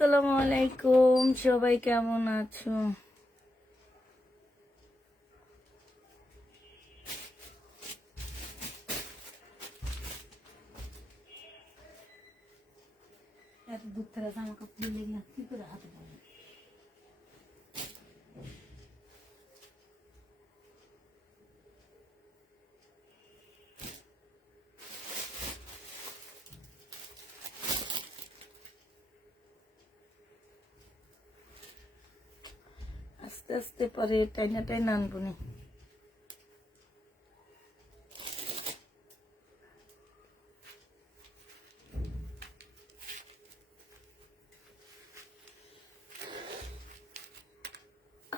আসসালামু আলাইকুম, সবাই কেমন আছো? এত দূর থেকে জামা কাপড় লেগে কি করে হাতে পাবো? আস্তে আস্তে পরে টাইনা টাইনা আনবো নি।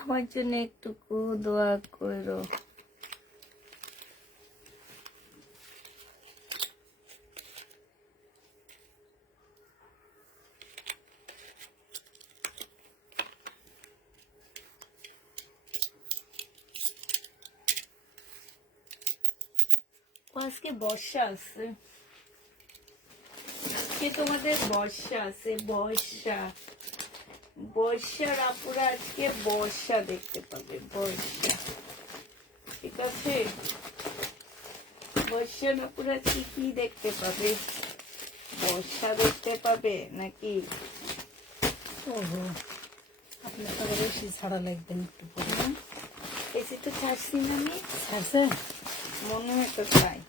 আমার জন্য একটুকু দোয়া করো। আজকে বর্ষা আছে, আজকে তোমাদের বর্ষা আছে। বর্ষার আপুরা আজকে বর্ষা দেখতে পাবে। বর্ষা, ঠিক আছে? বর্ষার আপুরা কি দেখতে পাবে? বর্ষা দেখতে পাবে নাকি? ওহো, আপনার তো বেশি ছাড়া লাগবে একটু পরে। এসে তো ছাড়ছি না আমি, ছাড়ছে? মনে হয় তো তাই।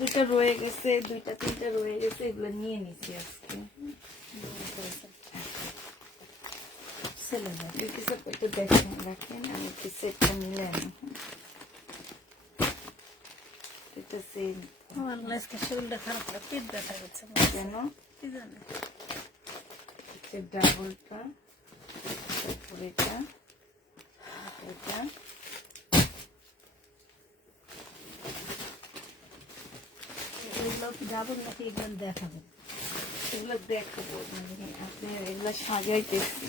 দুটা রয়ে গেছে, দুইটা তিনটা রয়ে গেছে, এগুলো নিয়ে নিছি আজকে। ছেলে যায়। একটু দেখেন, রাখেন, আমি একটু সেটটা মিলে আনি। এটা সেম আমার আজকে শরীরটা খারাপ করে পেট ব্যথা করছে। কেন? কি জানে? হচ্ছে ডাবলটা, তারপর এটা, এটা, এগুলো যাবো নাকি এগুলো দেখাবেন? এগুলো দেখাবো। মানে আপনি এগুলো সাজাইতেছি,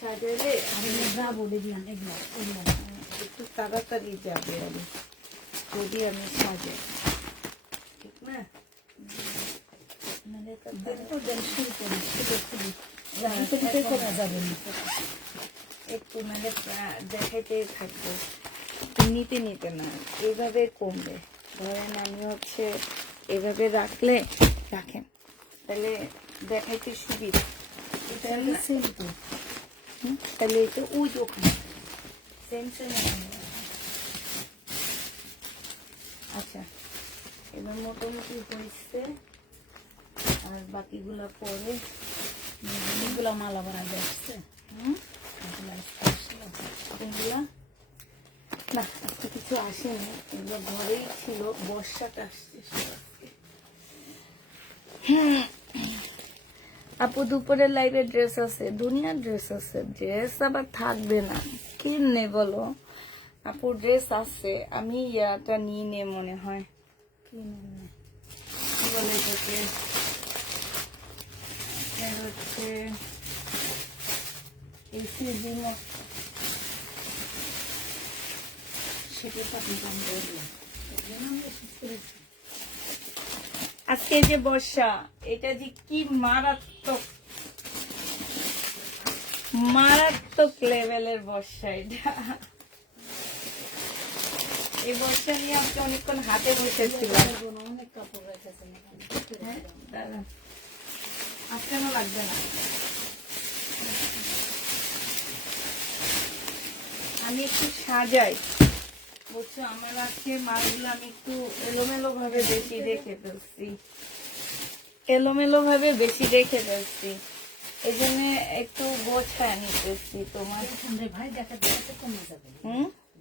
সাজাইলে আমি যাবো দেখলাম এগুলো এগুলো একটু তাড়াতাড়ি যাবে। আমি যদি আমি সাজাই, ঠিক না? মানে তো দেখো দেন শুরু করি শুধু শুধু রাতে করা যাবে না। একটু মানে দেখাইতে থাকবো, নিতে নিতে না, এইভাবে কমবে। ধরেন আমি হচ্ছে এভাবে রাখেন, তাহলে দেখাইতে সুবিধা। এটা আমি সেম তো তাহলে এটা ওই ওখানে সেম। আচ্ছা, এবার মোটামুটি হয়েছে, আর বাকিগুলা পরে। এগুলো মালা বানা যাচ্ছে। এগুলা না, আজকে কিছু আসেনি, এগুলো ঘরেই ছিল। বর্ষাটা আসছে সব আজকে। আপু দুপুরের লাইভে ড্রেস আছে, দুনিয়ার ড্রেস আছে। ড্রেস আবার থাকবে না কিনে বলো? আপু ড্রেস আছে, আমি ইয়াটা নিয়ে নে মনে হয়। কি বলে এটাকে? হচ্ছে সেটা তো আপনি কম করলেন। আজকে যে বর্ষা, এটা যে কি মারাত্মক মারাত্মক লেভেলের বর্ষা এটা। এই বর্ষা নিয়ে আজকে অনেকক্ষণ হাতে বসেছিলাম। অনেক কাপড় রেখেছে হ্যাঁ, দাঁড়ান, আজকালও লাগবে না। আমি একটু সাজাই, বুঝছো? আমার আজকে মালগুলো আমি একটু এলোমেলো ভাবে বেশি রেখে ফেলছি, এই জন্য একটু গোছায় নিতেছি। তোমার ভাই দেখাতে দেখাতে কমে যাবে।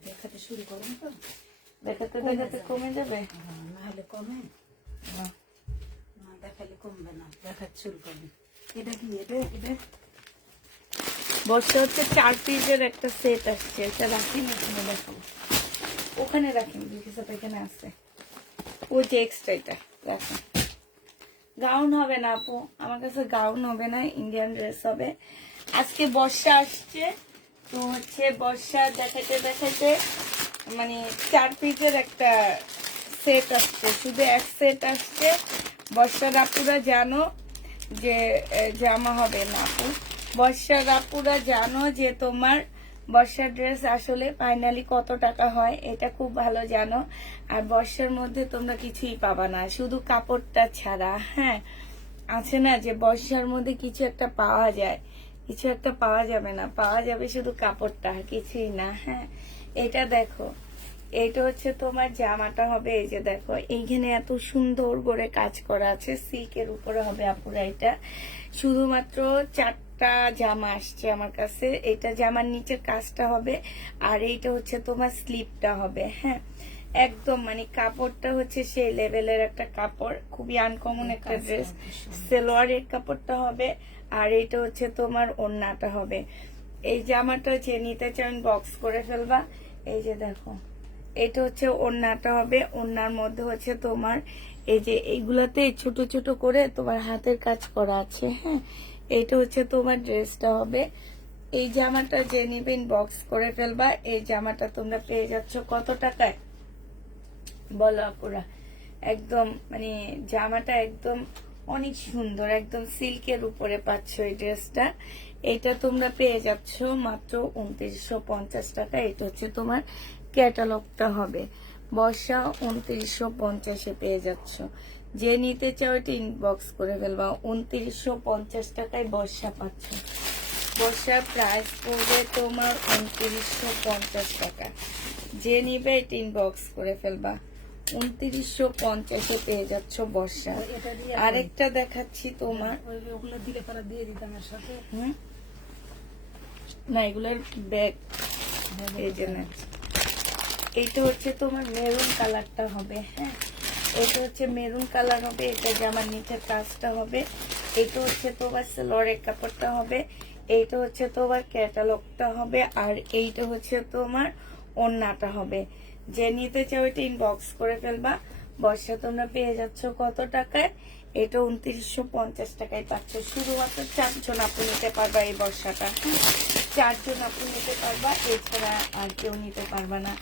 দেখাতে শুরু করুন তো, দেখাতে দেখাতে কমে যাবে। না হলে কমে না, দেখালে কমবে না। দেখাতে শুরু করবেন। এটা কি? এটা এটা বর্ষা হচ্ছে 4 পিসের একটা সেট আসছে, এটা রাখি না, তুমি দেখো ওখানে রাখেন, বিশেষত এখানে আছে। ওই যে এক্সট্রা এটা রাখেন। গাউন হবে না আপু, আমার কাছে গাউন হবে না, ইন্ডিয়ান ড্রেস হবে। আজকে বর্ষা আসছে, তো হচ্ছে বর্ষা দেখাইতে দেখাইতে মানে 4 পিসের একটা সেট আসছে, শুধু এক সেট আসছে। বর্ষার আপুরা জানো যে জামা হবে না আপু, বর্ষার আপুরা জানো যে তোমার বর্ষার ড্রেস আসলে ফাইনালি কত টাকা হয়, এটা খুব ভালো জানো। আর বর্ষার মধ্যে তোমরা কিছুই পাবা না, শুধু কাপড়টা ছাড়া। হ্যাঁ, আছে না যে বর্ষার মধ্যে কিছু একটা পাওয়া যায়, কিছু একটা পাওয়া যাবে না, পাওয়া যাবে শুধু কাপড়টা, কিছুই না। হ্যাঁ, এটা দেখো, এটা হচ্ছে তোমার জামাটা হবে, এই যে দেখো এইখানে এত সুন্দর করে কাজ করা আছে, সিল্কের উপরে হবে আপুরা। এটা শুধুমাত্র 4টা জামা আসছে আমার কাছে, এটা জামার নিচের কাজটা হবে, আর এইটা হচ্ছে তোমার স্লিপটা হবে। হ্যাঁ, একদম মানে কাপড়টা হচ্ছে সেই লেভেলের একটা কাপড়, খুবই আনকমন একটা ড্রেস। সেলোয়ারের কাপড়টা হবে, আর এইটা হচ্ছে তোমার ওড়নাটা হবে। এই জামাটা যে নিতে চান বক্স করে ফেলবা। এই যে দেখো, এটা হচ্ছে ওড়নাটা হবে, ওড়নার মধ্যে হচ্ছে তোমার এই যে এইগুলাতে ছোট ছোট করে তোমার হাতের কাজ করা আছে। হ্যাঁ, এটা হচ্ছে তোমার ড্রেসটা হবে। এই জামাটা যে নিবেন বক্স করে ফেলবা। এই জামাটা তোমরা পেয়ে যাচ্ছ কত টাকায় বলো আপুরা? একদম মানে জামাটা একদম অনেক সুন্দর, একদম সিল্কের উপরে পাচ্ছ এই ড্রেসটা। এটা তোমরা পেয়ে যাচ্ছ মাত্র 2950 টাকা। এটা হচ্ছে তোমার ক্যাটালগটা হবে, বর্ষা 2950-এ পেয়ে যাচ্ছ। যে নিতে চাও এটা ইনবক্স করে ফেলবা, 2950 টাকায় বর্ষা পাচ্ছ। বর্ষার প্রাইস পড়বে তোমার 2950 টাকা। যে নিবে এটা ইনবক্স করে ফেলবা, 2950-এ পেয়ে যাচ্ছ বর্ষা। আরেকটা দেখাচ্ছি তোমার, ওগুলো দিলে পরে দিয়ে দিতাম এর সাথে। না এগুলোর ব্যাগ, এই যে না, এইটা হচ্ছে তোমার মেরুন কালারটা হবে। হ্যাঁ, এটা হচ্ছে মেরুন কালার হবে, এটা জামার নিচের কাজটা হবে। এটা হচ্ছে তোমার সেলোয়ারের কাপড়টা হবে, এইটা হচ্ছে তোমার ক্যাটালগটা হবে, আর এইটা হচ্ছে তোমার ওড়নাটা হবে। যে নিতে চাও এটা ইনবক্স করে ফেলবা। বর্ষা তোমরা পেয়ে যাচ্ছ কত টাকায়? এটা 2950 টাকায় পাচ্ছ। শুধুমাত্র 4 জন আপু নিতে পারবা এই বর্ষাটা। 4 জন আপু নিতে পারবা, এছাড়া আর কেউ নিতে পারবা না।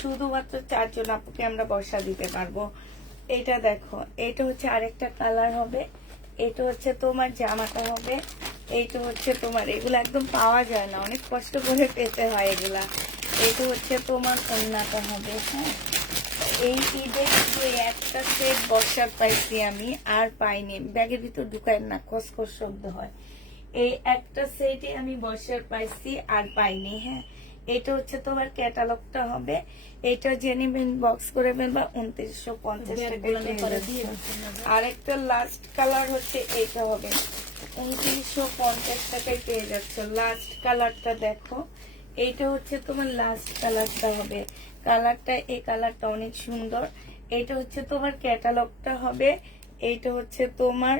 শুধুমাত্র 4 জন আপুকে আমরা বর্ষা দিতে পারবো। এটা দেখো, এটা হচ্ছে আরেকটা কালার হবে, এটা হচ্ছে তোমার জামাটা হবে, এইটা হচ্ছে তোমার, এগুলো একদম পাওয়া যায় না, অনেক কষ্ট করে পেতে হয় এগুলা। এটা হচ্ছে তোমার ওড়নাটা হবে। হ্যাঁ, এই ঈদে শুধু এই একটা সেট বর্ষার পাইছি আমি, আর পাইনি। ব্যাগের ভিতর ঢুকায় না, খসখস শব্দ হয়। এই একটা সেটে আমি বর্ষার পাইছি, আর পাইনি। হ্যাঁ, এটা হচ্ছে তোমার ক্যাটালগটা হবে। এটা জেনে বক্স করে ফেলবা, 2950 টাকা দিয়ে। আরেকটা লাস্ট কালার হচ্ছে এইটা হবে, 2950 টাকায় পেয়ে যাচ্ছ। লাস্ট কালারটা দেখো, এইটা হচ্ছে তোমার লাস্ট কালারটা হবে। কালারটা, এই কালারটা অনেক সুন্দর। এইটা হচ্ছে তোমার ক্যাটালগটা হবে, এইটা হচ্ছে তোমার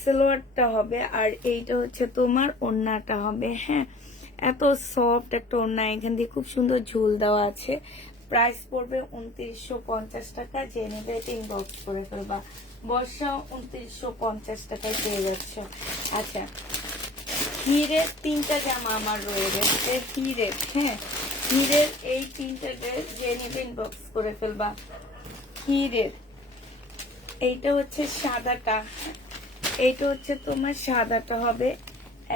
সালোয়ারটা হবে, আর এইটা হচ্ছে তোমার ওড়নাটা হবে। হ্যাঁ, এত সফট একটা ওড়না, এখান দিয়ে খুব সুন্দর ঝুল দেওয়া আছে। প্রাইস পড়বে 2950 টাকা। যে নেবে এটা ইনবক্স করে ফেলবা। বর্ষা 2950 টাকায় পেয়ে যাচ্ছ। আচ্ছা, হিরের 3টা জামা আমার রয়ে গেছে, হিরের। হ্যাঁ, হিরের এই 3টা ড্রেস যে নেবে ইনবক্স করে ফেলবা। হিরের এইটা হচ্ছে সাদাটা, এইটা হচ্ছে তোমার সাদাটা হবে,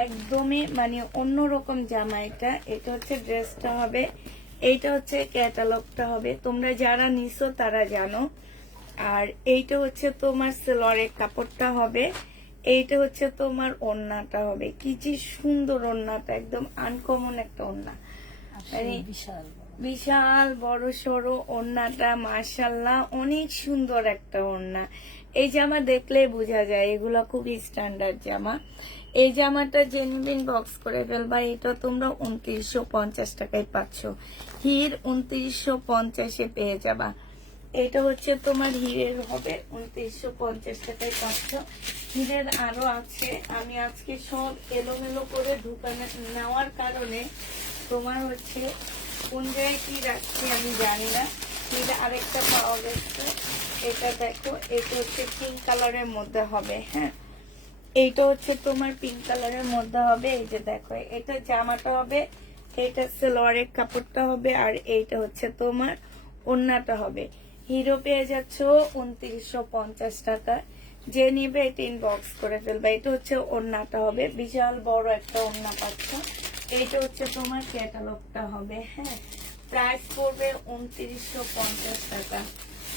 একদমই মানে অন্যরকম জামা। এটা এটা হচ্ছে ড্রেসটা হবে, এইটা হচ্ছে ক্যাটালগটা হবে। তোমরা যারা নিছো তারা জানো। আর এইটা হচ্ছে তোমার সেলোয়ারের কাপড়টা হবে, এইটা হচ্ছে তোমার ওড়নাটা হবে। কি যে সুন্দর ওড়নাটা, একদম আনকমন একটা ওড়না, মানে বিশাল বড় সড়ো ওড়নাটা, মাশাআল্লাহ অনেক সুন্দর একটা ওড়না। এই জামা দেখলে বোঝা যায় এগুলা খুব স্ট্যান্ডার্ড জামা। এই জামাটা জেনুইন বক্স করে ফেলবা। এটা তোমরা 2950 টাকায় পাচ্ছ। হির 2950-এ পেয়ে যাবা। এটা হচ্ছে তোমার হিরের হবে, 2950 টাকায় পাচ্ছ। হিরের আরো আছে, আমি আজকে সব এলোমেলো করে ঢুকানো নেওয়ার কারণে তোমার হচ্ছে কোন জায়গায় কি রাখছি আমি জানি না। হির আরেকটা পাওয়া গেছে, এটা দেখো, এটা হচ্ছে পিঙ্ক কালারের মধ্যে হবে। হ্যাঁ, এইটা হচ্ছে তোমার পিঙ্ক কালারের মধ্যে হবে। এই যে দেখো, এটা জামাটা হবে, এটা সালোয়ারের কাপড়টা হবে, আর এইটা হচ্ছে তোমার ওড়নাটা হবে। হিরো পেয়ে যাচ্ছ 2950 টাকা। যে নিবে এটা ইনবক্স করে ফেলবে। এটা হচ্ছে ওড়নাটা হবে, বিশাল বড় একটা ওড়না পাচ্ছ। এইটা হচ্ছে তোমার ক্যাটালগটা হবে, হ্যাঁ। প্রাইস পড়বে 2950 টাকা।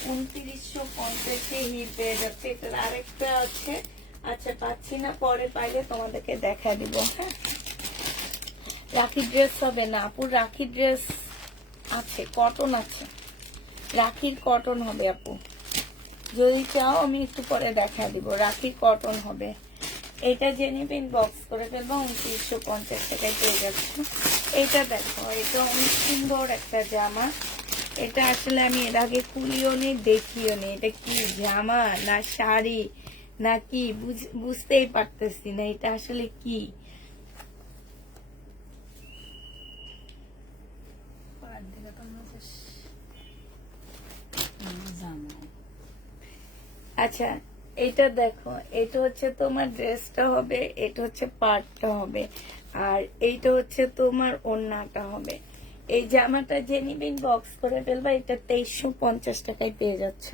2950 হিট পেয়ে যাচ্ছে। এটার আরেকটা আছে, আচ্ছা পাচ্ছি না, পরে পাইলে তোমাদেরকে দেখা দিব, হ্যাঁ। রাখি ড্রেস হবে না আপু, রাখি ড্রেস আছে, কটন আছে, রাখির কটন হবে আপু। যদি চাও আমি একটু পরে দেখা দিব, রাখির কটন হবে। এটা জেনে ইনবক্স করে ফেলবো, 2950 টাকায় পেয়ে যাচ্ছে। এটা দেখো, এটা অনেক সুন্দর একটা জামা। এটা আসলে আমি এর আগে খুলিও নি, দেখিও নি। এটা কি জামা না শাড়ি না কি বুঝতেই পারতেছি না এটা আসলে কি। আচ্ছা এটা দেখো, এটা হচ্ছে তোমার ড্রেসটা হবে, এটা হচ্ছে পার্টটা হবে, আর এইটা হচ্ছে তোমার ওড়নাটা হবে। এই জামাটা যে নিবেন বক্স করে ফেলবা, এটা 2350 টাকায় পেয়ে যাচ্ছ।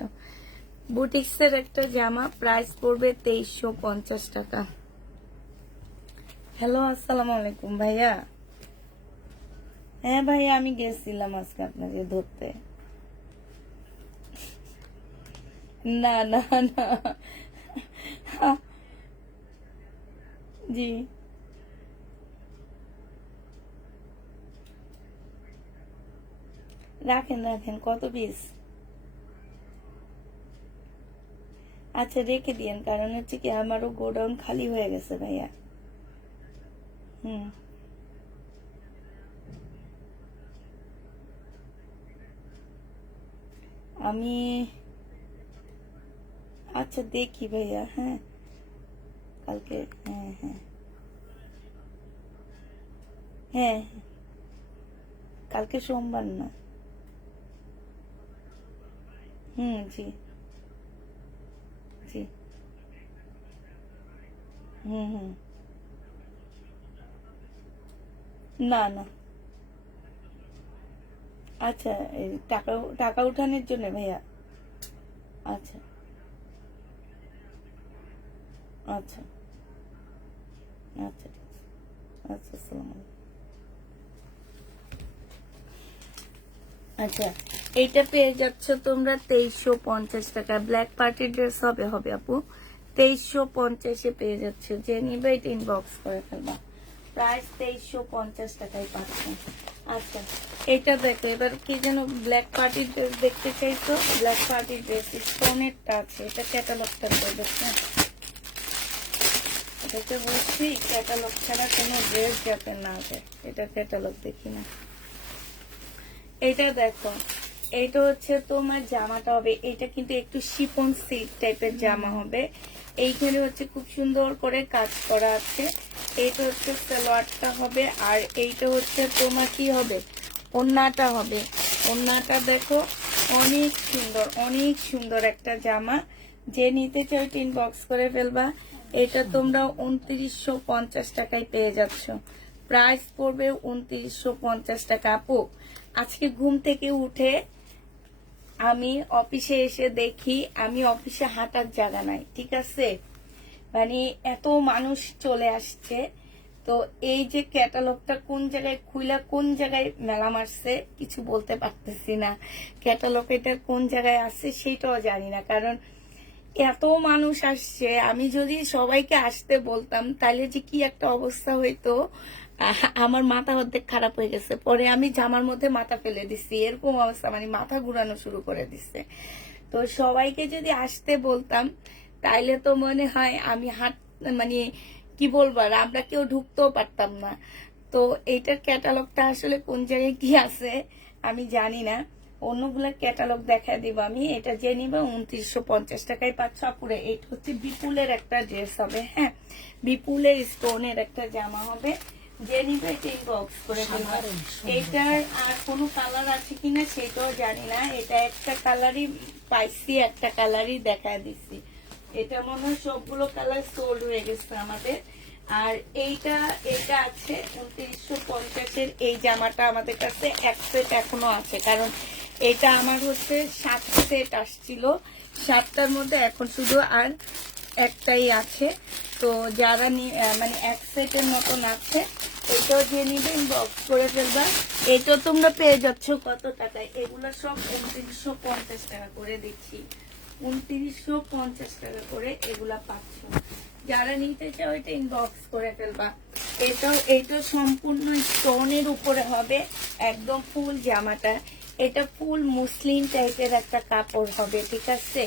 বুটিক্সের একটা জামা, প্রাইস পড়বে 2350 টাকা। হ্যালো, আসসালামু আলাইকুম ভাইয়া। হ্যাঁ ভাইয়া, আমি গেছিলাম আজকে আপনাকে ধরতে। না না না, জি রাখেন রাখেন, কত পিস? আচ্ছা রেখে দিয়েন, কারণ হচ্ছে কি আমারও গোডাউন খালি হয়ে গেছে ভাইয়া। হুম, আমি আচ্ছা দেখি ভাইয়া, হ্যাঁ কালকে, হ্যাঁ হ্যাঁ হ্যাঁ, কালকে সোমবার না। হুম, জি জি, হুম হুম, না না, আচ্ছা এই টাকা টাকা উঠানোর জন্য ভাইয়া। আচ্ছা আচ্ছা আচ্ছা, আচ্ছা আসসালামু আলাইকুম। আচ্ছা এইটা পেয়ে যাচ্ছ তোমরা 2350 টাকা। ব্ল্যাক পার্টি ড্রেস হবে হবে আপু, 2350 পেয়ে যাচ্ছ। যে নিবে এটা ইনবক্স করে ফেলবা, প্রাইস 2350 টাকায় পাচ্ছ। আচ্ছা এটা দেখো, এবার কি যেন ব্ল্যাক পার্টি ড্রেস দেখতে চাইছো, ব্ল্যাক পার্টি ড্রেস স্টোনেরটা আছে, এটা ক্যাটালগটা করে দেখো। এটাকে বলছি ক্যাটালগ ছাড়া কোনো ড্রেস যাতে না যায়, এটা ক্যাটালগ দেখি না। এটা দেখো, এটা হচ্ছে তোমার জামাটা হবে, এটা কিন্তু একটু শিফন সিল্ক টাইপের জামা হবে। এইখানে হচ্ছে খুব সুন্দর করে কাজ করা আছে। এইটা হচ্ছে সালোয়ারটা হবে, আর এইটা হচ্ছে তোমার কি হবে, ওড়নাটা হবে। ওড়নাটা দেখো, অনেক সুন্দর একটা জামা। যে নিতে চাও ইনবক্স করে ফেলবা। এটা তোমরা 2950 টাকায় পেয়ে যাচ্ছ। প্রাইস পড়বে 2950 টাকা। আপু আজকে ঘুম থেকে উঠে আমি অফিসে এসে দেখি আমি অফিসে হাঁটার জায়গা নাই, ঠিক আছে, মানে এত মানুষ চলে আসছে। তো এই যে ক্যাটালগটা কোন জায়গায় খুইলা কোন জায়গায় মেলা মারছে কিছু বলতে পারতেছি না। ক্যাটালগ এটা কোন জায়গায় আছে সেটাও জানি না, কারণ এত মানুষ আসছে। আমি যদি সবাইকে আসতে বলতাম তাহলে যে কি একটা অবস্থা হইতো, আমার মাথা অর্ধেক খারাপ হয়ে গেছে। পরে আমি জামার মধ্যে মাথা ফেলে দিচ্ছি, এরকম অবস্থা, মানে মাথা ঘুরানো শুরু করে দিচ্ছে। তো সবাইকে যদি আসতে বলতাম তাইলে তো মনে হয় আমি মানে কি বলবো, আর আমরা কেউ ঢুকতেও পারতাম না। তো এইটার ক্যাটালগটা আসলে কোন জায়গায় কি আছে আমি জানি না, অন্যগুলা ক্যাটালগ দেখা দিব আমি। এটা যে নিবে 2950 টাকায় পাচ্ছ আপুরে। এটা হচ্ছে বিপুলের একটা ড্রেস হবে, হ্যাঁ, বিপুলের স্টোনের একটা জামা হবে। যে নিবে এটা ইনবক্স করে দেবো। এইটার আর কোনো কালার আছে কিনা সেটাও জানি না, এটা একটা কালারই পাইছি, একটা কালারই দেখা দিচ্ছি। এটা মনে হয় সবগুলো কালার সোল্ড হয়ে গেছে আমাদের। আর এইটা এটা আছে 2950-এর। এই জামাটা আমাদের কাছে এক সেট এখনো আছে, কারণ এটা আমার হচ্ছে 7 সেট আসছিল, 7টার মধ্যে এখন শুধু আর একটাই আছে, তো যারা মানে এক সেটের মতন আছে, এটাও যে নিবে ইনবক্স করে ফেলবা। এটাও তোমরা পেয়ে যাচ্ছ কত টাকায়, এগুলো সব 2950 টাকা করে দিচ্ছি, 2950 টাকা করে এগুলা পাচ্ছ। যারা নিতে চাও এটা ইনবক্স করে ফেলবা। এটা সম্পূর্ণ স্টোনের উপরে হবে, একদম ফুল জামাটা। এটা ফুল মুসলিম টাইপের একটা কাপড় হবে, ঠিক আছে।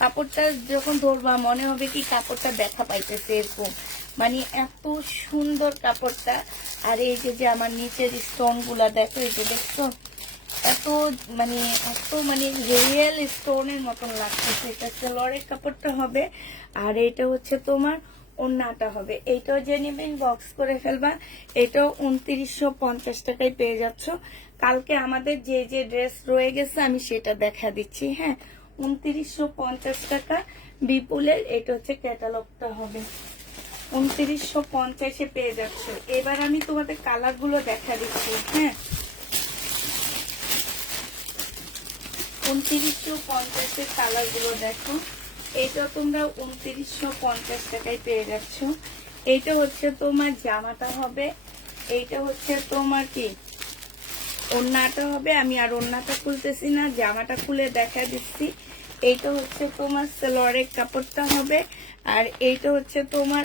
কাপড়টা যখন ধরবা মনে হবে কি কাপড়টা ব্যথা পাইতেছে এরকম, মানে এত সুন্দর কাপড়টা। আর এই যে আমার নিচের স্টোন গুলা দেখো, এই যে দেখছো এত মানে রিয়েল স্টোনের মতন লাগতেছে। এটা সালোয়ারের কাপড়টা হবে, আর এটা হচ্ছে তোমার ওড়নাটা হবে। এইটাও যে নেবেন বক্স করে ফেলবা। এটাও 2950 টাকায় পেয়ে যাচ্ছ। কালকে আমাদের যে যে ড্রেস রয়ে গেছে আমি সেটা দেখা দিচ্ছি, হ্যাঁ। 2950 টাকা বিপুলের। এটা হচ্ছে ক্যাটালগটা হবে, 2950-এ পেয়ে যাচ্ছ। এবার আমি তোমাদের কালার গুলো দেখা দিচ্ছি, হ্যাঁ। 2950-এর কালার গুলো দেখো। এটা তোমরা 2950 টাকায় পেয়ে যাচ্ছ। এইটা হচ্ছে তোমার জামাটা হবে, এইটা হচ্ছে তোমার কি ওড়নাটা হবে। আমি আর ওড়নাটা খুলতেছি না, জামাটা খুলে দেখা দিচ্ছি। এইটা হচ্ছে তোমার সালোয়ারের কাপড়টা হবে, আর এইটা হচ্ছে তোমার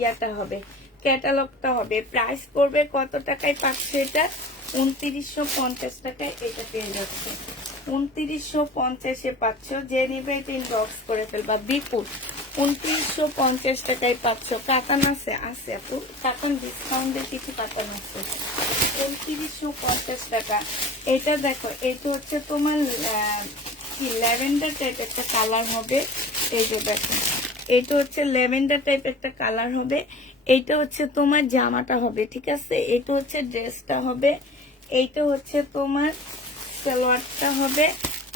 ইয়াটা হবে, ক্যাটালগটা হবে। প্রাইস পড়বে কত টাকায় পাচ্ছ এটা? 2950 টাকায় এটা পেয়ে যাচ্ছে। 2950-এ পাচ্ছ। যে নিবে এটা ইনবক্স করে ফেলবা। বিপুল 2950 টাকায় পাচ্ছ। কাতান আছে আপু, কাতান ডিসকাউন্টে কিছু কাতান আছে। 2950 টাকা। এটা দেখো, এটা হচ্ছে তোমার কি ল্যাভেন্ডার টাইপ একটা কালার হবে। এই যে দেখো, এটা হচ্ছে ল্যাভেন্ডার টাইপ একটা কালার হবে। এইটা হচ্ছে তোমার জামাটা হবে, ঠিক আছে। এটা হচ্ছে ড্রেসটা হবে, এইটা হচ্ছে তোমার সালোয়ারটা হবে,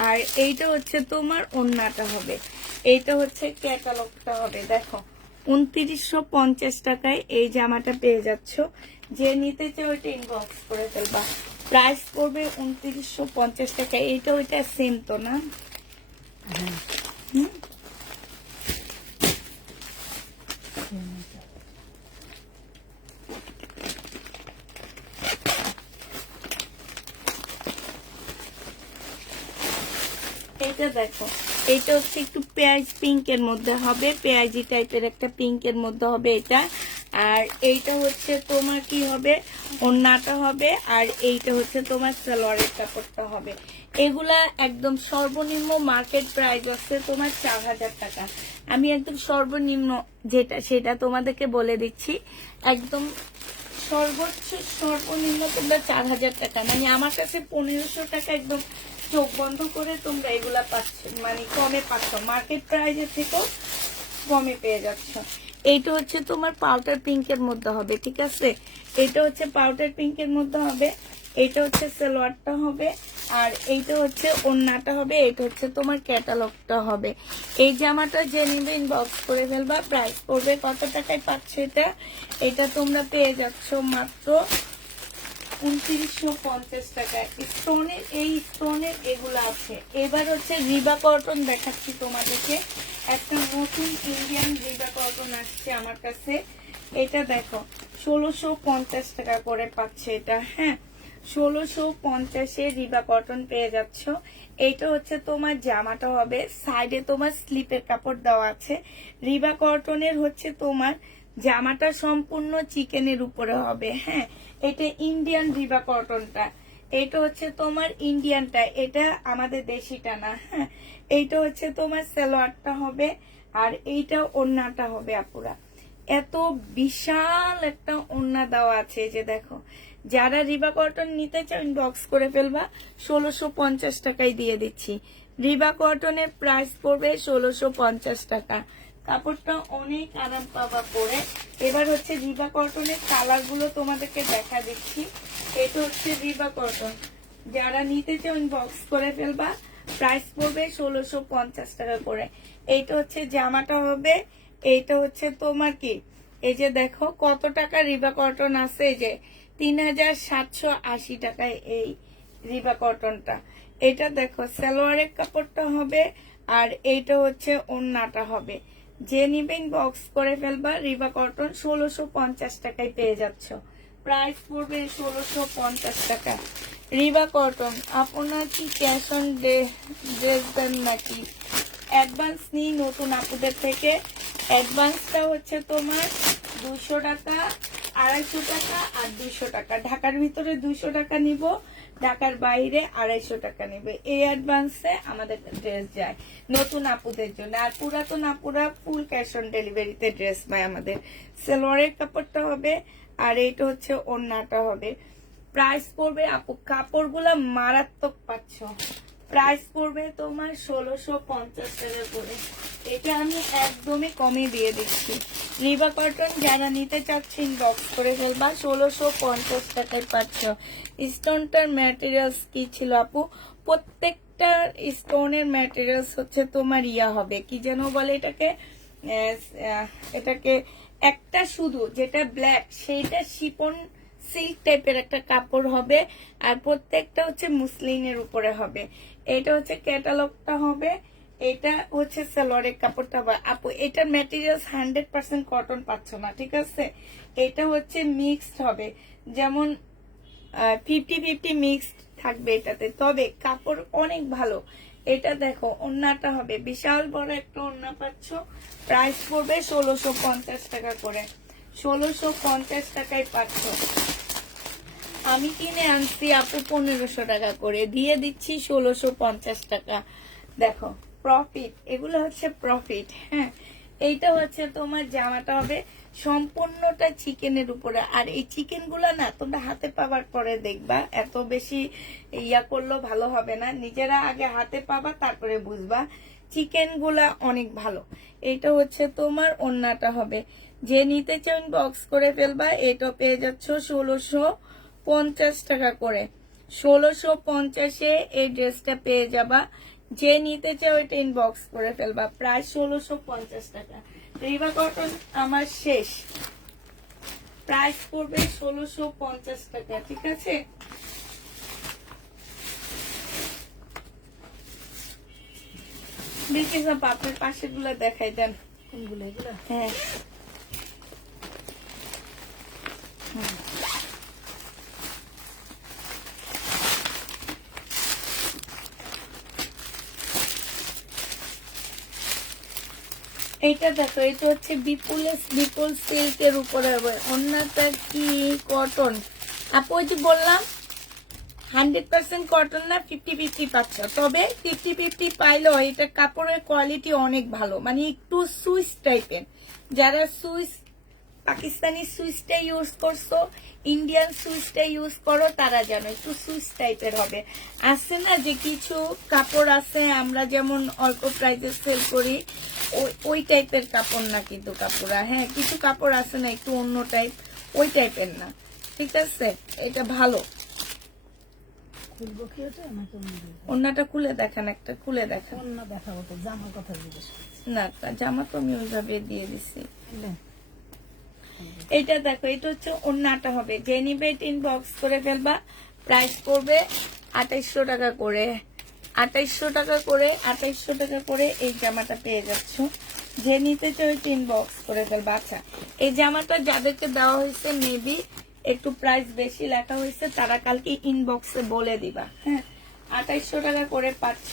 আর এইটা হচ্ছে তোমার ওড়নাটা হবে। এইটা হচ্ছে ক্যাটালগটা হবে। দেখো 2950 টাকায় এই জামাটা পেয়ে যাচ্ছ। যে নিতে চাও ওইটা ইনবক্স করে ফেলবা। প্রাইস পড়বে 2950 টাকা। এইটা ওইটা সেম তো না? হুম, এইটা দেখো, এইটা হচ্ছে একটু পেঁয়াজ পিঙ্কের মধ্যে হবে, পেঁয়াজি টাইপের একটা পিঙ্কের মধ্যে হবে এটা। আর এইটা হচ্ছে তোমার কি হবে, ওড়নাটা হবে, আর এইটা হচ্ছে তোমার সালোয়ারের কাপড়টা হবে। এগুলা একদম সর্বনিম্ন মার্কেট প্রাইস আছে তোমার 4000 টাকা। আমি একদম সর্বনিম্ন যেটা সেটা তোমাদেরকে বলে দিচ্ছি। একদম সর্বোচ্চ সর্বনিম্ন তোমরা 4000 টাকা, মানে আমার কাছে 1500 টাকা একদম চোখ বন্ধ করে তোমরা এগুলা পাচ্ছ, মানে কমে পাচ্ছ, মার্কেট প্রাইসের থেকেও কমে পেয়ে যাচ্ছ। এইটা হচ্ছে তোমার পাউডার পিঙ্কের মধ্যে হবে, ঠিক আছে। এটা হচ্ছে পাউডার পিঙ্কের মধ্যে হবে, এটা হচ্ছে সালোয়ারটা হবে, আর এইটা হচ্ছে ওড়নাটা হবে, এটা হচ্ছে তোমার ক্যাটালগটা হবে। এই জামাটা যে নিবে ইনবক্স করে ফেলবা। প্রাইস পড়বে কত টাকায় পাচ্ছ এটা? এটা তোমরা পেয়ে যাচ্ছ মাত্র 2950 টাকায়। স্টোনের এই স্টোনের এগুলো আছে। এবার হচ্ছে রিবা কটন দেখাচ্ছি তোমাদেরকে। একটা নতুন ইন্ডিয়ান রিবা কটন আসছে আমার কাছে। এটা দেখো 1650 টাকা করে পাচ্ছে এটা, হ্যাঁ। 1650-এ রিবা কটন পেয়ে যাচ্ছ। এইটা হচ্ছে তোমার জামাটা হবে, সাইডে তোমার স্লিপের কাপড় দেওয়া আছে। রিবা কটনের হচ্ছে তোমার জামাটা সম্পূর্ণ চিকেনের উপরে হবে, হ্যাঁ। এটা ইন্ডিয়ান রিবা কটনটা, এটা হচ্ছে তোমার ইন্ডিয়ানটা, এটা আমাদের দেশিটা না, হ্যাঁ। এইটা হচ্ছে তোমার সালোয়ারটা হবে, আর এইটা ওড়নাটা হবে আপুরা। এত বিশাল একটা ওড়না দেওয়া আছে, যে দেখো। যারা রিবা কটন নিতে চাও ইনবক্স করে ফেলবা। 1650 টাকায় দিয়ে দিচ্ছি। রিবা কটনের প্রাইস পড়বে 1650 টাকা। কাপড়টা অনেক আরাম পাবা পরে। এবার হচ্ছে রিবা কটনের কালার গুলো তোমাদেরকে দেখা দিচ্ছি। এটা হচ্ছে রিবা কটন, যারা নিতে চাও ইনবক্স করে ফেলবা। প্রাইস পড়বে 1650 টাকা করে। এইটা হচ্ছে জামাটা হবে, এইটা হচ্ছে তোমার কি, এই যে দেখো কত টাকা রিবা কটন আছে, এই যে 3780 টাকায় এই রিবা কটনটা। এটা দেখো সালোয়ারের কাপড়টা হবে, আর এইটা হচ্ছে ওড়নাটা হবে। যে নিবেন বক্স করে ফেলবা। রিবা কটন 1650 টাকায় পেয়ে যাচ্ছ। প্রাইস পড়বে 1650 টাকা। রিবা কটন। আপনার কি ক্যাশ অন ড্রেস দেন নাকি? অ্যাডভান্স নিই নতুন আপুদের থেকে। অ্যাডভান্সটা হচ্ছে তোমার 200 টাকা, 250 টাকা আর 200 টাকা। ঢাকার ভিতরে 200 টাকা নিব, ঢাকার বাইরে 250 টাকা নিবে। এই অ্যাডভান্সে আমাদের ড্রেস যায় নতুন আপুদের জন্য। আর পুরাতন আপুরা ফুল ক্যাশ অন ডেলিভারিতে ড্রেস পায় আমাদের। সালোয়ারের কাপড়টা হবে আর এইটা হচ্ছে ওড়নাটা হবে। প্রাইস পড়বে আপু, কাপড়গুলা মারাত্মক পাচ্ছ। প্রাইস পড়বে তোমার 1650 টাকা করে। এটা আমি একদমই কমে দিয়ে দিচ্ছি। রিবা কটন যারা নিতে চাচ্ছেন বক্স করে ফেলবা। 1650 টাকায় পাচ্ছ। স্টোনটার ম্যাটেরিয়ালস কি ছিল আপু? প্রত্যেকটা স্টোনের ম্যাটেরিয়ালস হচ্ছে তোমার ইয়া হবে, কি যেন বলে এটাকে, এটাকে একটা শুধু যেটা ব্ল্যাক সেইটা শিপন সিল্ক টাইপের একটা কাপড় হবে। আর প্রত্যেকটা হচ্ছে মুসলিনের উপরে হবে। এটা হচ্ছে ক্যাটালগটা হবে, এটা হচ্ছে সালোয়ারের কাপড়টা হবে। আপু এটার ম্যাটেরিয়ালস 100% কটন পাচ্ছ না, ঠিক আছে? এটা হচ্ছে মিক্সড হবে, যেমন 50-50 মিক্সড থাকবে এটাতে, তবে কাপড় অনেক ভালো। এটা দেখো ওড়নাটা হবে, বিশাল বড় একটা ওড়না পাচ্ছ। প্রাইস পড়বে 1650 টাকা করে। 1650 টাকায় পাচ্ছ। আমি কিনে আনছি আপু 1500 টাকা করে, দিয়ে দিচ্ছি 1650 টাকা। দেখো প্রফিট, এগুলো হচ্ছে প্রফিট। হ্যাঁ, এইটা হচ্ছে তোমার জামাটা হবে সম্পূর্ণটা চিকেনের উপরে। আর এই চিকেন গুলা না তোমরা হাতে পাবার পরে দেখবা, এত বেশি ইয়া করলেও ভালো হবে না। নিজেরা আগে হাতে পাবা তারপরে বুঝবা চিকেন গুলা অনেক ভালো। এটা হচ্ছে তোমার ওড়নাটা হবে। যে নিতে চাও বক্স করে ফেলবা। এটা পেয়ে যাচ্ছ 1650 টাকা করে। 1650-এ এই ড্রেসটা পেয়ে যাবা। যে নিতে চাও এটা ইনবক্স করে ফেলবা। প্রায় 1650 টাকা। রিবা কটন আমার শেষ। প্রাইস পড়বে 1650 টাকা, ঠিক আছে? বিকেশ আপা আপনার পাশের গুলা দেখাই দেন। কোনগুলো এগুলো? হ্যাঁ, এইটা দেখো, এটা হচ্ছে বিপুল সিল্কের উপরে হবে। অন্যটা কি কটন? আপু ওই যে বললাম 100% কটন না, 50-50 পাচ্ছ। তবে 50-50 পাইলেও এটা কাপড়ের কোয়ালিটি অনেক ভালো, মানে একটু সুইস টাইপের। যারা সুইস পাকিস্তানি সুইসটা ইউজ করছো, ইন্ডিয়ান সুইসটা ইউজ করো, তারা জানো একটু সুইস টাইপের হবে। আছে না যে কিছু কাপড় আছে আমরা যেমন অল্প প্রাইসে সেল করি, ওই টাইপের কাপড় না কিন্তু কাপড়া। হ্যাঁ, কিছু কাপড় আছে না একটু অন্য টাইপ, ওই টাইপের না, ঠিক আছে? এটা ভালো। খুলবো কি ওটা নাকি অন্যটা খুলে দেখান, একটা খুলে দেখান। অন্য দেখাবো? তো জামার কথা জিজ্ঞেস করছি। না, জামা তো আমি ওইভাবে দিয়ে দিছি। বুঝলে? এটা দেখো, এটা হচ্ছে ওড়নাটা হবে। যে নিবে ইনবক্স করে ফেলবা। প্রাইস পড়বে 2800 টাকা করে। 2800 টাকা করে, 2800 টাকা করে এই জামাটা পেয়ে যাচ্ছ। যে নিতে চাও ইনবক্স করে ফেলবা। আচ্ছা, এই জামাটা যাদেরকে দেওয়া হয়েছে মেবি একটু প্রাইস বেশি লেখা হয়েছে, তারা কালকে ইনবক্সে বলে দিবা। হ্যাঁ, 2800 টাকা করে পাচ্ছ।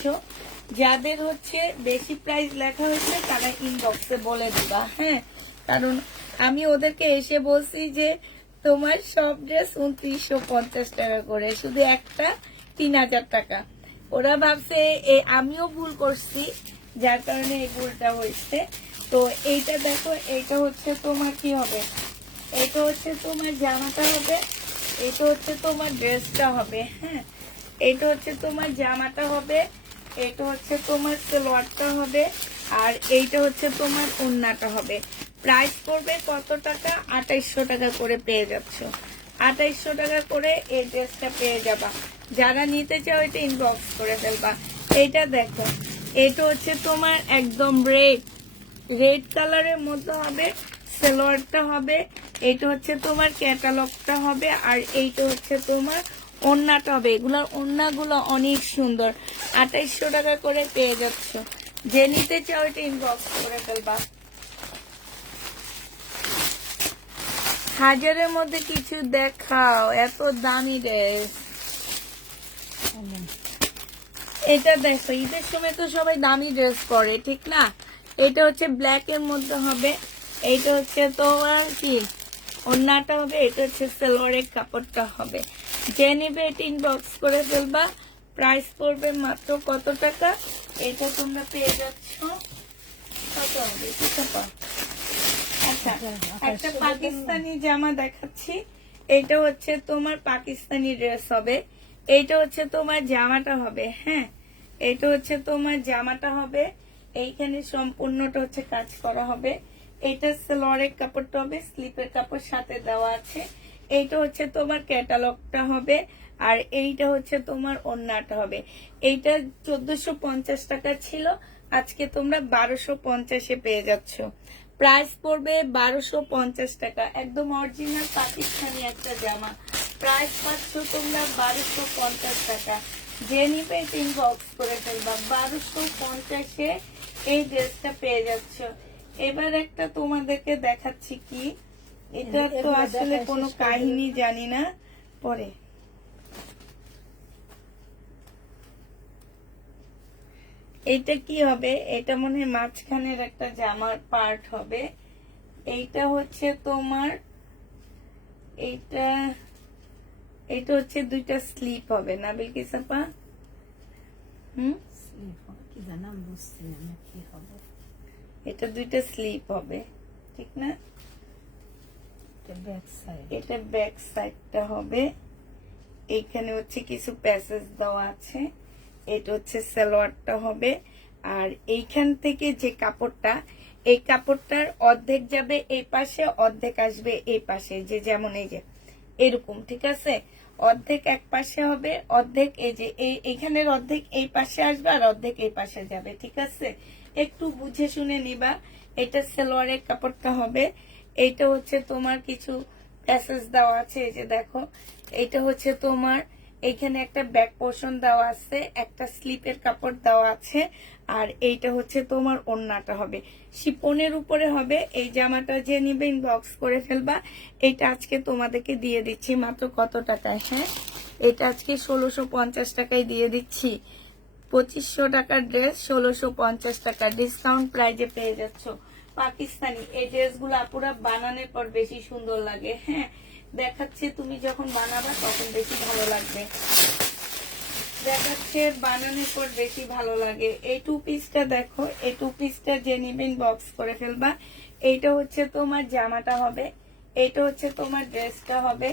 যাদের হচ্ছে বেশি প্রাইস লেখা হয়েছে তারা ইনবক্সে বলে দিবা। হ্যাঁ, কারণ আমি ওদেরকে এসে বলছি যে তোমার সব ড্রেস 2950 টাকা করে, শুধু একটা 3000 টাকা। ওরা ভাবছে আমিও ভুল করছি, যার কারণে এই ভুলটা হয়েছে। তো এইটা দেখো, এইটা হচ্ছে তোমার কি হবে, এটা হচ্ছে তোমার জামাটা হবে, এটা হচ্ছে তোমার ড্রেসটা হবে। হ্যাঁ, এটা হচ্ছে তোমার জামাটা হবে, এটা হচ্ছে তোমার সালোয়ারটা হবে, আর এইটা হচ্ছে তোমার ওড়নাটা হবে। প্রাইস পড়বে কত টাকা? 2800 টাকা করে পেয়ে যাচ্ছ। 2800 টাকা করে এই ড্রেসটা পেয়ে যাবা। যারা নিতে চাও এটা ইনবক্স করে ফেলবা। এইটা দেখো, এটা হচ্ছে তোমার একদম রেড কালারের মধ্যে হবে, সালোয়ারটা হবে। এইটা হচ্ছে তোমার ক্যাটালগটা হবে, আর এইটা হচ্ছে তোমার ওড়নাটা হবে। এগুলোর ওড়নাগুলো অনেক সুন্দর। 2800 টাকা করে পেয়ে যাচ্ছ। যে নিতে চাও এটা ইনবক্স করে ফেলবা। 1000-এর মধ্যে কিছু দেখাও, এত দামি ড্রেস। এটা দেখো, ঈদের সময় তো সবাই দামি ড্রেস পরে, ঠিক না? এটা হচ্ছে ব্ল্যাক এর মধ্যে হবে, এইটা হচ্ছে তোমার কি ওড়নাটা হবে, এটা হচ্ছে সালোয়ারের কাপড়টা হবে। যে নিবে এটা ইনবক্স করে ফেলবা। প্রাইস পড়বে মাত্র কত টাকা? এটা তোমরা পেয়ে যাচ্ছ কত হবে? আচ্ছা, একটা পাকিস্তানি জামা দেখাচ্ছি। এটা হচ্ছে তোমার পাকিস্তানি ড্রেস হবে, এইটা হচ্ছে তোমার জামাটা হবে। হ্যাঁ, এটা হচ্ছে তোমার জামাটা হবে, এইখানে সম্পূর্ণটা হচ্ছে কাজ করা হবে। এটা সালোয়ারের কাপড়টা হবে, স্লিপের কাপড় সাথে দেওয়া আছে। এইটা হচ্ছে তোমার ক্যাটালগটা হবে, আর এইটা হচ্ছে তোমার ওড়নাটা হবে। এইটা 1450 টাকা ছিল, আজকে তোমরা 1250-এ পেয়ে যাচ্ছ। প্রাইস পড়বে 1250 টাকা, একদম অরিজিনাল পাকিস্তানি একটা জামা। প্রাইস পাচ্ছ তোমরা 1250 টাকা। যে নিবে ইনবক্স করে ফেলবা। 1250-এ এই ড্রেসটা পেয়ে যাচ্ছ। এবার একটা তোমাদেরকে দেখাচ্ছি, কি এটা তো আসলে কোনো কাহিনী জানি না, পরে এইটা কি হবে? এটা মনে হয় মাঝখানের একটা জামার পার্ট হবে। এইটা হচ্ছে তোমার এইটা এটা হচ্ছে দুইটা স্লিপ হবে না বিলকিস আপা? কি জানাম বুঝছি না কি হবে। এটা দুইটা স্লিপ হবে, ঠিক না? ব্যাক সাইড, এটা ব্যাক সাইডটা হবে। এইখানে হচ্ছে কিছু প্যাসেজ দেওয়া আছে। এটা হচ্ছে সালোয়ারটা হবে, আর এইখান থেকে যে কাপড়টা, এই কাপড়টার অর্ধেক যাবে এই পাশে, অর্ধেক আসবে এই পাশে, যে যেমন এই যে এরকম, ঠিক আছে? অর্ধেক এক পাশে হবে, অর্ধেক এই যে এইখানের অর্ধেক এই পাশে আসবে, আর অর্ধেক এই পাশে যাবে, ঠিক আছে? একটু বুঝে শুনে নিবা। এটা সালোয়ারের কাপড়টা হবে। এইটা হচ্ছে তোমার কিছু প্যাসেজ দেওয়া আছে, এই যে দেখো। এইটা হচ্ছে তোমার এইখানে একটা ব্যাক পোর্শন দেওয়া আছে, একটা স্লিপের কাপড় দেওয়া আছে, আর এইটা হচ্ছে তোমার ওড়নাটা হবে। শিপনের উপরে হবে। এই জামাটা যে নিবে ইনবক্স করে ফেলবা। এটা আজকে তোমাদেরকে দিয়ে দিচ্ছি মাত্র কত টাকায়? হ্যাঁ, এটা আজকে 1650 টাকায় দিয়ে দিচ্ছি। 2500 টাকার ড্রেস 1650 টাকা ডিসকাউন্ট প্রাইজে পেয়ে যাচ্ছ। পাকিস্তানি এই ড্রেসগুলো আপুরা বানানোর পর বেশি সুন্দর লাগে। হ্যাঁ, দেখাচ্ছে, তুমি যখন বানাবা তখন বেশি ভালো লাগবে। দেখাচ্ছে বানানোর পর বেশি ভালো লাগে। এই টু পিসটা দেখো, এই টু পিসটা যে নিবেন বক্স করে ফেলবা। এইটা হচ্ছে তোমার জামাটা হবে, এটা হচ্ছে তোমার ড্রেসটা হবে।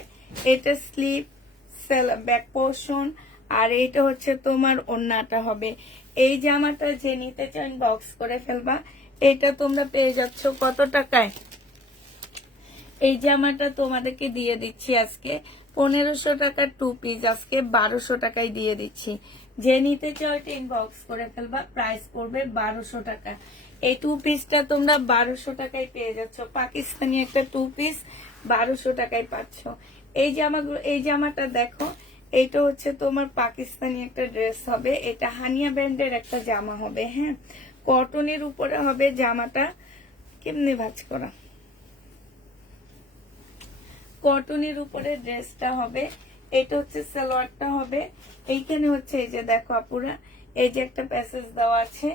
এটা স্লিপ, ব্যাক পোর্শন, আর এইটা হচ্ছে তোমার ওড়নাটা হবে। এই জামাটা যে নিতে চান বক্স করে ফেলবা। এটা তোমরা পেয়ে যাচ্ছ কত টাকায়? এই জামাটা তোমাদেরকে দিয়ে দিচ্ছি আজকে 1500 টাকার টু পিস, আজকে 1200 টাকায় দিয়ে দিচ্ছি। যে নিতে চাও ইনবক্স করে ফেলবা। প্রাইস পড়বে 1200 টাকা। এই টু পিসটা তোমরা 1200 টাকায় পেয়ে যাচ্ছ। পাকিস্তানি একটা টু পিস 1200 টাকায় পাচ্ছ। এই জামাটা দেখো, এইটা হচ্ছে তোমার পাকিস্তানি একটা ড্রেস হবে। এটা হানিয়া ব্র্যান্ডের একটা জামা হবে। হ্যাঁ, কটনের উপরে হবে জামাটা। কেমনে ভাঁজ করা, কটনের উপরে ড্রেসটা হবে। এটা হচ্ছে সালোয়ারটা হবে। এইখানে হচ্ছে এই যে দেখো আপুরা, এই যে একটা প্যাসেজ দেওয়া আছে,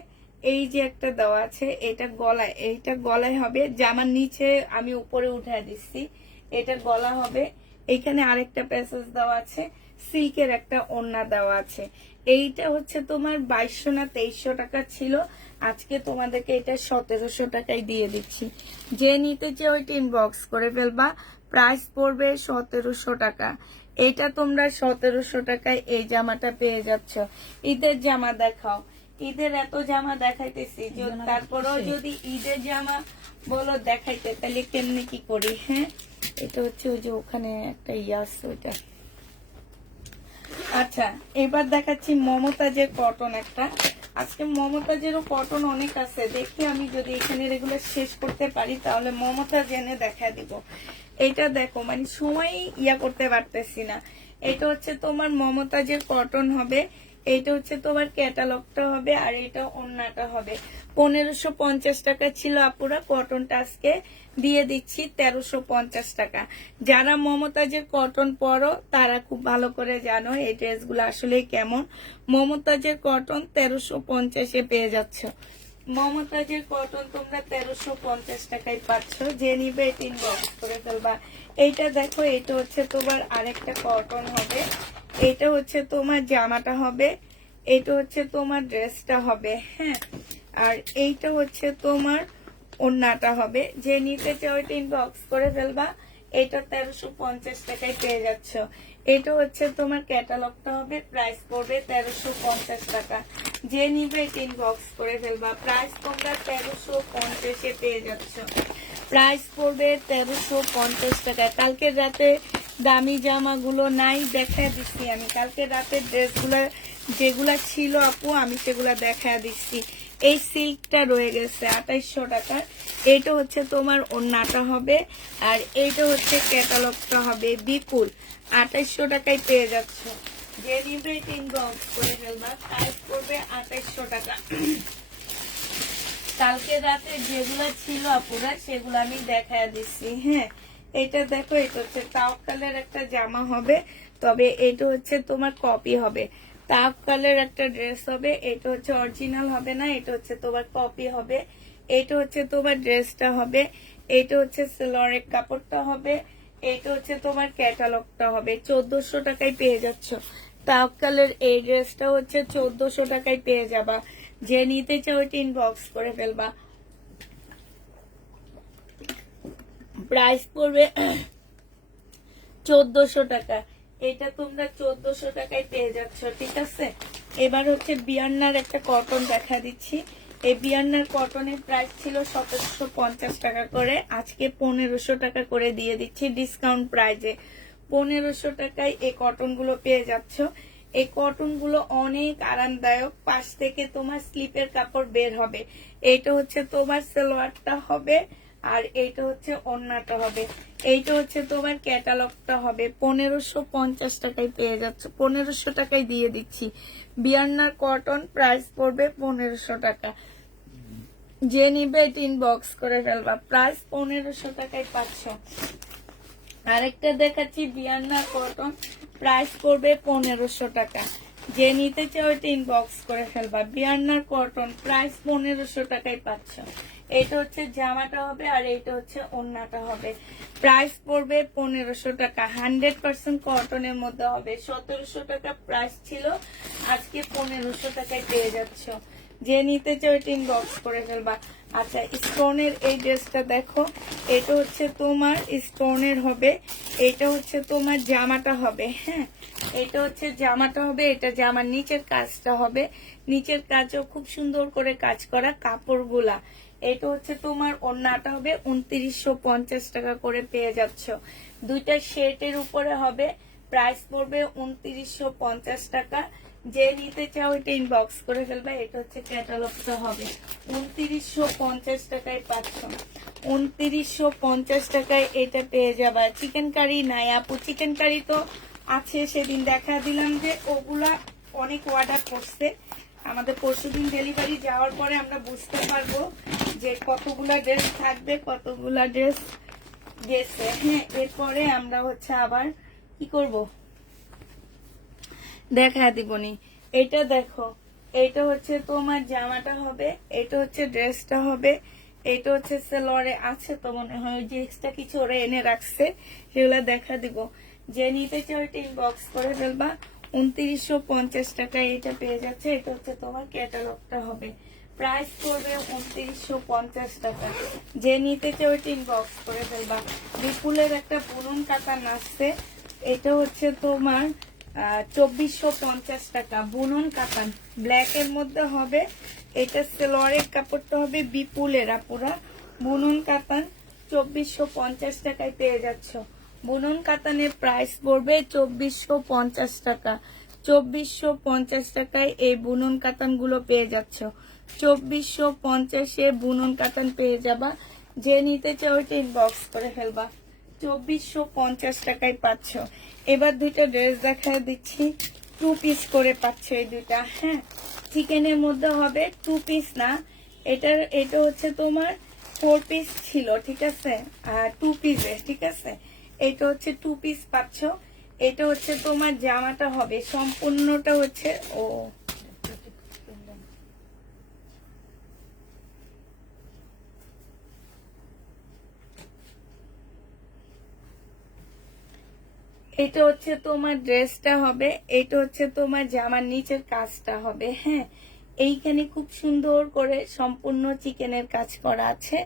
এই যে একটা দেওয়া আছে, এটা গলায়, এইটা গলায় হবে। জামার নিচে আমি উপরে উঠায় দিচ্ছি, এটা গলা হবে। এইখানে আরেকটা প্যাসেজ দেওয়া আছে, সিল্কের একটা ওড়না দেওয়া আছে। এইটা হচ্ছে তোমার 2200 না 2300 টাকা ছিল, আজকে তোমাদেরকে এটা 1700 টাকায় দিয়ে দিচ্ছি। যে নিতে চাও ওইটা ইনবক্স করে ফেলবা। প্রাইস পড়বে 1700 টাকা। এটা তোমরা 1700 টাকায় এই জামাটা পেয়ে যাচ্ছ। ঈদের জামা দেখাও। ঈদের এত জামা দেখাইতেছি, তারপরেও যদি ঈদের জামা বলো দেখাইতে, তাহলে কেমনি কি করি? হ্যাঁ, এটা হচ্ছে ওই যে ওখানে একটা ইয়াস, ওইটা। আচ্ছা, এবার দেখাচ্ছি মমতাজের কটন একটা। আজকে মমতাজেরও কটন অনেক আছে, দেখি আমি যদি এখানে রেগুলার শেষ করতে পারি তাহলে মমতাজ এনে দেখা দিব। এটা দেখো, মানে সময় করতে পারতেছি না। এটা হচ্ছে তোমার মমতাজের কটন হবে। এইটা হচ্ছে তোমার ক্যাটালগটা হবে, আর এটা ওন্নাটা হবে। 1550 টাকা ছিল আপুরা, কটনটা আজকে দিয়ে দিচ্ছি 1350 টাকা। যারা মমতাজের কটন পরো তারা খুব ভালো করে জানো এই ড্রেসগুলো আসলে কেমন। মমতাজের কটন 1350-এ পেয়ে যাচ্ছ। মমতাজের কটন তোমরা 1350 টাকায় পাচ্ছ। যে নিবে ইনবক্স করে ফেলবা। এইটা দেখো, এটা হচ্ছে তোমার আরেকটা কটন হবে, এটা হচ্ছে তোমার জামাটা হবে, এটা হচ্ছে তোমার ড্রেসটা হবে, হ্যাঁ। আর এইটা হচ্ছে তোমার ওড়নাটা হবে। যে নিতে চাও এটা ইনবক্স করে ফেলবা। এটা 1350 টাকায় পেয়ে যাচ্ছ। এটা হচ্ছে তোমার ক্যাটালগটা হবে, প্রাইস পড়বে 1350 টাকা। যে নিবে এটা ইনবক্স করে ফেলবা। প্রাইস তোমরা 1350-এ পেয়ে যাচ্ছ। প্রাইস পড়বে 1350 টাকায়। কালকে রাতে দামি জামাগুলো নাই, দেখা দিচ্ছি আমি। কালকে রাতের ড্রেসগুলো যেগুলা ছিল আপু আমি সেগুলা দেখা দিচ্ছি। এই সিল্কটা রয়ে গেছে 2800 টাকার। এইটা হচ্ছে তোমার ওড়নাটা হবে, আর এইটা হচ্ছে ক্যাটালগটা হবে বিপুল। 2800 টাকায় পেয়ে যাচ্ছ। যে নিবে ইনবক্স করে ফেলবা। প্রাইস পড়বে 2800 টাকা। কালকে রাতে যেগুলো ছিল আপুরা সেগুলো আমি দেখা দিচ্ছি, হ্যাঁ। এটা দেখো, এটা হচ্ছে তাওকালের একটা জামা হবে, তবে এটা হচ্ছে তোমার কপি হবে। তাওকালের একটা ড্রেস হবে, এটা হচ্ছে অরিজিনাল হবে না, এটা হচ্ছে তোমার কপি হবে। এটা হচ্ছে তোমার ড্রেসটা হবে, এটা হচ্ছে সেলরের কাপড়টা হবে, এটা হচ্ছে তোমার ক্যাটালগটা হবে। 1400 টাকায় পেয়ে যাচ্ছ। তাওকালের এই ড্রেসটা হচ্ছে 1400 টাকায় পেয়ে যাবা। যে নিতে চাও ওইটা ইনবক্স করে ফেলবা। প্রাইস পড়বে 1400 টাকা। এটা তোমরা 1400 টাকায় পেয়ে যাচ্ছ, ঠিক আছে। এবার হচ্ছে বিয়ান্নার একটা কটন দেখা দিচ্ছি। এই বিয়ান্নার কটনের প্রাইস ছিল 1750 টাকা করে, আজকে 1500 টাকা করে দিয়ে দিচ্ছি ডিসকাউন্ট প্রাইজে। 1500 টাকায় এই কটন গুলো পেয়ে যাচ্ছ। এই কটন গুলো অনেক আরামদায়ক, পাশ থেকে তোমার স্লিপের কাপড় বের হবে। এইটা হচ্ছে তোমার সালোয়ারটা হবে, আর এইটা হচ্ছে ওড়নাটা হবে। এইটা হচ্ছে তোমার ক্যাটালগটা হবে। 1550 টাকায় পেয়ে যাচ্ছ। 1500 টাকায় দিয়ে দিচ্ছি। বিয়ান্নার কটন, প্রাইস পড়বে 1500 টাকা। যে নিবে ইনবক্স করে ফেলবা। প্রাইস 1500 টাকায় পাচ্ছ। আরেকটা দেখাচ্ছি বিয়ান্নার কটন, প্রাইস পড়বে 1500 টাকা। যে নিতে চাও এটা ইনবক্স করে ফেলবা। বিয়ান্নার কটন, প্রাইস 1500 টাকায় পাচ্ছ। এটা হচ্ছে জামাটা হবে, আর এইটা হচ্ছে ওড়নাটা হবে। প্রাইস পড়বে 1500 টাকা। 100% কটনের মধ্যে হবে। 1700 টাকা প্রাইস ছিল, আজকে 1500 টাকায় পেয়ে যাচ্ছ। যে নিতে চাও এটা ইনবক্স করে ফেলবা। আচ্ছা, স্টোনের এই ড্রেসটা দেখো, এটা হচ্ছে তোমার স্টোনের হবে, এটা হচ্ছে তোমার জামাটা হবে, হ্যাঁ। এটা হচ্ছে জামাটা হবে, এটা জামার নিচের কাজটা হবে। নিচের কাজও খুব সুন্দর করে কাজ করা কাপড়গুলা। এটা হচ্ছে তোমার ওড়নাটা হবে, 2950 টাকা করে পেয়ে যাচ্ছ। দুইটা শেটের উপরে হবে। প্রাইস পড়বে 2950 টাকা। যে নিতে চাও এটা ইনবক্স করে ফেলবে। এটা হচ্ছে ক্যাটালগটা হবে। 2950 টাকায় পাচ্ছ। 2950 টাকায় এটা পেয়ে যাবা। চিকেন কারি নাই আপু, চিকেন কারি তো আছে, সেদিন দেখা দিলাম যে ওগুলা অনেক অর্ডার করছে। আমাদের পরশুদিন ডেলিভারি যাওয়ার পরে আমরা বুঝতে পারবো যে কতগুলা ড্রেস থাকবে, কতগুলা ড্রেস গেছে, হ্যাঁ। এরপরে আমরা হচ্ছে আবার কি করব দেখা দিবনি। এটা দেখো, এটা হচ্ছে তোমার জামাটা হবে, এটা হচ্ছে ড্রেসটা হবে, এটা হচ্ছে সেলরে আছে তো মনে হয়, যে এক্সট্রা কিছু ওরা এনে রাখছে সেগুলো দেখা দিব। যে নিতে চাও এটা ইনবক্স করে ফেলবা। 2950 টাকায় এটা পেয়ে যাচ্ছে। এটা হচ্ছে তোমার ক্যাটালগটা হবে। প্রাইস পড়বে 2950 টাকা। যে নিতে চাও এটা ইনবক্স করে ফেলবা। বিপুলের একটা বুনন কাতান আসছে, এটা হচ্ছে তোমার 2450 টাকা। বুনন কাতান ব্ল্যাক এর মধ্যে হবে। এটা সেলোয়ারের কাপড়টা হবে বিপুলের আপুরা। বুনন কাতান 2450 টাকায় পেয়ে যাচ্ছ। বুনন কাতানের প্রাইস পড়বে 2450 টাকা। 2450 টাকায় এই বুনন কাতান গুলো পেয়ে যাচ্ছ। 2450-এ বুনন কাতান পেয়ে যাবা। যে নিতে চাও এটা ইনবক্স করে ফেলবা। 2450 টাকায় পাচ্ছ। এবার দুইটা ড্রেস দেখা দিচ্ছি। 2 পিস করে পাচ্ছ এই দুইটা। হ্যাঁ, চিকেনের মধ্যে হবে 2 পিস না, এটা হচ্ছে তোমার 4 পিস ছিল, ঠিক আছে, আর 2 পিসের, ঠিক আছে। এটা হচ্ছে 2 পিস পাচ্ছ। এটা হচ্ছে তোমার জামাটা হবে সম্পূর্ণটা হচ্ছে এটা হচ্ছে তোমার ড্রেসটা হবে, এটা হচ্ছে তোমার জামার নিচের কাজটা হবে। হ্যাঁ, এইখানে খুব সুন্দর করে সম্পূর্ণ চিকেনের কাজ করা আছে।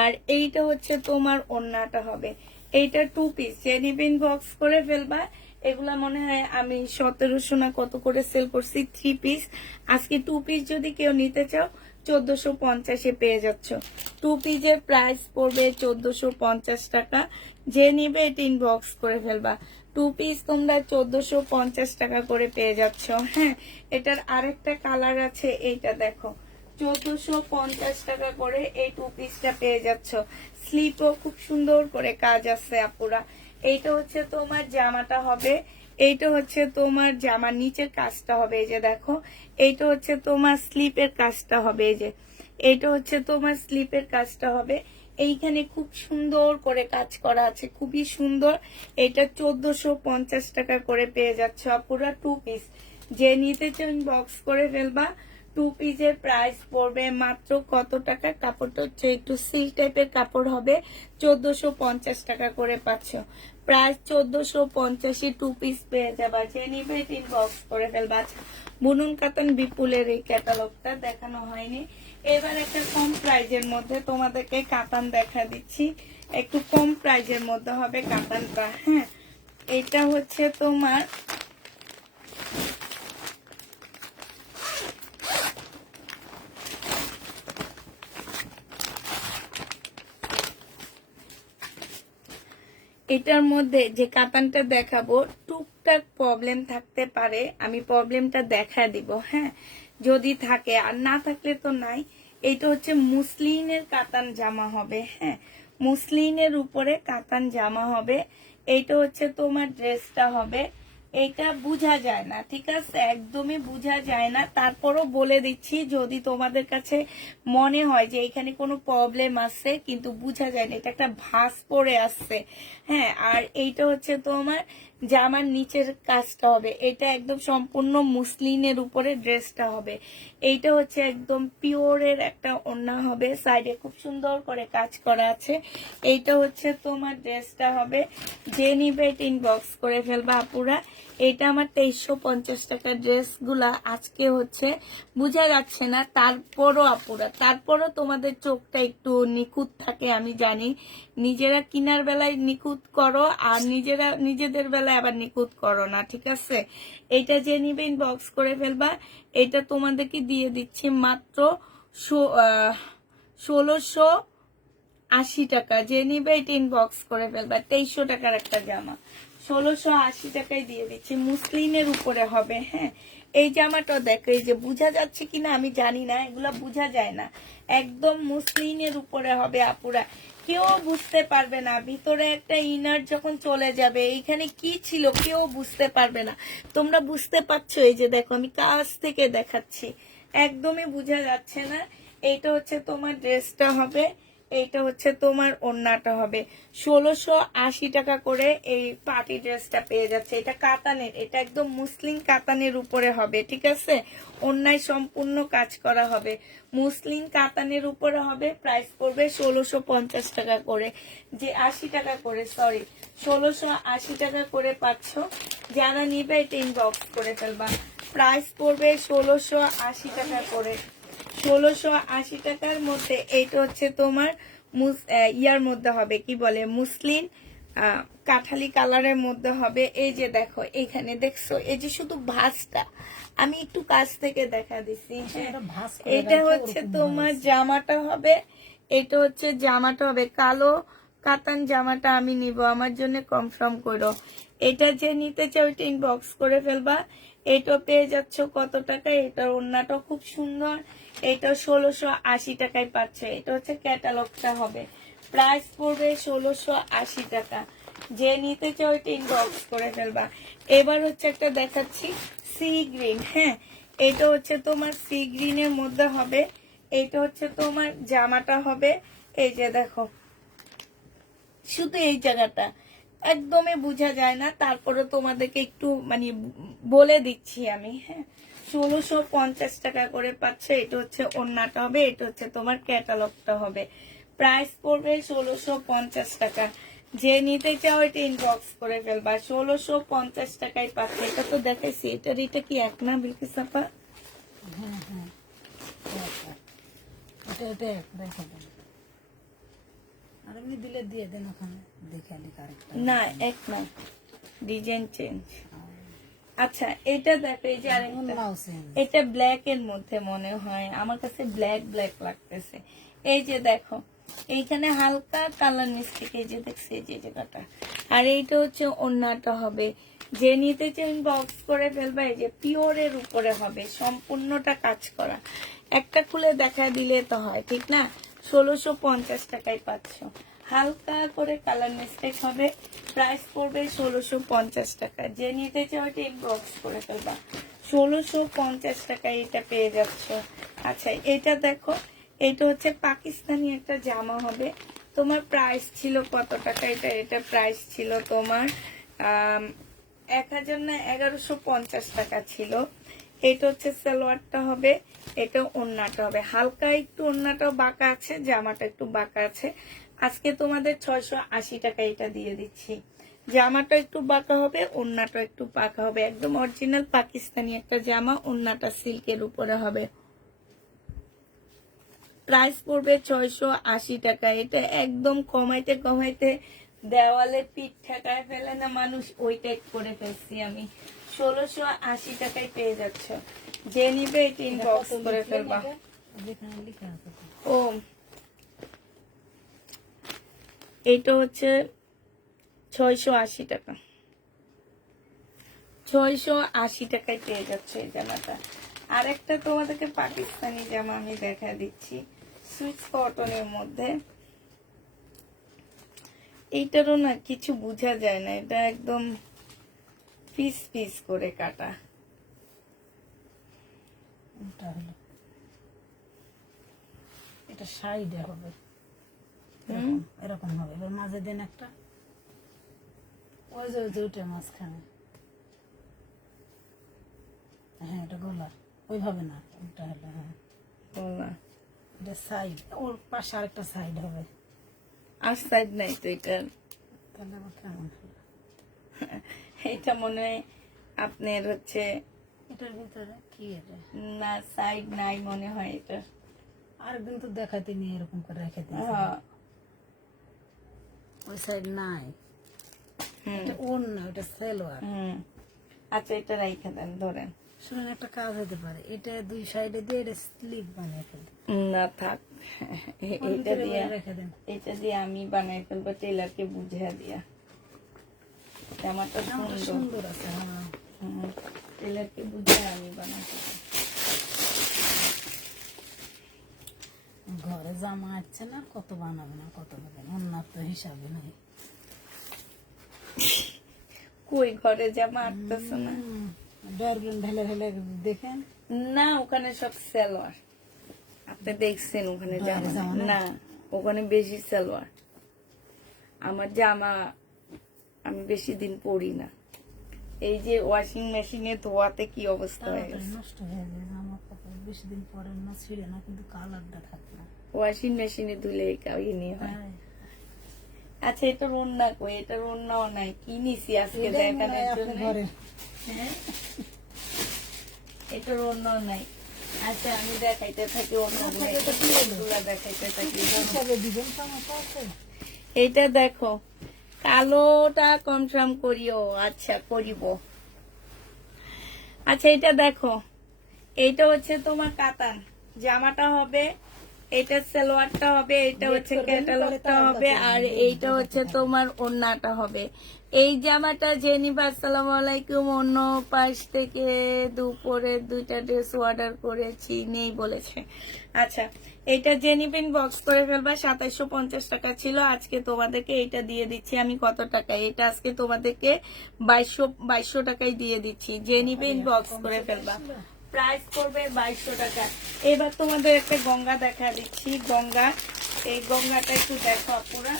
আর এইটা হচ্ছে তোমার ওড়নাটা হবে। এইটা 2 পিস, যে নিবেন বক্স করে ফেলবা। এগুলা মনে হয় আমি 1700 না কত করে সেল করছি 3 পিস। আজকে 2 পিস যদি কেউ নিতে চাও 1450-এ পেয়ে যাচ্ছ। 2 পিসের প্রাইস পড়বে 1450 টাকা। যে নিবে এটা ইনবক্স করে ফেলবা। 2 পিস তোমরা 1450 টাকা করে পেয়ে যাচ্ছ। হ্যাঁ, এটার আরেকটা কালার আছে, এইটা দেখো 1450 টাকা করে এই 2 পিসটা পেয়ে যাচ্ছ। স্লিপও খুব সুন্দর করে কাজ আছে আপুরা। এইটা হচ্ছে তোমার জামাটা হবে, এইটা হচ্ছে তোমার জামার নিচের কাজটা হবে, এই যে দেখো। এইটা হচ্ছে তোমার স্লিপের কাজটা হবে, এই যে এইটা হচ্ছে তোমার স্লিপের কাজটা হবে। এইখানে খুব সুন্দর করে কাজ করা আছে, খুবই সুন্দর। এটা 1450 টাকা করে পেয়ে যাচ্ছ পুরো 2 পিস। যে নিতে চাও বক্স করে ফেলবা। 2 পিসের প্রাইস পড়বে মাত্র কত টাকা? কাপড়টা হচ্ছে একটু সিল্ক টাইপের কাপড় হবে, 1450 টাকা করে পাচ্ছ। প্রাইস 1450-এ 2 পিস পেয়ে যাবা। যে নিবে বক্স করে ফেলবা। আচ্ছা, বুনুন কাতান বিপুলের এই ক্যাটালগটা দেখানো হয়নি। এবার একটা কম প্রাইজের মধ্যে তোমাদেরকে কাতান দেখা দিচ্ছি, একটু কম প্রাইজের মধ্যে হবে কাতানটা। হ্যাঁ, এটা হচ্ছে তোমার এটার মধ্যে যে কাতানটা দেখাবো টুকটাক প্রবলেম থাকতে পারে, আমি প্রবলেমটা দেখা দিব। হ্যাঁ, যদি থাকে, আর না থাকলে তো নাই। এইটা হচ্ছে মুসলিনের কাতান জামা হবে। হ্যাঁ, মুসলিনের উপরে কাতান জামা হবে। এইটা হচ্ছে তোমার ড্রেসটা হবে। এটা বোঝা যায় না, ঠিক আছে, একদমই বোঝা যায় না। তারপরও বলে দিচ্ছি, যদি তোমাদের কাছে মনে হয় যে এখানে কোনো প্রবলেম আছে কিন্তু বোঝা যায় না, এটা একটা ভাঁজ পড়ে আসছে। হ্যাঁ, আর এইটা হচ্ছে তোমার জামার নিচের কাজটা হবে। এটা একদম সম্পূর্ণ মুসলিনের উপরে ড্রেসটা হবে। এইটা হচ্ছে একদম পিওরের একটা ওড়না হবে, সাইডে খুব সুন্দর করে কাজ করা আছে। এইটা হচ্ছে তোমার ড্রেসটা হবে। যে নিবে এটা ইনবক্স করে ফেলবা আপুরা। এটা আমার 2350 টাকার ড্রেসগুলা আজকে হচ্ছে বোঝা যাচ্ছে না, তারপরও আপুরা, তারপরও তোমাদের চোখটা একটু নিখুঁত থাকে, আমি জানি। নিজেরা কিনার বেলায় নিখুঁত করো, আর নিজেদের বেলায় আবার নিখুঁত করো না, ঠিক আছে। এটা যে নিবে ইনবক্স করে ফেলবা। এটা তোমাদেরকে দিয়ে দিচ্ছি মাত্র 1680 টাকা। যে নিবে এটা ইনবক্স করে ফেলবা। 2300 টাকার একটা জামা 1680 টাকায় দিয়ে দিচ্ছি, মুসলিনের উপরে হবে। হ্যাঁ, এই জামাটা দেখো, এই যে বোঝা যাচ্ছে কিনা আমি জানি না, এগুলা বোঝা যায় না, একদম মুসলিনের উপরে হবে আপুরা। কেউ বুঝতে পারবে না, ভিতরে একটা ইনার যখন চলে যাবে এইখানে কি ছিল কেউ বুঝতে পারবে না। তোমরা বুঝতে পারছো? এই যে দেখো, আমি কাছ থেকে দেখাচ্ছি, একদমই বোঝা যাচ্ছে না। এইটা হচ্ছে তোমার ড্রেসটা হবে, এইটা হচ্ছে তোমার ওড়নাটা হবে। 1680 টাকা করে এই পার্টি ড্রেসটা পেয়ে যাচ্ছে। এটা কাতানের, এটা একদম মুসলিম কাতানের উপরে হবে, ঠিক আছে। ওড়নায় সম্পূর্ণ কাজ করা হবে, মুসলিম কাতানের উপরে হবে। প্রাইস পড়বে 1650 টাকা করে, যে 80 টাকা করে, সরি 1680 টাকা করে পাচ্ছ। যারা নিবে এটা ইনবক্স করে ফেলবা। প্রাইস পড়বে 1680 টাকা করে। 1680 টাকার মধ্যে এইটা হচ্ছে তোমার ইয়ার মধ্যে হবে, কি বলে, মুসলিম কাঠালি কালারের মধ্যে হবে। এই যে দেখো, এখানে দেখছো, এই যে শুধু ভাঁজটা আমি একটু কাছ থেকে দেখা দিচ্ছি। এটা হচ্ছে তোমার জামাটা হবে, এটা হচ্ছে জামাটা হবে কালো কাতান জামাটা আমি নিব, আমার জন্য কনফার্ম করো। এটা যে নিতে চাও এটা ইনবক্স করে ফেলবা। এটা পেয়ে যাচ্ছ কত টাকা? এটার ওড়নাটা খুব সুন্দর, এটা 1680 টাকায় পাচ্ছে। এটা হচ্ছে ক্যাটালগটা হবে, প্রাইস পড়বে 1680 টাকা। যে নিতে চাও এটা ইনবক্স করে ফেলবা। এবার হচ্ছে একটা দেখাচ্ছি সি গ্রিন, হ্যাঁ এটা হচ্ছে তোমার সি গ্রিনের মধ্যে হবে। এইটা হচ্ছে তোমার জামাটা হবে, এই যে দেখো শুধু এই জায়গাটা একদমই বোঝা যায় না, তারপরে তোমাদেরকে একটু মানে বলে দিচ্ছি আমি, হ্যাঁ 1650 টাকা করে পাচ্ছে। এটা হচ্ছে ওড়নাটা হবে, এটা হচ্ছে তোমার ক্যাটালগটা হবে। প্রাইস পড়বে 1650 টাকা। যে নিতে চাও এটা ইনবক্স করে ফেলবা, 1650 টাকায় পাচ্ছে। এটা তো দেখাইছি, এটা কি এক না বিলকিস আপা? হ্যাঁ হ্যাঁ, এটা এটা রেখে দেন, আর এমনি দিলে দিয়ে দেন ওখানে দেখে লিখা আরেকটা। না এক না, ডিজাইন চেঞ্জ। আচ্ছা এটা দেখো, এই যে আরেকটা, নাও সেম। এটা ব্ল্যাক এর মধ্যে মনে হয়, আমার কাছে ব্ল্যাক ব্ল্যাক লাগতেছে। এই যে দেখো এইখানে হালকা কালার মিস্টেক, এই যে দেখছি এই যে জায়গাটা। আর এইটা হচ্ছে ওড়নাটা হবে। যে নিতে চান বক্স করে ফেলবা, এই যে পিওরের উপরে হবে, সম্পূর্ণটা কাজ করা। একটা খুলে দেখা দিলে তো হয়, ঠিক না? 1650 টাকায় পাচ্ছ। হালকা করে কালার মিস্টেক হবে, প্রাইস পড়বে 1650 টাকা। যে নিতে চাও এটা ইনবক্স করে ফেলবা, 1650 টাকায় এটা পেয়ে যাচ্ছ। আচ্ছা এটা দেখো, এটা হচ্ছে পাকিস্তানি একটা জামা হবে। তোমার প্রাইস ছিল কত টাকা? এটা প্রাইস ছিল তোমার 1000 না 1150 টাকা ছিল। এটা হচ্ছে সালোয়ারটা হবে, এটা ওড়নাটা হবে। হালকা একটু ওড়নাটাও বাঁকা আছে, জামাটা একটু বাঁকা আছে। আজকে তোমাদের 680 টাকা এটা দিয়ে দিচ্ছি। জামাটা একটু বাঁকা হবে, ওড়নাটা একটু বাঁকা হবে। একদম অরিজিনাল পাকিস্তানি একটা জামা, ওড়নাটা সিল্কের উপরে হবে। প্রাইস পড়বে 680 টাকা। এটা একদম কমাইতে কমাইতে দেওয়ালে পিঠ ঠেকায় ফেলে না মানুষ, ওইটাই করে ফেলছি আমি। 1680 টাকায় পেয়ে যাচ্ছ। যে নিবে এটা ইনবক্স করে ফেলবা। যেখানে লিখা আছে তো। ও এইটা হচ্ছে 680 টাকা, 680 টাকায় পেয়ে যাচ্ছে এই জামাটা। আরেকটা তোমাদেরকে পাকিস্তানি জামা আমি দেখা দিচ্ছি, সুইচ কটনের মধ্যে। এইটারও না কিছু বোঝা যায় না, এটা একদম পিস পিস করে কাটা। এটা হলো, এটা সাইডে হবে, এরকম হবে। এবার মাঝে দেন একটা, ওই যে ওইটা মাঝখানে। হ্যাঁ এটা গলা, ওইভাবে না, ওটা হলো হ্যাঁ বলা এটা সাইড, ওর পাশে আরেকটা সাইড হবে। আর সাইড নাই তো এটা। তাহলে আবার কেমন হলো? এটা মনে হয় আপনার হচ্ছে এটার ভিতরে কি এটা? না, সাইড নাই মনে হয় এটা। আরেকদিন তো দেখাতে নিয়ে এরকম করে রেখে দিয়েছে, হ্যাঁ ওই সাইড নাই। হুম এটা ওর না, ওটা সেলোয়ার। হুম। আচ্ছা এটা রাইখা দেন, ধরেন। শুনুন একটা কাজ হতে পারে, এটা দুই সাইডে দিয়ে এটা স্লিপ বানিয়ে ফেলতে, না থাক, ওর এটা ভিতরে দিয়ে, রেখে দেন। এটা দিয়ে আমি বানাই ফেলবো, টেলারকে বুঝিয়ে দিয়া। জামাটা জামাটা সুন্দর, সুন্দর আছে। হ্যাঁ টেলারকে বুঝিয়ে আমি বানাই ফেলবো। ঘরে জামা আছে না, কত বানাবে না কত বানাবে, ওনার তো হিসাবে নাই। কই ঘরে জামা আটতেছে না? ডরগুলো ঢেলে ঢেলে দেখেন। না ওখানে সব সালোয়ার, আপনি দেখছেন ওখানে জামা জামা নাই। না ওখানে বেশি সালোয়ার। আমার জামা আমি বেশি দিন পরি না, এই যে ওয়াশিং মেশিনে ধোয়াতে কি অবস্থা হয়ে তাড়াতাড়ি গেছে। নষ্ট হয়ে যায় জামা কাপড়, বেশি দিন পরে না, ছিঁড়ে না, কিন্তু কালারটা থাকে না। ওয়াশিং মেশিনে ধুলে নিয়ে হয়। হ্যাঁ। আচ্ছা এটার ওড়না কই? এটার ওড়নাও নাই, কি নিছি আজকে এটাই মনে দেখানোর হয় আপনি জন্য। ঘরে। হ্যাঁ এটার ওড়নাও নাই। আচ্ছা আমি দেখাইতে থাকি অন্যগুলো, আচ্ছা, এটা কি হলো? এগুলা দেখাইতে থাকি। হিসাবে দিবেন সমস্যা আছে। এইটা দেখো, কালোটা কনফার্ম করিও। আচ্ছা করিব। আচ্ছা এটা দেখো, এইটা হচ্ছে তোমার কাতান জামাটা হবে, এটা সালোয়ারটা হবে, এটা হচ্ছে ক্যাটালগটা হবে, আর এইটা হচ্ছে তোমার ওড়নাটা হবে। এই জামাটা যে নিবা, আসসালামু আলাইকুম, অন্য পাশ থেকে দুপুরে 2টা ড্রেস অর্ডার করেছি, নেই বলেছে। আচ্ছা, এটা যে নিবেন বক্স করে ফেলবা। 2750 টাকা ছিল, আজকে তোমাদেরকে এটা দিয়ে দিচ্ছি আমি কত টাকা, এটা আজকে তোমাদেরকে 2200 টাকায় দিয়ে দিচ্ছি। যে নিবেন বক্স করে ফেলবা, প্রাইস করবে 2200 টাকা। এবার তোমাদের একটা গঙ্গা দেখা দিচ্ছি, গঙ্গা। এই গঙ্গাটা একটু দেখো আপুরা।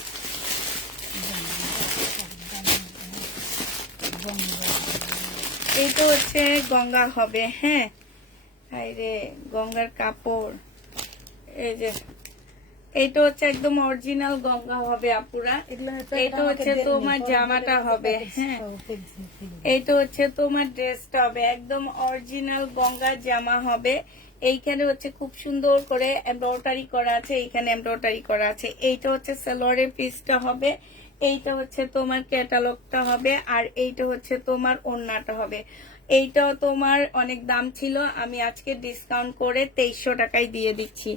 এইটা হচ্ছে গঙ্গা হবে, হ্যাঁ। রে গঙ্গার কাপড়, এই যে এইটা হচ্ছে একদম অরিজিনাল গঙ্গা হবে আপুরা। এটা হচ্ছে তোমার জামাটা হবে, হ্যাঁ। এইটা হচ্ছে তোমার ড্রেসটা হবে, একদম অরিজিনাল গঙ্গার জামা হবে। এইখানে হচ্ছে খুব সুন্দর করে এমব্রয়ডারি করা আছে, এইখানে এমব্রয়ডারি করা আছে। এইটা হচ্ছে সালোয়ারের পিসটা হবে, এইটা হচ্ছে তোমার ক্যাটালগটা হবে, আর এইটা হচ্ছে তোমার ওড়নাটা হবে। এইটাও তোমার অনেক দাম ছিল, আমি আজকে ডিসকাউন্ট করে 2300 টাকায় দিয়ে দিচ্ছি।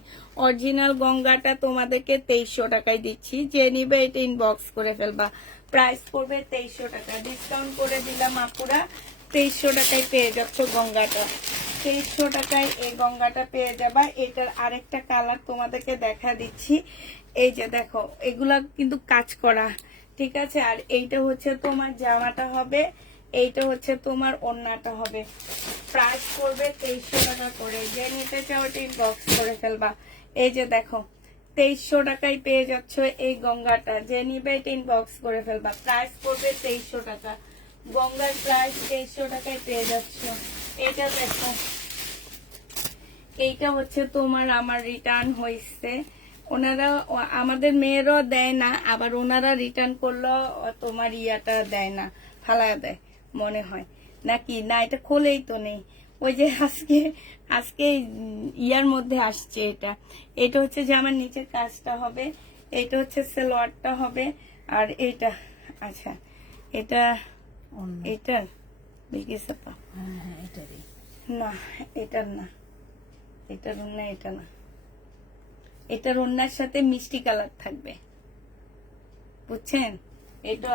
অরিজিনাল গঙ্গাটা তোমাদেরকে 2300 টাকায় দিচ্ছি, যে নিবে এটা ইনবক্স করে ফেলবা। প্রাইস পড়বে 2300 টাকা, ডিসকাউন্ট করে দিলাম আপুরা। 2300 টাকায় পেয়ে যাচ্ছ গঙ্গাটা, 2300 টাকায় এই গঙ্গাটা পেয়ে যাবা। এটার আরেকটা কালার তোমাদেরকে দেখা দিচ্ছি, এই যে দেখো, এগুলা কিন্তু কাজ করা, ঠিক আছে। আর এইটা হচ্ছে তোমার জামাটা হবে, এইটা হচ্ছে তোমার ওড়নাটা হবে। প্রাইস করবে 2300 টাকা করে, যে নিতে চাও এটা ইনবক্স করে ফেলবা। এই যে দেখো, 2300 টাকায় পেয়ে যাচ্ছ এই গঙ্গাটা, যে নিবে এটা ইনবক্স করে ফেলবা। প্রাইস করবে 2300 টাকা, গঙ্গার প্রাইস 2300 টাকায় পেয়ে যাচ্ছ। এটা দেখো, এইটা হচ্ছে তোমার আমার রিটার্ন হয়েছে। ওনারা আমাদের মেয়েরও দেয় না, আবার ওনারা রিটার্ন করলেও তোমার ইয়াটা দেয় না, ফালা দেয় মনে হয় নাকি না, এটা খোলেই তো নেই। ওই যে আজকে আজকে ইয়ার মধ্যে আসছে এটা। এটা হচ্ছে যে আমার নিচের কাজটা হবে, এটা হচ্ছে সালোয়ারটা হবে, আর এটা আচ্ছা এটা এটা বিকিস আপা, না এটার না, এটার না, এটা না, এটার ওড়নার সাথে মিষ্টি কালার থাকবে, বুঝছেন। এটা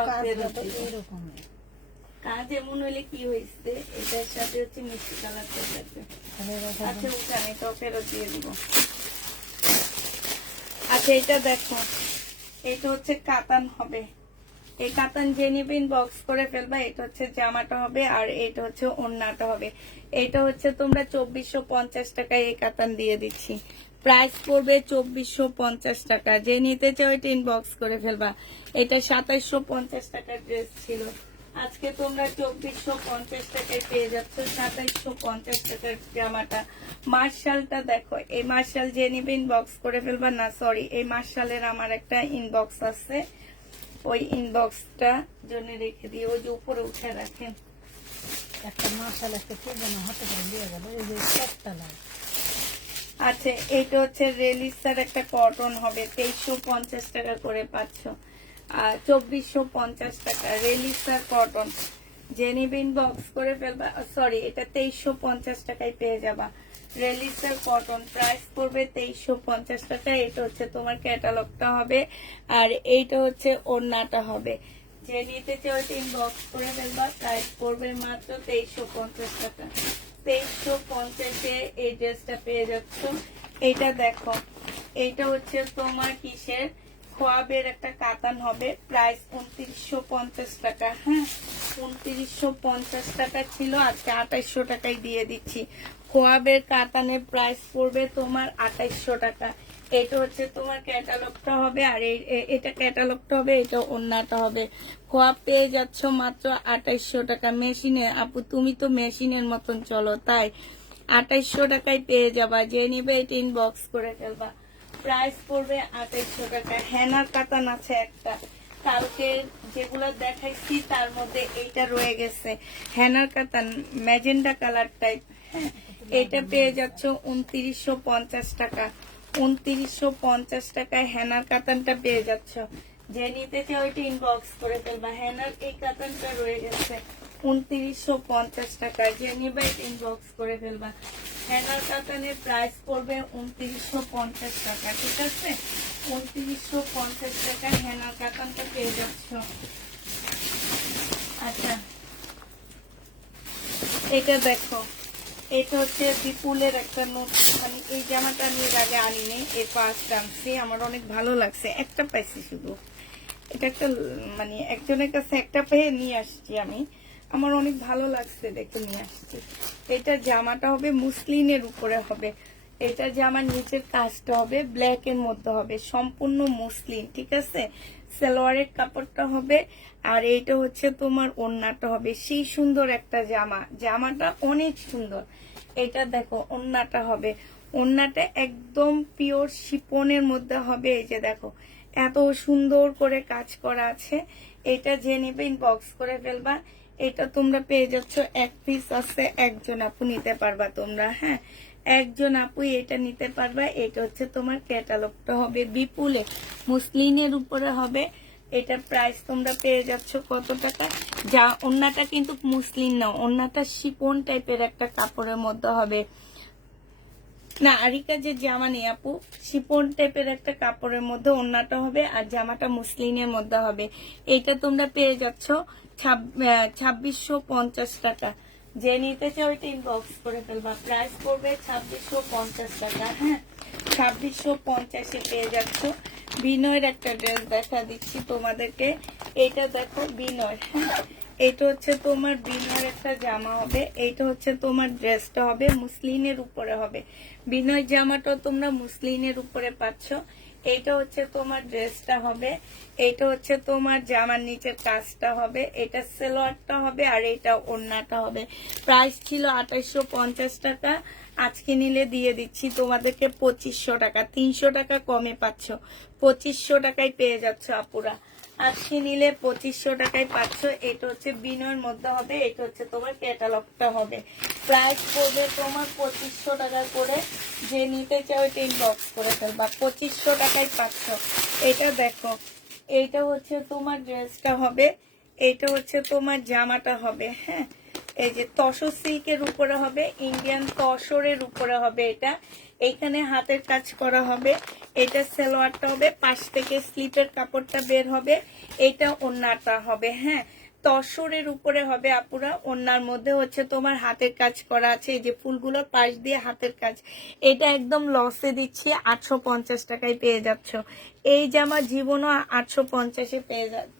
কাজ এমন হইলে কি হয়েছে, এটার সাথে হচ্ছে মিষ্টি কালারটা থাকবে। আচ্ছা উঠান, এটা ফেরত দিয়ে দিব। আচ্ছা এটা দেখো, এটা হচ্ছে কাতান হবে, এই কাতান যে নিবে ইনবক্স করে ফেলবা। এটা হচ্ছে জামাটা হবে, আর এটা হচ্ছে ওড়নাটা হবে। এটা হচ্ছে তোমরা 2450 টাকায় এই কাতান দিয়ে দিচ্ছি। প্রাইস পড়বে 2450 টাকা, যে নিতে চাও এটা ইনবক্স করে ফেলবা। এটা 2750 টাকার ড্রেস ছিল, আজকে তোমরা 2450 টাকায় পেয়ে যাচ্ছ 2750 টাকার জামাটা। মার্শালটা দেখো, এই মার্শাল যে নিবে ইনবক্স করে ফেলবা। না সরি, এই মার্শালের আমার একটা ইনবক্স আছে, ওই ইনবক্সটা জন্য রেখে দিয়ে ওই যে উপরে উঠে রাখেন। একটা মাশাআল্লাহ একটা কে যেন হাতে করে দিয়ে গেল, এই যে সবটা লাগে। আচ্ছা এটা হচ্ছে রেলিসার একটা কটন হবে, 2350 টাকা করে পাচ্ছ, আর 2450 টাকা রেলিসার কটন, যে নিবে ইনবক্স করে ফেলবা। সরি, এটা 2350 টাকায় পেয়ে যাবা রেলিসার কটন। প্রাইস পড়বে 2350 টাকা। এটা হচ্ছে তোমার ক্যাটালগটা হবে, আর এইটা হচ্ছে ওড়নাটা হবে। যে নিতে চাও ইনবক্স করে ফেলবা। প্রাইস পড়বে মাত্র 2350 টাকা। 2350-এ এই ড্রেসটা পেয়ে যাচ্ছ। এইটা দেখো, এইটা হচ্ছে তোমার কিসের খোয়াবের একটা কাতান হবে, প্রাইস 2950 টাকা। হ্যাঁ, 2950 টাকা ছিল, আজকে 2800 টাকায় দিয়ে দিচ্ছি। খোয়াবের কাতানের প্রাইস পড়বে তোমার 2800 টাকা। এটা হচ্ছে তোমার ক্যাটালগটা হবে, আর এটা ক্যাটালগটা হবে, এটা ওড়নাটা হবে। খোয়াব পেয়ে যাচ্ছ মাত্র 2800 টাকা। মেশিনে আপু তুমি তো মেশিনের মতন চলো, তাই 2800 টাকায় পেয়ে যাবা। যে নিবে এটা ইনবক্স করে ফেলবা। প্রাইস পড়বে 2800 টাকা। হেনার কাতান আছে একটা, কালকে যেগুলো দেখাইছি তার মধ্যে এইটা রয়ে গেছে, হেনার কাতান ম্যাজেন্ডা কালার টাইপ। হ্যাঁ, এটা পেয়ে যাচ্ছ 2950 টাকা। 2950 টাকায় হেনার কাতানটা পেয়ে যাচ্ছ। যে নিতে চাও ওইটা ইনবক্স করে ফেলবা। হেনার এই কাতানটা রয়ে গেছে 2950 টাকা, যে নিবে ইনবক্স করে ফেলবা। হ্যানার কাতানের প্রাইস পড়বে 2950 টাকা, ঠিক আছে? 2950 টাকা হ্যানার কাতানটা পেয়ে যাচ্ছ। আচ্ছা, এটা দেখো, এটা হচ্ছে বিপুলের একটা নতুন, মানে এই জামাটা আমি এর আগে আনিনি, এই ফার্স্ট আনছি, আমার অনেক ভালো লাগছে, একটা পাইছি শুধু। এটা একটা মানে একজনের কাছে একটা পেয়ে নিয়ে আসছি আমি, আমার অনেক ভালো লাগছে দেখে নিয়ে আসছি। এটা জামাটা হবে মুসলিনের উপরে হবে, এটা জামার নিচের কাজটা হবে ব্ল্যাক এর মধ্যে হবে, সম্পূর্ণ মুসলিন, ঠিক আছে? সালোয়ারের কাপড়টা হবে, আর এইটা হচ্ছে তোমার ওড়নাটা হবে। সেই সুন্দর একটা জামা, জামাটা অনেক সুন্দর। এটা দেখো ওড়নাটা হবে, ওড়নাটা একদম পিওর শিপনের মধ্যে হবে। এই যে দেখো এত সুন্দর করে কাজ করা আছে। এটা যে নেবে ইনবক্স করে ফেলবা। এটা তোমরা পেয়ে যাচ্ছ, এক পিস আছে, একজন আপু নিতে পারবা তোমরা, হ্যাঁ একজন আপুই এটা নিতে পারবা। এটা হচ্ছে তোমার ক্যাটালগটা হবে বিপুলে মুসলিনের উপরে হবে। এটা প্রাইস তোমরা পেয়ে যাচ্ছ কত টাকা? যা ওন্নাটা কিন্তু মুসলিন না, ওন্নাটা শিপন টাইপের একটা কাপড়ের মধ্যে হবে না। আরিকা যে জামা নেই আপু, শিপন টাইপের একটা কাপড়ের মধ্যে ওন্নাটা হবে, আর জামাটা মুসলিনের মধ্যে হবে। এটা তোমরা পেয়ে যাচ্ছ 2650 টাকা। যে নিতে চাও এটা ইনবক্স করে ফেলবা। প্রাইস পড়বে 2650 টাকা, হ্যাঁ 2650-এ পেয়ে যাচ্ছ। বিনয়ের একটা ড্রেস দেখা দিচ্ছি তোমাদেরকে, এটা দেখো বিনয়, হ্যাঁ এটা হচ্ছে তোমার বিনয়ের একটা জামা হবে, এইটা হচ্ছে তোমার ড্রেসটা হবে মুসলিনের উপরে হবে। বিনয় জামাটা তোমরা মুসলিনের উপরে পাচ্ছ। এইটা হচ্ছে তোমার ড্রেসটা হবে, এইটা হচ্ছে তোমার জামার নিচের কাজটা হবে, এটা সালোয়ারটা হবে, আর এটা ওড়নাটা হবে। প্রাইস ছিল 2850 টাকা, আজকে নিলে দিয়ে দিচ্ছি তোমাদেরকে 2500 টাকা, 300 টাকা কমে পাচ্ছ, 2500 টাকায় পেয়ে যাচ্ছ আপুরা। আজকে নিলে 2500 টাকায় পাচ্ছ। এটা হচ্ছে বিনয়ের মধ্যে হবে, এটা হচ্ছে তোমার ক্যাটালগটা হবে। প্রাইস পড়বে তোমার 2500 টাকা করে। যে নিতে চাও এটা ইনবক্স করে ফেলবা, 2500 টাকায় পাচ্ছ। এটা দেখো, এইটা হচ্ছে তোমার ড্রেসটা হবে, এইটা হচ্ছে তোমার জামাটা হবে, হ্যাঁ এই যে তসর সিল্কের উপরে হবে, ইন্ডিয়ান তসরের উপরে হবে। এটা এইখানে হাতের কাজ করা হবে, এটা সালোয়ারটা হবে, পাশ থেকে স্লিপের কাপড়টা বের হবে, এটা ওড়নাটা হবে, হ্যাঁ তসরের উপরে হবে আপুরা। ওড়নার মধ্যে হচ্ছে তোমার হাতের কাজ করা আছে, এই যে ফুলগুলো পাশ দিয়ে হাতের কাজ। এটা একদম লসে দিচ্ছি, 850 টাকায় পেয়ে যাচ্ছ। এই জামা জীবনও 850-এ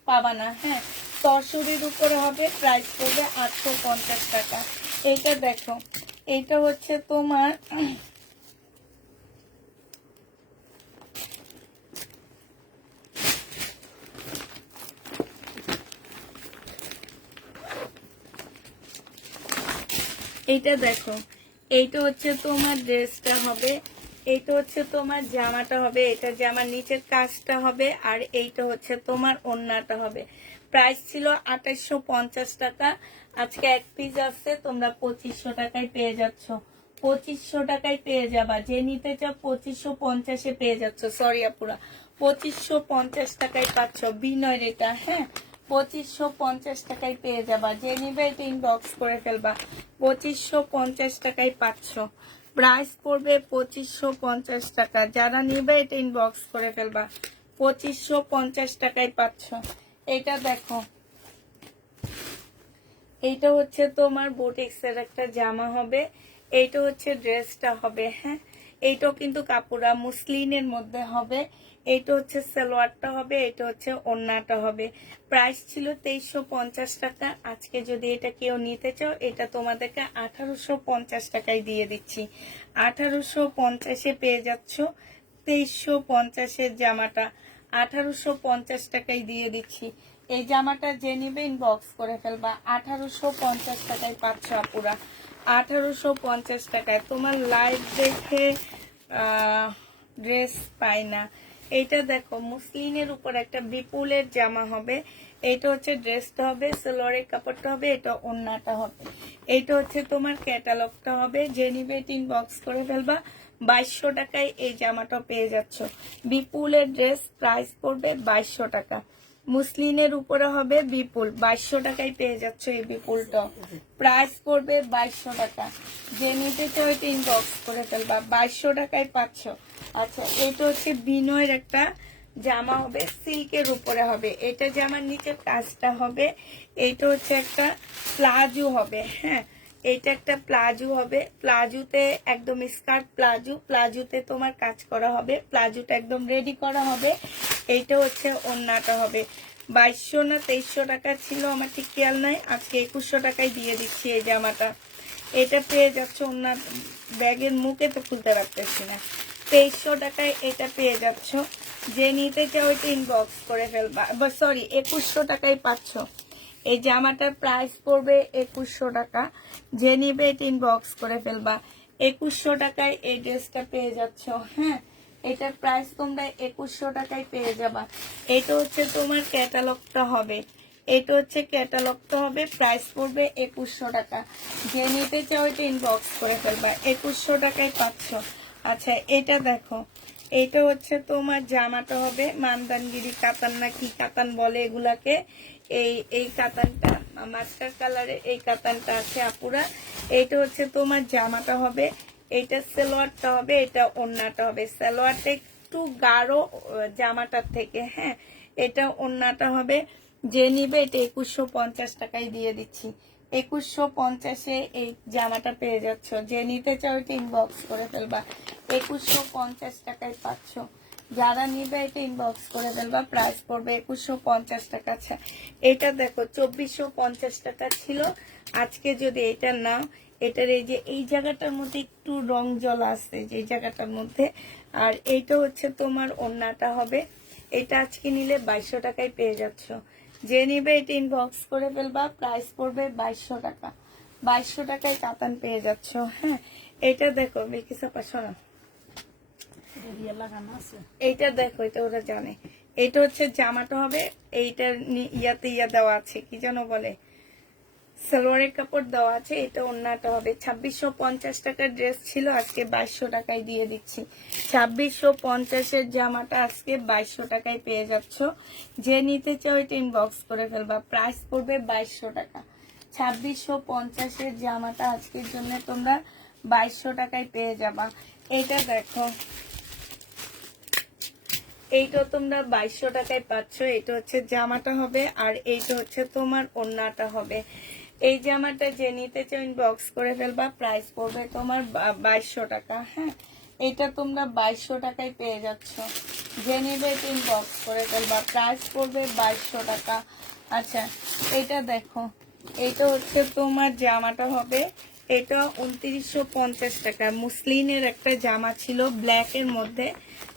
পাবা না, হ্যাঁ তসরের উপরে হবে, প্রাইস পড়বে 850 টাকা। এইটা দেখো, এইটা হচ্ছে তোমার এইটা দেখো, এইটা হচ্ছে তোমার ড্রেসটা হবে, এইটা হচ্ছে তোমার জামাটা হবে, এটা জামার নিচের কাজটা হবে, আর এইটা হচ্ছে তোমার ওড়নাটা হবে। প্রাইস ছিল 2850 টাকা, আজকে এক পিস আছে, তোমরা 2500 টাকায় পেয়ে যাচ্ছ। 2500 টাকায় পেয়ে যাবা, যে নিতে চাও 2550-এ পেয়ে যাচ্ছ। সরি আপুরা, 2550 টাকায় পাচ্ছ বিনয়ের এটা, হ্যাঁ 2550 টাকায় পেয়ে যাবা। যে নিবে এটা ইনবক্স করে ফেলবা, 2550 টাকায় পাচ্ছ। প্রাইস পড়বে 2550 টাকা, যারা নিবে এটা ইনবক্স করে ফেলবা, 2550 টাকায় পাচ্ছ। এটা দেখো, এইটা হচ্ছে তোমার বুটিক্সের একটা জামা হবে, এইটা হচ্ছে ড্রেসটা হবে, হ্যাঁ এইটাও কিন্তু কাপড়া মুসলিনের মধ্যে হবে। এইটা হচ্ছে সালোয়ারটা হবে, এটা হচ্ছে ওড়নাটা হবে। প্রাইস ছিল 2350 টাকা, আজকে যদি এটা কেউ নিতে চাও এটা তোমাদেরকে 1850 টাকায় দিয়ে দিচ্ছি। 1850-এ পেয়ে যাচ্ছ 2350-এর জামাটা, 1850 টাকায় দিয়ে দিচ্ছি। এই জামাটা যে নিবে ইনবক্স করে ফেলবা, 1850 টাকায় পাচ্ছ আপুরা, 1850 টাকায়। তোমার লাইভ দেখে ড্রেস পাই না। এইটা দেখো মুসলিনের উপর একটা বিপুলের জামা হবে, এইটা হচ্ছে ড্রেসটা হবে, সালোয়ারের কাপড়টা হবে, এটা ওড়নাটা হবে। এইটা হচ্ছে তোমার ক্যাটালগটা হবে, যে নিবে ইনবক্স করে ফেলবা। 2200 টাকায় এই জামাটা পেয়ে যাচ্ছ। বিপুলের ড্রেস প্রাইস পড়বে 2200 টাকা। মুসলিনের উপরে হবে বিপুল, 2200 টাকায় পেয়ে যাচ্ছ এই বিপুলটা। প্রাইস পড়বে 2200 টাকা। যে নিতে চাও এটা ইনবক্স করে ফেলবা, 2200 টাকায় পাচ্ছ। আচ্ছা, এটা হচ্ছে বিনয়ের একটা জামা হবে, সিল্কের উপরে হবে। এটা জামার নিচে কাজটা হবে। এটা হচ্ছে একটা প্লাজো হবে, হ্যাঁ, এটা একটা প্লাজো হবে। প্লাজোতে একদম স্কার্ট প্লাজো, প্লাজোতে তোমার কাজ করা হবে, প্লাজোটা একদম রেডি করা হবে। এইটা হচ্ছে ওড়নাটা হবে। 2200 না 2300 টাকা ছিল, আমার ঠিক খেয়াল নাই। আজকে 2100 টাকায় দিয়ে দিচ্ছি এই জামাটা। এটা পেয়ে যাচ্ছে ওড়না, ব্যাগের মুখে তো খুলতে পারতেছি না। 2300 টাকায় এটা পেয়ে যাচ্ছ। যে নিতে চাও এটা ইনবক্স করে ফেলবা, সরি 2100 টাকায় পাচ্ছ। এই জামাটার প্রাইস পড়বে 2100 টাকা। যে নিবে এটা ইনবক্স করে ফেলবা। 2100 টাকায় এই ড্রেসটা পেয়ে যাচ্ছ, হ্যাঁ। এটার প্রাইস তোমরা 2100 টাকায় পেয়ে যাবা। এটা হচ্ছে তোমার ক্যাটালগটা হবে, এটা হচ্ছে ক্যাটালগটা হবে। প্রাইস পড়বে 2100 টাকা। যে নিতে চাও এটা ইনবক্স করে ফেলবা, 2100 টাকায় পাচ্ছ। আচ্ছা, এটা দেখো, এটা হচ্ছে তোমার জামাটা হবে মান্দানগিরি কাতান না কি কাতান বলে এগুলাকে। এই কাতানটা মাস্টার কালারে, এই কাতানটা আছে আপুরা। এইটা হচ্ছে তোমার জামাটা হবে, এইটা সালোয়ারটা হবে, এটা ওড়নাটা হবে। সালোয়ারটা একটু গাঢ় জামাটার থেকে, হ্যাঁ। এটা ওড়নাটা হবে। যে নিবে এটা 2150 টাকায় দিয়ে দিচ্ছি। 2150-এ এই জামাটা পেয়ে যাচ্ছ। যে নিতে চাও এটা ইনবক্স করে ফেলবা, 2150 টাকায় পাচ্ছ। যারা নিবে এটা ইনবক্স করে ফেলবা, প্রাইস পড়বে 2150 টাকা। আচ্ছা, এটা দেখো 2450 টাকা ছিল। আজকে যদি এটা নাও, এটার এই যে এই জায়গাটার মধ্যে একটু রং জল আসছে, যে জায়গাটার মধ্যে। আর এইটা হচ্ছে তোমার ওড়নাটা হবে। এটা আজকে নিলে 2200 টাকায় পেয়ে যাচ্ছ। যে নিবে এটা ইনবক্স করে ফেলবা, প্রাইস পড়বে 2200 টাকা। 2200 টাকায় কাতান পেয়ে যাচ্ছ, হ্যাঁ। এটা দেখো বিলকিস আপা, শোনো, এইটা দেখো, এটা ওরা জানে। এটা হচ্ছে জামাটা হবে, এইটার ইয়াতে ইয়া দেওয়া আছে, কি যেন বলে, সালোয়ারের কাপড় দেওয়া আছে। এটা ওড়নাটা হবে। 2650 টাকার ড্রেস ছিল, আজকে 2200 টাকায় দিয়ে দিচ্ছি। 2650-এর জামাটা আজকে 2200 টাকায় পেয়ে যাচ্ছ। যে নিতে চাও এটা ইনবক্স করে ফেলবা, প্রাইস পড়বে 2200 টাকা। 2650-এর জামাটা আজকের জন্য তোমরা 2200 টাকায় পেয়ে যাবা। এইটা দেখো, এইটা তোমরা 2200 টাকায় পাচ্ছ। এটা হচ্ছে জামাটা হবে, আর এইটা হচ্ছে তোমার ওড়নাটা হবে। এই জামাটা যে নিতে চাও ইনবক্স করে ফেলবা, প্রাইস পড়বে তোমার 2200 টাকা, হ্যাঁ। এটা তোমরা 2200 টাকায় পেয়ে যাচ্ছ। যে নিবে এটা ইনবক্স করে ফেলবা, প্রাইস পড়বে 2200 টাকা। আচ্ছা, এটা দেখো, এটা হচ্ছে তোমার জামাটা হবে। এটা 2950 টাকা। মুসলিনের একটা জামা ছিল ব্ল্যাক এর মধ্যে,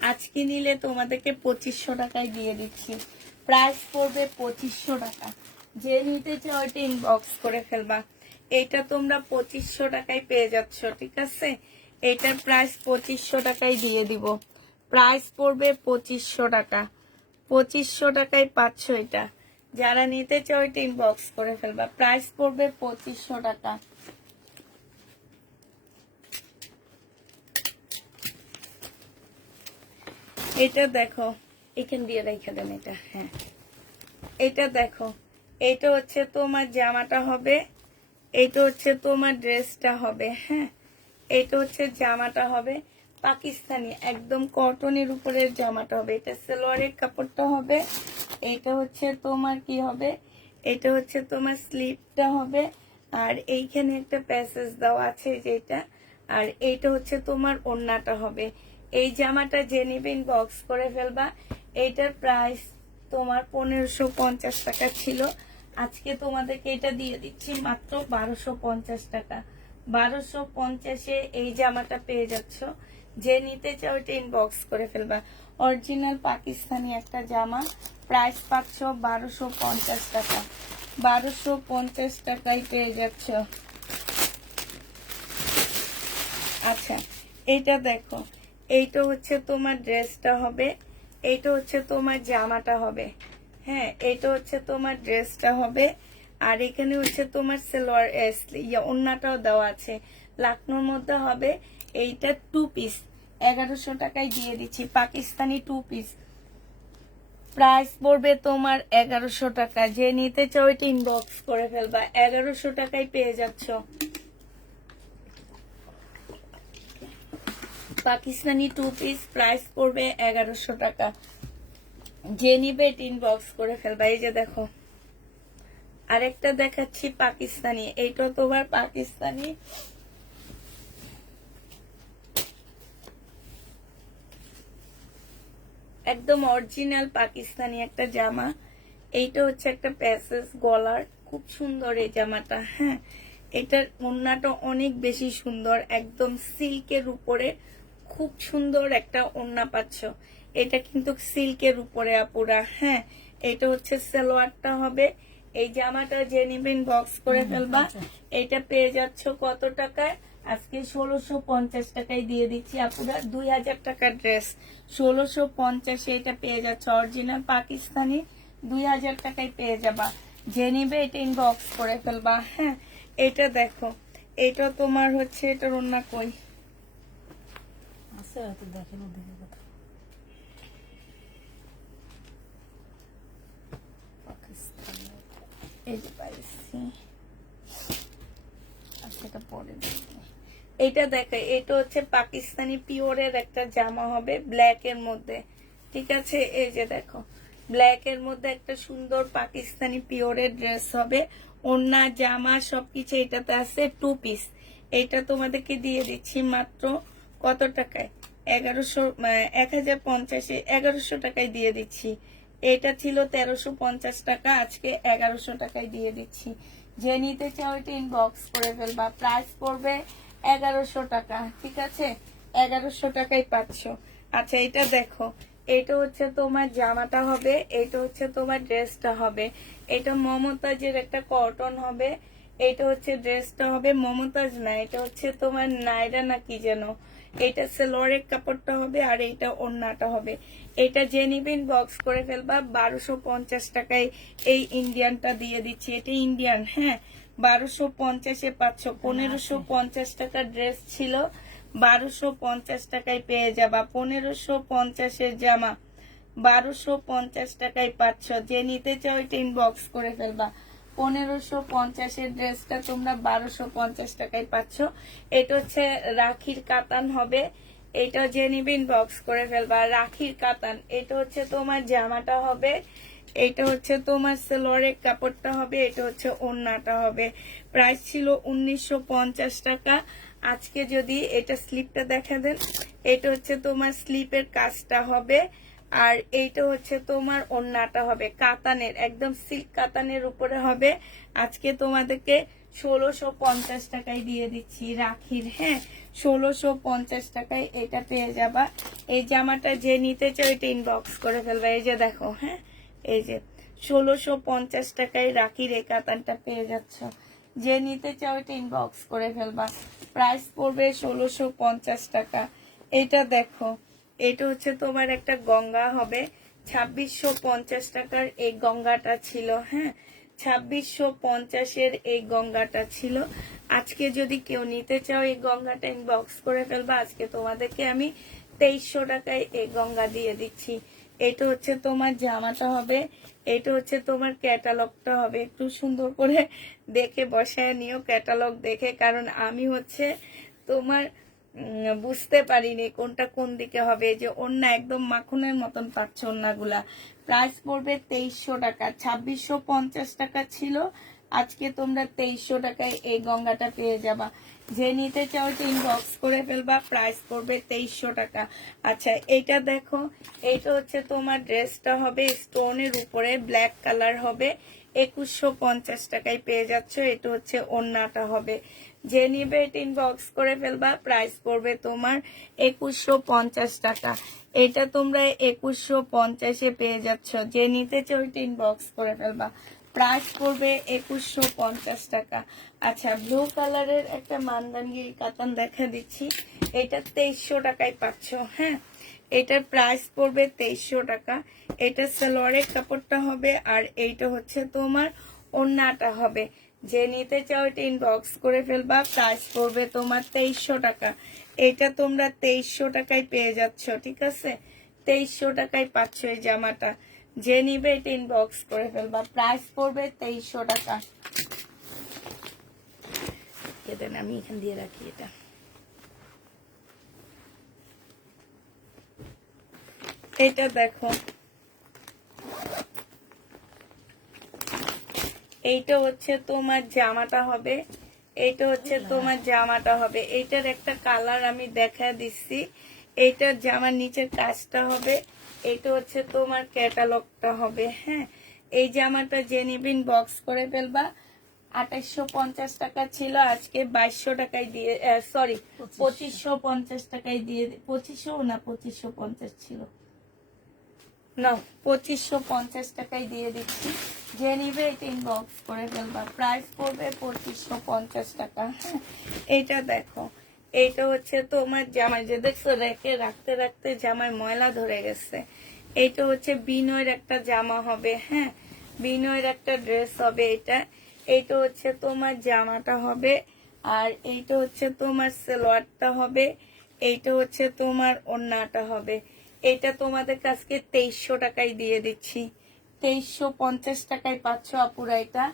আজকে নিলে তোমাদেরকে 2500 টাকায় দিয়ে দিচ্ছি। প্রাইস পড়বে 2500 টাকা। যে নিতে চাও এটা ইনবক্স করে ফেলবা। এটা তোমরা 2500 টাকায় পেয়ে যাচ্ছ, ঠিক আছে। এটার প্রাইস 2500 টাকায় দিয়ে দিব। প্রাইস পড়বে 2500 টাকা। 2500 টাকায় পাচ্ছ এটা। যারা নিতে চাও এটা ইনবক্স করে ফেলবা, প্রাইস পড়বে 2500 টাকা। এটা দেখো, এখান দিয়ে রেখে দেন এটা, হ্যাঁ। এটা দেখো, এটা হচ্ছে তোমার জামাটা হবে, এটা হচ্ছে তোমার ড্রেসটা হবে, হ্যাঁ। এটা হচ্ছে জামাটা হবে পাকিস্তানি, একদম কটনের উপরের জামাটা হবে। এটা সালোয়ারের কাপড়টা হবে। এটা হচ্ছে তোমার কি হবে, এটা হচ্ছে তোমার স্লিপটা হবে। আর এইখানে একটা প্যাসেজ দেওয়া আছে যেটা, আর এইটা হচ্ছে তোমার ওড়নাটা হবে। এই জামাটা যে নিবে ইনবক্স করে ফেলবা। এইটার প্রাইস তোমার 1550 টাকা ছিল, আজকে তোমাদেরকে এটা দিয়ে দিচ্ছি মাত্র 1250 টাকা। 1250-এ এই জামাটা পেয়ে যাচ্ছ। যে নিতে চাও এটা ইনবক্স করে ফেলবা। অরিজিনাল পাকিস্তানি একটা জামা, প্রাইস পাচ্ছ 1250 টাকা। 1250 টাকায় পেয়ে যাচ্ছ। আচ্ছা, এইটা দেখো, এইটা হচ্ছে তোমার ড্রেসটা হবে, এইটা হচ্ছে তোমার জামাটা হবে, হ্যাঁ। এইটা হচ্ছে তোমার ড্রেসটা হবে। আর এখানে হচ্ছে তোমার সালোয়ার ওড়নাটাও দেওয়া আছে, লাকনোর মধ্যে হবে। এইটা 2 পিস 1100 টাকায় দিয়ে দিচ্ছি, পাকিস্তানি 2 পিস। প্রাইস পড়বে তোমার 1100 টাকা। যে নিতে চাও এটা ইনবক্স করে ফেলবা, 1100 টাকায় পেয়ে যাচ্ছ। পাকিস্তানি 2 পিস, প্রাইস পড়বে 1100 টাকা। যে নিবে এটা ইনবক্স করে ফেলবা। এই যে দেখো আরেকটা দেখাচ্ছি পাকিস্তানি, এইটা তোমার পাকিস্তানি একদম অরিজিনাল পাকিস্তানি একটা জামা। এইটা হচ্ছে একটা প্যাসেজ গলার, খুব সুন্দর এই জামাটা। হ্যাঁ, এটার ওড়নাটা অনেক বেশি সুন্দর, একদম সিল্কের উপরে খুব সুন্দর একটা ওড়না পাচ্ছ। এটা কিন্তু সিল্কের উপরে আপুরা। হ্যাঁ, এটা হচ্ছে সালোয়ারটা হবে। এই জামাটা যে নিবেন বক্স করে ফেলবা। এটা পেয়ে যাচ্ছ কত টাকায়? আজকে 1650 টাকায় দিয়ে দিচ্ছি আপুরা। 2000 টাকার ড্রেস 1650 এটা পেয়ে যাচ্ছে অরিজিনাল পাকিস্তানি। 2000 টাকায় পেয়ে যাবা। যে নিবে এটা ইনবক্স করে ফেলবা। হ্যাঁ, এটা দেখো, এটা তোমার হচ্ছে এটার ওড়না কই আছে হয়তো, দেখেন ওদিকে কথা। এই যে পাইছি, আচ্ছা এটা পরে দেখি। এটা দেখো, এটা হচ্ছে পাকিস্তানি পিওরের একটা জামা হবে ব্ল্যাক এর মধ্যে। ঠিক আছে, এই যে দেখো ব্ল্যাক এর মধ্যে একটা সুন্দর পাকিস্তানি পিওরের ড্রেস হবে। ওড়না জামা সবকিছু এটাতে আছে 2 পিস। এটা তোমাদেরকে দিয়ে দিচ্ছি মাত্র কত টাকায়? 1100, 1050, 1100 টাকায় দিয়ে দিচ্ছি। এটা ছিল 1350 টাকা, আজকে 1100 টাকায় দিয়ে দিচ্ছি। যে নিতে চাও এটা ইনবক্স করে ফেলবা। প্রাইস পড়বে 1100 টাকা। ঠিক আছে, 1100 টাকায় পাচ্ছ। আচ্ছা এটা দেখো, এটা হচ্ছে তোমার জামাটা হবে, এটা হচ্ছে তোমার ড্রেসটা হবে। এটা মমতাজের একটা কটন হবে। এটা হচ্ছে ড্রেসটা হবে, মমতাজ না, এটা হচ্ছে তোমার নাইরা না কি যেন। এটা সেলোয়ারের কাপড়টা হবে আর এইটা ওড়নাটা হবে। এটা যে নিবেন বক্স করে ফেলবা। 1250 টাকায় এই ইন্ডিয়ানটা দিয়ে দিচ্ছি। এটা ইন্ডিয়ান। হ্যাঁ, 1250-এ পাচ্ছ। 1550 টাকার ড্রেস ছিল, 1250 টাকায় পেয়ে যাবা। 1550-এর জামা 1250 টাকায় পাচ্ছ। যে নিতে চাও এটা ইনবক্স করে ফেলবা। 1550-এর ড্রেসটা তোমরা 1250 টাকায় পাচ্ছ। এটা হচ্ছে রাখির কাতান হবে। এটা যে নিবে ইনবক্স করে ফেলবা। রাখির কাতান, এটা হচ্ছে তোমার জামাটা হবে। এটা হচ্ছে তোমার সেলোয়ারের কাপড়টা হবে। এটা হচ্ছে ওড়নাটা হবে। প্রাইস ছিল 1950 টাকা। আজকে যদি এটা স্লিপটা দেখা দেন, এটা হচ্ছে তোমার স্লিপের কাজটা হবে। আর এইটা হচ্ছে তোমার ওড়নাটা হবে কাতানের, একদম সিল্ক কাতানের উপরে হবে। আজকে তোমাদেরকে 1650 টাকায় দিয়ে দিচ্ছি রাখির। হ্যাঁ, 1650 টাকায় এটা পেয়ে যাবা। এই জামাটা যে নিতে চাও এটা ইনবক্স করে ফেলবা। এই যে দেখো, হ্যাঁ এই যে 1650 টাকায় রাখির এই কাতানটা পেয়ে যাচ্ছ। যে নিতে চাও এটা ইনবক্স করে ফেলবা। প্রাইস পড়বে 1650 টাকা। এটা দেখো, এটা হচ্ছে তোমার একটা গঙ্গা হবে। 2650 টাকার এই গঙ্গাটা ছিল। হ্যাঁ, 2650-এর এই গঙ্গাটা ছিল। আজকে যদি কেউ নিতে চাও এই গঙ্গাটা ইনবক্স করে ফেলবা। আজকে তোমাদেরকে আমি 2300 টাকায় এই গঙ্গা দিয়ে দিচ্ছি। এটা হচ্ছে তোমার জামাটা হবে। এটা হচ্ছে তোমার ক্যাটালগটা হবে। একটু সুন্দর করে দেখে বসায় নিও ক্যাটালগ দেখে, কারণ আমি হচ্ছে তোমার বুঝতে পারিনি কোনটা কোন দিকে হবে। যে ওড়না একদম মাখনের মতন পাচ্ছ ওড়নাগুলা। প্রাইস পড়বে 2300 টাকা। 2650 টাকা ছিল, আজকে তোমরা 2300 টাকায় এই গঙ্গাটা পেয়ে যাবা। যে নিতে চাও ইনবক্স করে ফেলবা। প্রাইস পড়বে 2300 টাকা। আচ্ছা এটা দেখো, এটা হচ্ছে তোমার ড্রেসটা হবে স্টোনের উপরে, ব্ল্যাক কালার হবে। 2150 টাকায় পেয়ে যাচ্ছ। এটা হচ্ছে ওড়নাটা হবে। যে নিবে এটা ইনবক্স করে ফেলবা। প্রাইস পড়বে তোমার 2150 টাকা। এটা তোমরা 2150-এ পেয়ে যাচ্ছ। যে নিতে চাও এটা ইনবক্স করে ফেলবা। প্রাইস পড়বে 2150 টাকা। আচ্ছা ব্লু কালারের একটা মান্দানগিরি কাতান দেখা দিচ্ছি। এটা 2300 টাকায় পাচ্ছ। হ্যাঁ, এটার প্রাইস পড়বে 2300 টাকা। এটা সালোয়ারের কাপড়টা হবে আর এইটা হচ্ছে তোমার ওড়নাটা হবে। যে নিতে চাও এটা ইনবক্স করে ফেলবা। প্রাইস পড়বে তোমার 2300 টাকা। এটা তোমরা 2300 টাকায় পেয়ে যাচ্ছ। ঠিক আছে, 2300 টাকায় পাচ্ছ এই জামাটা। যে নিবে এটা ইনবক্স করে ফেলবা। প্রাইস পড়বে 2300 টাকা। দেন আমি এখান দিয়ে রাখি এটা। এটা দেখো, এইটা হচ্ছে তোমার জামাটা হবে, এইটা হচ্ছে তোমার জামাটা হবে। এইটার একটা কালার আমি দেখা দিচ্ছি। এইটার জামার নিচের কাজটা হবে, এইটা হচ্ছে তোমার ক্যাটালগটা হবে। হ্যাঁ, এই জামাটা যে নিবিন বক্স করে ফেলবা। 2850 টাকা ছিল, আজকে 2200 টাকায় দিয়ে, সরি 2550 টাকায় দিয়ে, 2500 না 2550 ছিল না, 2550 টাকায় দিয়ে দিচ্ছি। যে নিবে এটা ইনবক্স করে ফেলবা। প্রাইস পড়বে 2550 টাকা। হ্যাঁ, এইটা দেখো, এইটা হচ্ছে তোমার জামাই, যে দেখছো রেখে রাখতে রাখতে জামায় ময়লা ধরে গেছে। এইটা হচ্ছে বিনয়ের একটা জামা হবে। হ্যাঁ, বিনয়ের একটা ড্রেস হবে এটা। এইটা হচ্ছে তোমার জামাটা হবে, আর এইটা হচ্ছে তোমার সালোয়ারটা হবে, এইটা হচ্ছে তোমার ওড়নাটা হবে। এটা তোমাদের কাছকে 2300 টাকায় দিয়ে দিচ্ছি। 2350 টাকায় পাচ্ছ আপুরা এটা।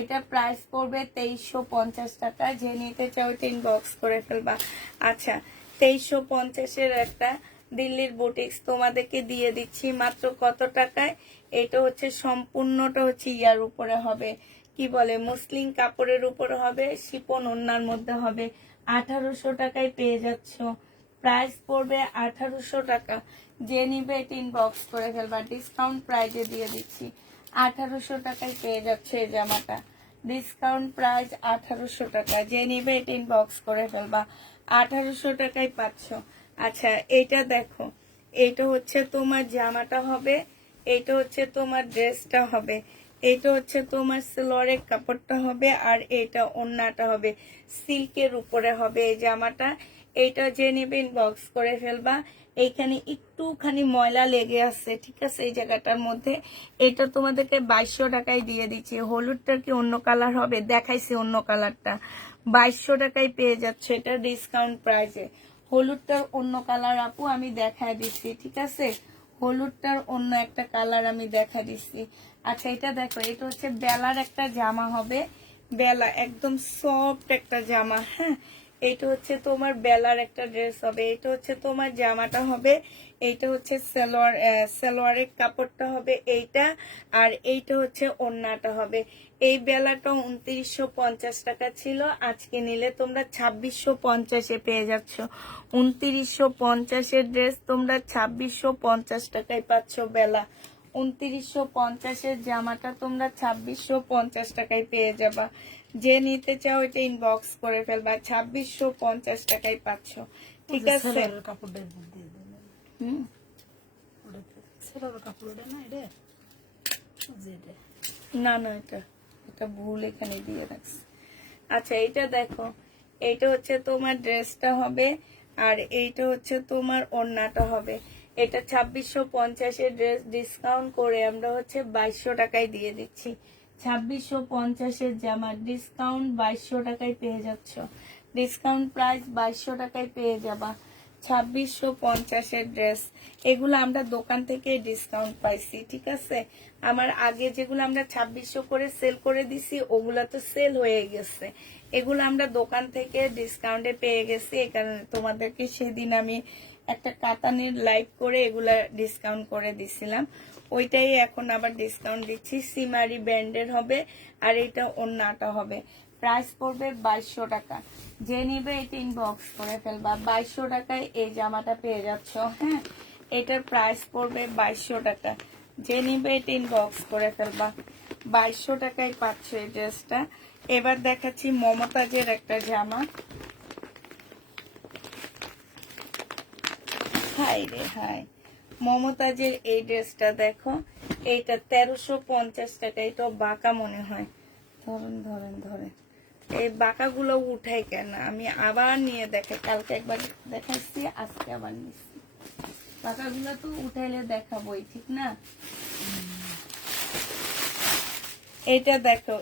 এটা প্রাইস পড়বে 2350 টাকা। যে নিতে চাও ইনবক্স করে ফেলবা। আচ্ছা, 2350-এর একটা দিল্লির বুটিক্স তোমাদেরকে দিয়ে দিচ্ছি মাত্র কত টাকায়? এটা হচ্ছে সম্পূর্ণটা হচ্ছে ইয়ার উপরে হবে, কি বলে, মুসলিম কাপড়ের উপরে হবে, শিপন ওড়নার মধ্যে হবে। 1800 টাকায় পেয়ে যাচ্ছ। প্রাইস পড়বে 1800 টাকা। যে নিবে এটা ইনবক্স করে ফেলবা। ডিসকাউন্ট প্রাইজে দিয়ে দিচ্ছি। 1800 টাকায় পেয়ে যাচ্ছে এই জামাটা। ডিসকাউন্ট প্রাইস 1800 টাকা। যে নিবে এটা ইনবক্স করে ফেলবা। 1800 টাকায় পাচ্ছ। আচ্ছা, এটা দেখো, এটা হচ্ছে তোমার জামাটা হবে, এটা হচ্ছে তোমার ড্রেসটা হবে, এটা হচ্ছে তোমার সালোয়ারের কাপড়টা হবে, আর এটা ওড়নাটা হবে, সিল্কের উপরে হবে এই জামাটা। এইটা যে নেবে ইনবক্স করে ফেলবা। এইখানে একটুখানি ময়লা লেগে আছে, ঠিক আছে, এই জায়গাটার মধ্যে। এটা তোমাদেরকে 2200 টাকায় দিয়ে দিচ্ছি। হলুদটার কি অন্য কালার হবে? দেখাইছি অন্য কালারটা। 2200 টাকায় পেয়ে যাচ্ছে এটা ডিসকাউন্ট প্রাইসে। হলুদটার অন্য কালার আপু আমি দেখায় দিচ্ছি, ঠিক আছে, হলুদটার অন্য একটা কালার আমি দেখা দিচ্ছি। আচ্ছা, এটা দেখো, এটা হচ্ছে বেলার একটা জামা হবে, বেলা একদম সফট একটা জামা। হ্যাঁ, এইটা হচ্ছে তোমার বেলার একটা ড্রেস হবে, এটা হচ্ছে তোমার জামাটা হবে, এইটা হচ্ছে সালোয়ারের কাপড়টা হবে এইটা, আর এইটা হচ্ছে ওড়নাটা হবে। এই বেলাটা 2950 টাকা ছিল, আজকে নিলে তোমরা 2650-এ পেয়ে যাচ্ছ। 2950-এর ড্রেস তোমরা 2650 টাকায় পাচ্ছ বেলা। 2950-এর জামাটা তোমরা 2650 টাকায় পেয়ে যাবা। যে নিতে চাও এটা ইনবক্স করে ফেলবা। 2650 টাকায় পাচ্ছ, ঠিক আছে। কাপড়টা দিয়ে দেবেন। হুম, কাপড়টা না এটা, না না, এটা এটা ভুল এখানে দিয়ে রাখছি। আচ্ছা, এইটা দেখো, এইটা হচ্ছে তোমার ড্রেসটা হবে, আর এইটা হচ্ছে তোমার ওড়নাটা হবে। এটা 2650-এর ড্রেস, ডিসকাউন্ট করে আমরা হচ্ছে 2200 টাকায় দিয়ে দিচ্ছি। 2650-এর জামা ডিসকাউন্ট 2200 টাকায় পেয়ে যাচ্ছ। ডিসকাউন্ট প্রাইস 2200 টাকায় পেয়ে যাবা। 2650-এর ড্রেস, এগুলো আমরা দোকান থেকে ডিসকাউন্ট পাইছি, ঠিক আছে। আমার আগে যেগুলো আমরা 2600 করে সেল করে দিছি ওগুলা তো সেল হয়ে গেছে, এগুলো আমরা দোকান থেকে ডিসকাউন্টে পেয়ে গেছি। এই কারণে তোমাদেরকে সেদিন আমি একটা কাতানের লাইভ করে এগুলা ডিসকাউন্ট করে দিছিলাম, ওইটাই এখন আবার ডিসকাউন্ট দিচ্ছি। সিমারি ব্র্যান্ডের হবে, আর এটা ওড়নাটা হবে। প্রাইস পড়বে 2200 টাকা। যে নিবে এটা ইনবক্স করে ফেলবা। 2200 টাকায় এই জামাটা পেয়ে যাচ্ছ। হ্যাঁ, এটার প্রাইস পড়বে 2200 টাকা। যে নিবে এটা ইনবক্স করে ফেলবা। 2200 টাকায় পাচ্ছ এই ড্রেসটা। এবার দেখাচ্ছি মমতাজের একটা জামা। হাই রে হাই, মমতাজের এই ড্রেসটা দেখো, এইটা 1350 টাকা। এটা বাঁকা মনে হয়, ধরেন ধরেন ধরেন, এই বাঁকাগুলো উঠাই কেন? আমি আবার নিয়ে দেখাই, কালকে একবার দেখাচ্ছি, আজকে আবার নিচ্ছি। বাঁকাগুলো তো উঠাইলে দেখাবোই, ঠিক না? এটা দেখো,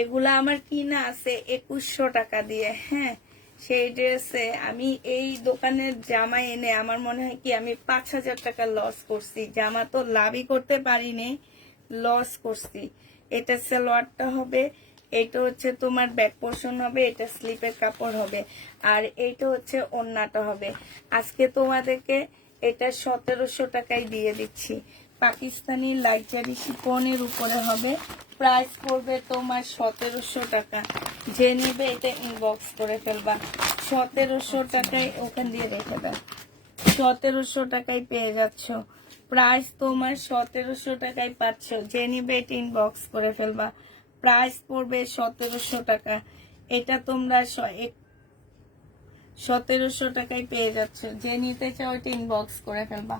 এগুলা আমার কিনা আছে 2100 টাকা দিয়ে। হ্যাঁ, সেই ড্রেসে আমি এই দোকানের জামা এনে আমার মনে হয় কি আমি 5,000 টাকা লস করছি। জামা তো লাভই করতে পারিনি, লস করছি। এটা সালোয়ারটা হবে, এটা হচ্ছে তোমার ব্যাক পোর্শন হবে, এটা স্লিপের কাপড় হবে, আর এইটা হচ্ছে ওড়নাটা হবে। আজকে তোমাদেরকে এটা 1700 টাকায় দিয়ে দিচ্ছি। পাকিস্তানি লাক্সারি শিফনের উপরে হবে, প্রাইস পড়বে তোমার 1700 টাকা। যে নিবে এটা ইনবক্স করে ফেলবা। 1700 টাকায় ওখান দিয়ে রেখে দাও। 1700 টাকায় পেয়ে যাচ্ছ, প্রাইস তোমার 1700 টাকায় পাচ্ছ। যে নিবে এটা ইনবক্স করে ফেলবা, প্রাইস পড়বে 1700 টাকা। এটা তোমরা 1700 টাকায় পেয়ে যাচ্ছ। যে নিতে চাও এটা ইনবক্স করে ফেলবা,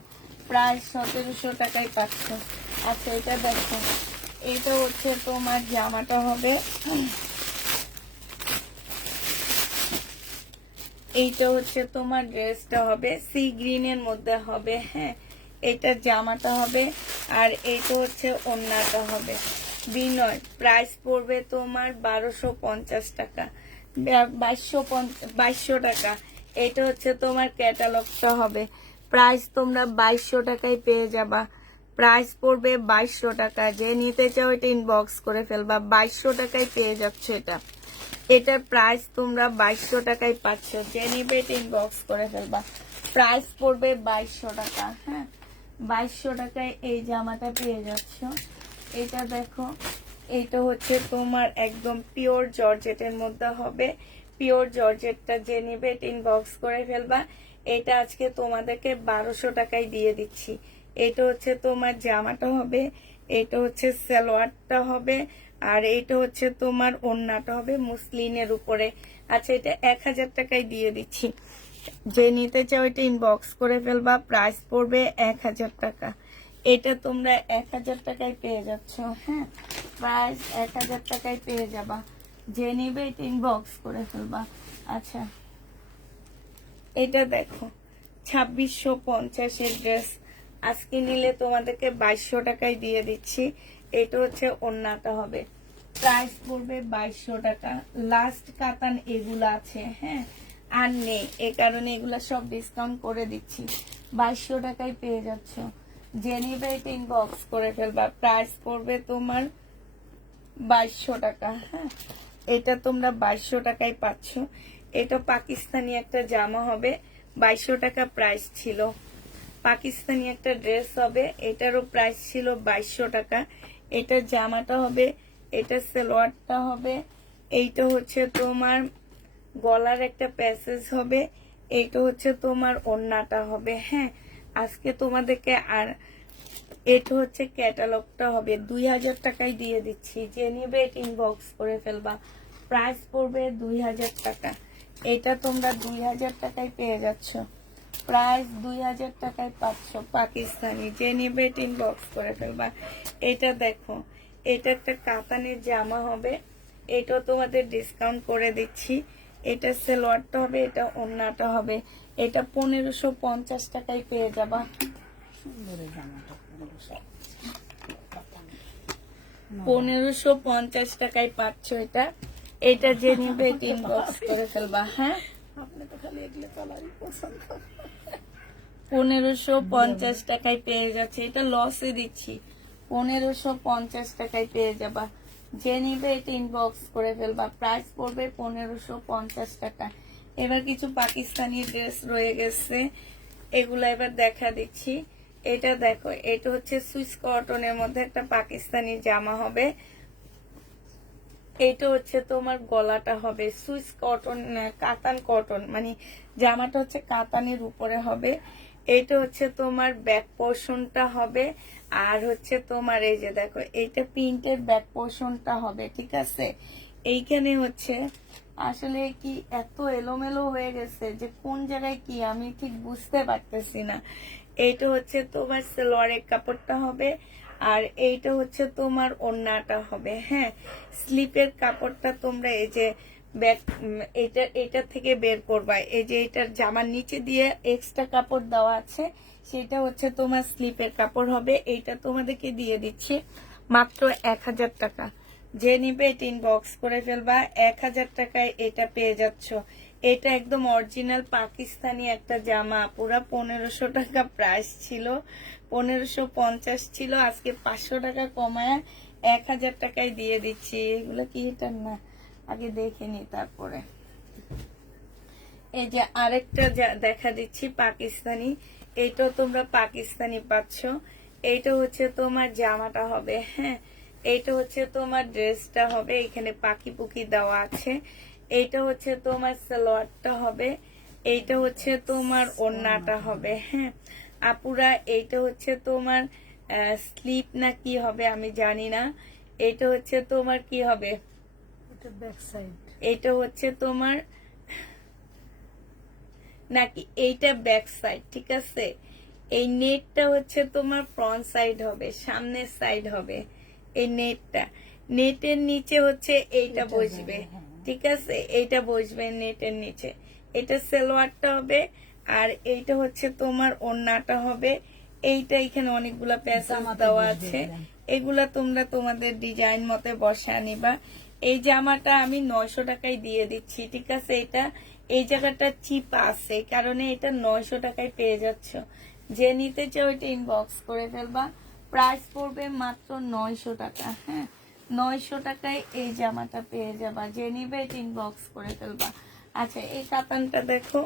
প্রাইস 1700 টাকায় পাচ্ছ। আচ্ছা এটা দেখো, এটা হচ্ছে তোমার জামাটা হবে, এইটা হচ্ছে তোমার ড্রেসটা হবে, সি গ্রিনের মধ্যে হবে। হ্যাঁ, এটা জামাটা হবে, আর এইটা হচ্ছে ওড়নাটা হবে। বিনয় প্রাইস পড়বে তোমার 1250 টাকা, 2200 টাকা। এটা হচ্ছে তোমার ক্যাটালগটা হবে, প্রাইস তোমরা 2200 টাকায় পেয়ে যাবা। প্রাইস পড়বে 2200 টাকা। যে নিতে চাও এটা ইনবক্স করে ফেলবা, 2200 টাকায় পেয়ে যাচ্ছ। এটার প্রাইস তোমরা 2200 টাকায় পাচ্ছ। যে নিবে এটা ইনবক্স করে ফেলবা, প্রাইস পড়বে 2200 টাকা। হ্যাঁ, 2200 টাকায় এই জামাটা পেয়ে যাচ্ছ। এটা দেখো, এটা হচ্ছে তোমার একদম পিওর জর্জেটের মধ্যে হবে। পিওর জর্জেটটা যে নিবে এটা ইনবক্স করে ফেলবা। এটা আজকে তোমাদেরকে 1200 টাকায় দিয়ে দিচ্ছি। এটা হচ্ছে তোমার জামাটা হবে, এটা হচ্ছে সালোয়ারটা হবে, আর এটা হচ্ছে তোমার ওড়নাটা হবে মুসলিনের উপরে। আচ্ছা এটা 1000 টাকায় দিয়ে দিচ্ছি। যে নিতে চাও এটা ইনবক্স করে ফেলবা, প্রাইস পড়বে 1000 টাকা। এটা তোমরা 1000 টাকায় পেয়ে যাচ্ছ। হ্যাঁ, প্রাইস 1000 টাকায় পেয়ে যাবা। যে নিবে এটা ইনবক্স করে ফেলবা। আচ্ছা এটা দেখো, 2650 এর ড্রেস আজকে নিলে তোমাদেরকে 2200 টাকায় দিয়ে দিচ্ছি। এটা হচ্ছে ওড়নাটা হবে, প্রাইস পড়বে 2200 টাকা। লাস্ট কাতান এগুলা আছে, হ্যাঁ আর নেই, এ কারণে এগুলা সব ডিসকাউন্ট করে দিচ্ছি। 2200 টাকায় পেয়ে যাচ্ছ। যে নিবে এটা ইনবক্স করে ফেলবা, প্রাইস পড়বে তোমার 2200 টাকা। হ্যাঁ, এটা তোমরা 2200 টাকায় পাচ্ছ। এটা পাকিস্তানি একটা জামা হবে, 2200 টাকা প্রাইস ছিল। পাকিস্তানি একটা ড্রেস হবে, এটারও প্রাইস ছিল 2200 টাকা। এটা জামাটা হবে, এটা সালোয়ারটা হবে, এইটা হচ্ছে তোমার গলার একটা প্যাসেজ হবে, এইটা হচ্ছে তোমার ওড়নাটা হবে। হ্যাঁ, আজকে তোমাদেরকে আর এটা হচ্ছে ক্যাটালগটা হবে, 2000 টাকায় দিয়ে দিচ্ছি। যে নিবে এটা ইনবক্স করে ফেলবা, প্রাইস পড়বে 2000 টাকা। এটা তোমরা 2000 টাকায় পেয়ে যাচ্ছ, প্রাইস 2000 টাকায় পাচ্ছ পাকিস্তানি। যে নিবে এটা ইনবক্স করে ফেলবা। এটা দেখো, এটা একটা কাতানের জামা হবে, এটা তোমাদের ডিসকাউন্ট করে দিচ্ছি। এটা সালোয়ারটা হবে, এটা ওড়নাটা হবে, এটা 1550 টাকায় পেয়ে যাবা। সুন্দর এই জামাটা, 1550 টাকায় পাচ্ছ এটা। এটা যে নিবে এটা ইনবক্স করে ফেলবা। হ্যাঁ, আপনি তো খালি এগুলো তলারই পছন্দ। 1550 টাকায় পেয়ে যাচ্ছে। এটা লসে দিচ্ছি, 1550 টাকায় পেয়ে যাবা। যে নিবে এটা ইনবক্স করে ফেলবা, প্রাইস পড়বে 1550 টাকা। এবার কিছু পাকিস্তানি ড্রেস রয়ে গেছে, এগুলা এবার দেখা দিচ্ছি। এটা দেখো, এটা হচ্ছে সুইস কটনের মধ্যে একটা পাকিস্তানি জামা হবে, এইটা হচ্ছে তোমার গলাটা হবে সুইস কটন, কাতান কটন, মানে জামাটা হচ্ছে কাতানের উপরে হবে। এইটা হচ্ছে তোমার ব্যাক পোর্শনটা হবে, আর হচ্ছে তোমার এই যে দেখো এইটা প্রিন্টের ব্যাক পোর্শনটা হবে। ঠিক আছে, এইখানে হচ্ছে আসলে কি এত এলোমেলো হয়ে গেছে যে কোন জায়গায় কি আমি ঠিক বুঝতে পারতেছি না। এইটা হচ্ছে তোমার সালোয়ারের কাপড়টা হবে, আর এইটা হচ্ছে তোমার ওড়নাটা হবে। হ্যাঁ, স্লিপের কাপড়টা তোমরা এই যে ব্যাক এটা থেকে বের করবা। এই যে এটার জামার নিচে দিয়ে এক্সট্রা কাপড় দেওয়া আছে, সেটা হচ্ছে তোমার স্লিপের কাপড় হবে। এইটা তোমাদেরকে দিয়ে দিচ্ছি মাত্র 1000 টাকা। যে নিবে এটা ইনবক্স করে ফেলবা, 1000 টাকায় এটা পেয়ে যাচ্ছ। এটা একদম অরিজিনাল পাকিস্তানি একটা জামা, পুরা 1500 টাকা প্রাইস ছিল, 1550 ছিল, আজকে 500 টাকা কমায় 1000 টাকায় দিয়ে দিচ্ছি। এগুলো কি এটা না, আগে দেখে নি তারপরে। এই যে আরেকটা দেখা দিচ্ছি পাকিস্তানি, এইটাও তোমরা পাকিস্তানি পাচ্ছ। এইটা হচ্ছে তোমার জামাটা হবে, হ্যাঁ, এইটা হচ্ছে তোমার ড্রেসটা হবে, এখানে পাখি পুকি দেওয়া আছে। এইটা হচ্ছে তোমার সালোয়ারটা হবে, এইটা হচ্ছে তোমার ওড়নাটা হবে, হ্যাঁ আপুরা। এইটা হচ্ছে তোমার স্লিপ না কি হবে আমি জানি না। এইটা হচ্ছে তোমার কি হবে, এটা ব্যাক সাইড, এইটা হচ্ছে তোমার নাকি এইটা ব্যাক সাইড, ঠিক আছে। এই নেটটা হচ্ছে তোমার ফ্রন্ট সাইড হবে, সামনের সাইড হবে এই নেটটা। নেটের নিচে হচ্ছে এইটা বসবে, ঠিক আছে, এইটা বসবে নেটের নিচে। এটা সালোয়ারটা হবে, আর এইটা হচ্ছে তোমার ওড়নাটা হবে। এইটা এখানে অনেকগুলা প্যাসেজ দেওয়া আছে, এগুলা তোমরা তোমাদের ডিজাইন মতে বসে আনিবা। এই জামাটা আমি 900 টাকায় দিয়ে দিচ্ছি, ঠিক আছে। এটা এই জায়গাটা চিপ আছে কারণে এটা 900 টাকায় পেয়ে যাচ্ছ। যে নিতে চাও এটা ইনবক্স করে ফেলবা, প্রাইস পড়বে মাত্র 900 টাকা, হ্যাঁ 900 টাকায় এই জামাটা পেয়ে যাবা। যে নিবে এটা ইনবক্স করে ফেলবা। আচ্ছা এই কাতানটা দেখো,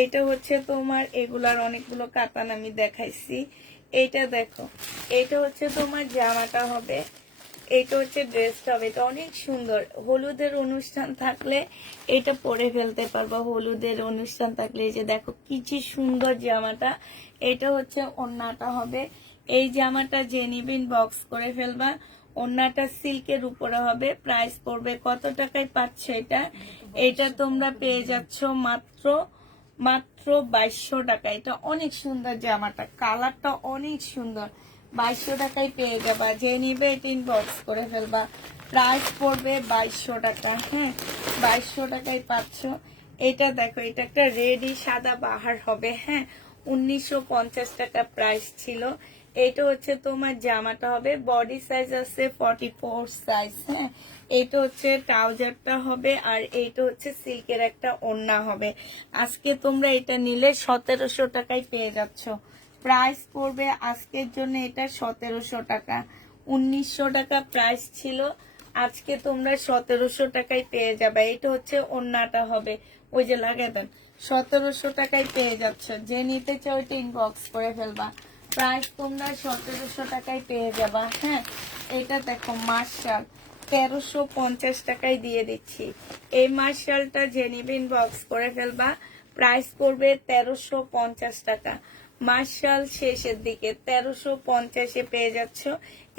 এইটা হচ্ছে তোমার, এগুলার অনেকগুলো কাতান আমি দেখাইছি। এইটা দেখো, এইটা হচ্ছে তোমার জামাটা হবে, এইটা হচ্ছে ড্রেসটা হবে। এটা অনেক সুন্দর, হলুদের অনুষ্ঠান থাকলে এটা পরে ফেলতে পারবা, হলুদের অনুষ্ঠান থাকলে। এই যে দেখো কি যে সুন্দর জামাটা। এটা হচ্ছে ওড়নাটা হবে, এই জামাটা যে নিবেন বক্স করে ফেলবা। ওড়নাটা সিল্কের উপরে হবে, প্রাইস পড়বে কত টাকায় পাচ্ছ এটা, এটা তোমরা পেয়ে যাচ্ছ মাত্র 2200 টাকা। এটা অনেক সুন্দর জামাটা, কালারটা অনেক সুন্দর, 2200 টাকায় পেয়ে যাবা। যে নিবে এটা ইনবক্স করে ফেলবা, প্রাইস পড়বে 2200 টাকা, হ্যাঁ 2200 টাকায় পাচ্ছ। এটা দেখো, এটা একটা রেডি সাদা বাহার হবে, হ্যাঁ 1950 টাকা প্রাইস ছিল। এটা হচ্ছে তোমার জামাটা হবে, বডি সাইজ আছে 44 সাইজ, হ্যাঁ এইটা হচ্ছে ট্রাউজারটা হবে, আর এইটা হচ্ছে সিল্কের একটা ওড়না হবে। আজকে তোমরা এটা নিলে 1700 টাকায় পেয়ে যাচ্ছ। প্রাইস পড়বে আজকের জন্য এটা 1700 টাকা, 1900 টাকা প্রাইস ছিল, আজকে তোমরা 1700 টাকায় পেয়ে যাবে। এটা হচ্ছে ওড়নাটা হবে, ওই যে লাগাই দেন, 1700 টাকায় পেয়ে যাচ্ছ। যে নিতে চাও এটা ইনবক্স করে ফেলবা, প্রাইস তোমরা 1700 টাকায় পেয়ে যাবা, হ্যাঁ। এটা দেখো মার্শাল, 1350 টাকায় দিয়ে দিচ্ছি। এই মার্শালটা যে নিবে ইনবক্স করে ফেলবা, প্রাইস পড়বে 1350 টাকা। মার্শাল শেষের দিকে 1350-এ পেয়ে যাচ্ছ।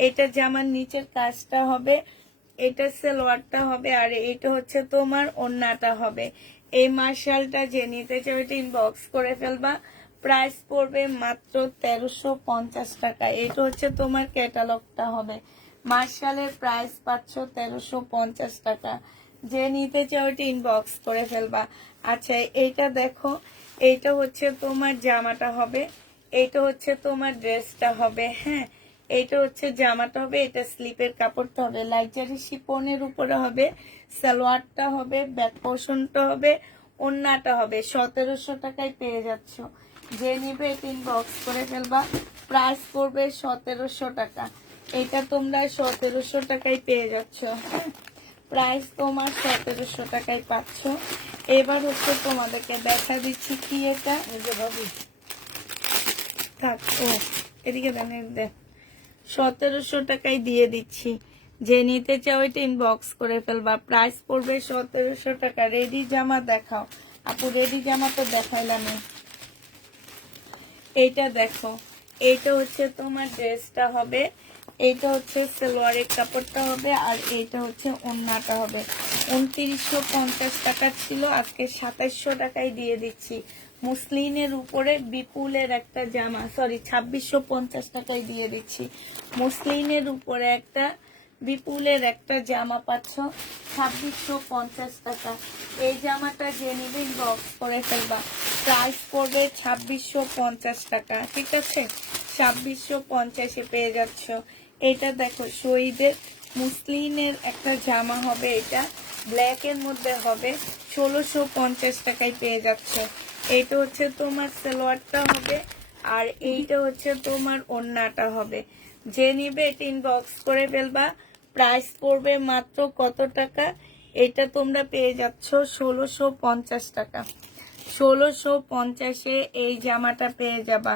এটা জামার নিচের কাজটা হবে, এটা সালোয়ারটা হবে, আর এটা হচ্ছে তোমার ওড়নাটা হবে। এই মার্শালটা যে নিতে চাও এটা ইনবক্স করে ফেলবা, প্রাইস পড়বে মাত্র 1350 টাকা। এটা হচ্ছে তোমার ক্যাটালগটা হবে, মার্শালের প্রাইস পাচ্ছ 1350 টাকা। যে নিতে চাও এটা ইনবক্স করে ফেলবা। আচ্ছা এইটা দেখো, এইটা হচ্ছে তোমার জামাটা হবে, এইটা হচ্ছে তোমার ড্রেসটা হবে, হ্যাঁ এইটা হচ্ছে জামাটা হবে। এটা স্লিপের কাপড়টা হবে, লাইজারি শিপনের উপরে হবে, সালোয়ারটা হবে, ব্যাক পোর্শনটা হবে, ওড়নাটা হবে। 1700 টাকায় পেয়ে যাচ্ছ। যে নিবে এটা ইনবক্স করে ফেলবা, প্রাইস পড়বে 1700 টাকা। এটা তোমরা 1700 টাকায় পেয়ে যাচ্ছ, হ্যাঁ প্রাইস তোমার 1700 টাকায় পাচ্ছ। এবার হচ্ছে তোমাদেরকে দেখা দিচ্ছি কি এটা, থাক ও এদিকে দেন, 1700 টাকায় দিয়ে দিচ্ছি। যে নিতে চাও এটা ইনবক্স করে ফেলবা, প্রাইস পড়বে 1700 টাকা। রেডি জামা দেখাও আপু, রেডি জামা তো দেখাইলাম। এইটা দেখো, এইটা হচ্ছে তোমার ড্রেসটা হবে, এইটা হচ্ছে সালোয়ারের কাপড়টা হবে, আর এইটা হচ্ছে ওড়নাটা হবে। 2950 টাকা ছিল, আজকে 2700 টাকায় দিয়ে দিচ্ছি। মুসলিনের উপরে বিপুলের একটা জামা, সরি 2650 টাকায় দিয়ে দিচ্ছি। মুসলিনের উপরে একটা বিপুলের একটা জামা পাচ্ছ 2650 টাকা। এই জামাটা যে নিবে বক্স করে ফেলবা, প্রাইস পড়বে 2650 টাকা, ঠিক আছে 2650-এ পেয়ে যাচ্ছ। এটা দেখো শহীদের মুসলিনের একটা জামা হবে, এটা ব্ল্যাক এর মধ্যে হবে 1650 টাকায় পেয়ে যাচ্ছ। এইটা হচ্ছে তোমার সালোয়ারটা হবে, আর এইটা হচ্ছে তোমার ওড়নাটা হবে। যে নিবে এটা ইনবক্স করে ফেলবা। প্রাইস পড়বে মাত্র কত টাকা? এটা তোমরা পেয়ে যাচ্ছ 1650 টাকা। 1650-এ এই জামাটা পেয়ে যাবা।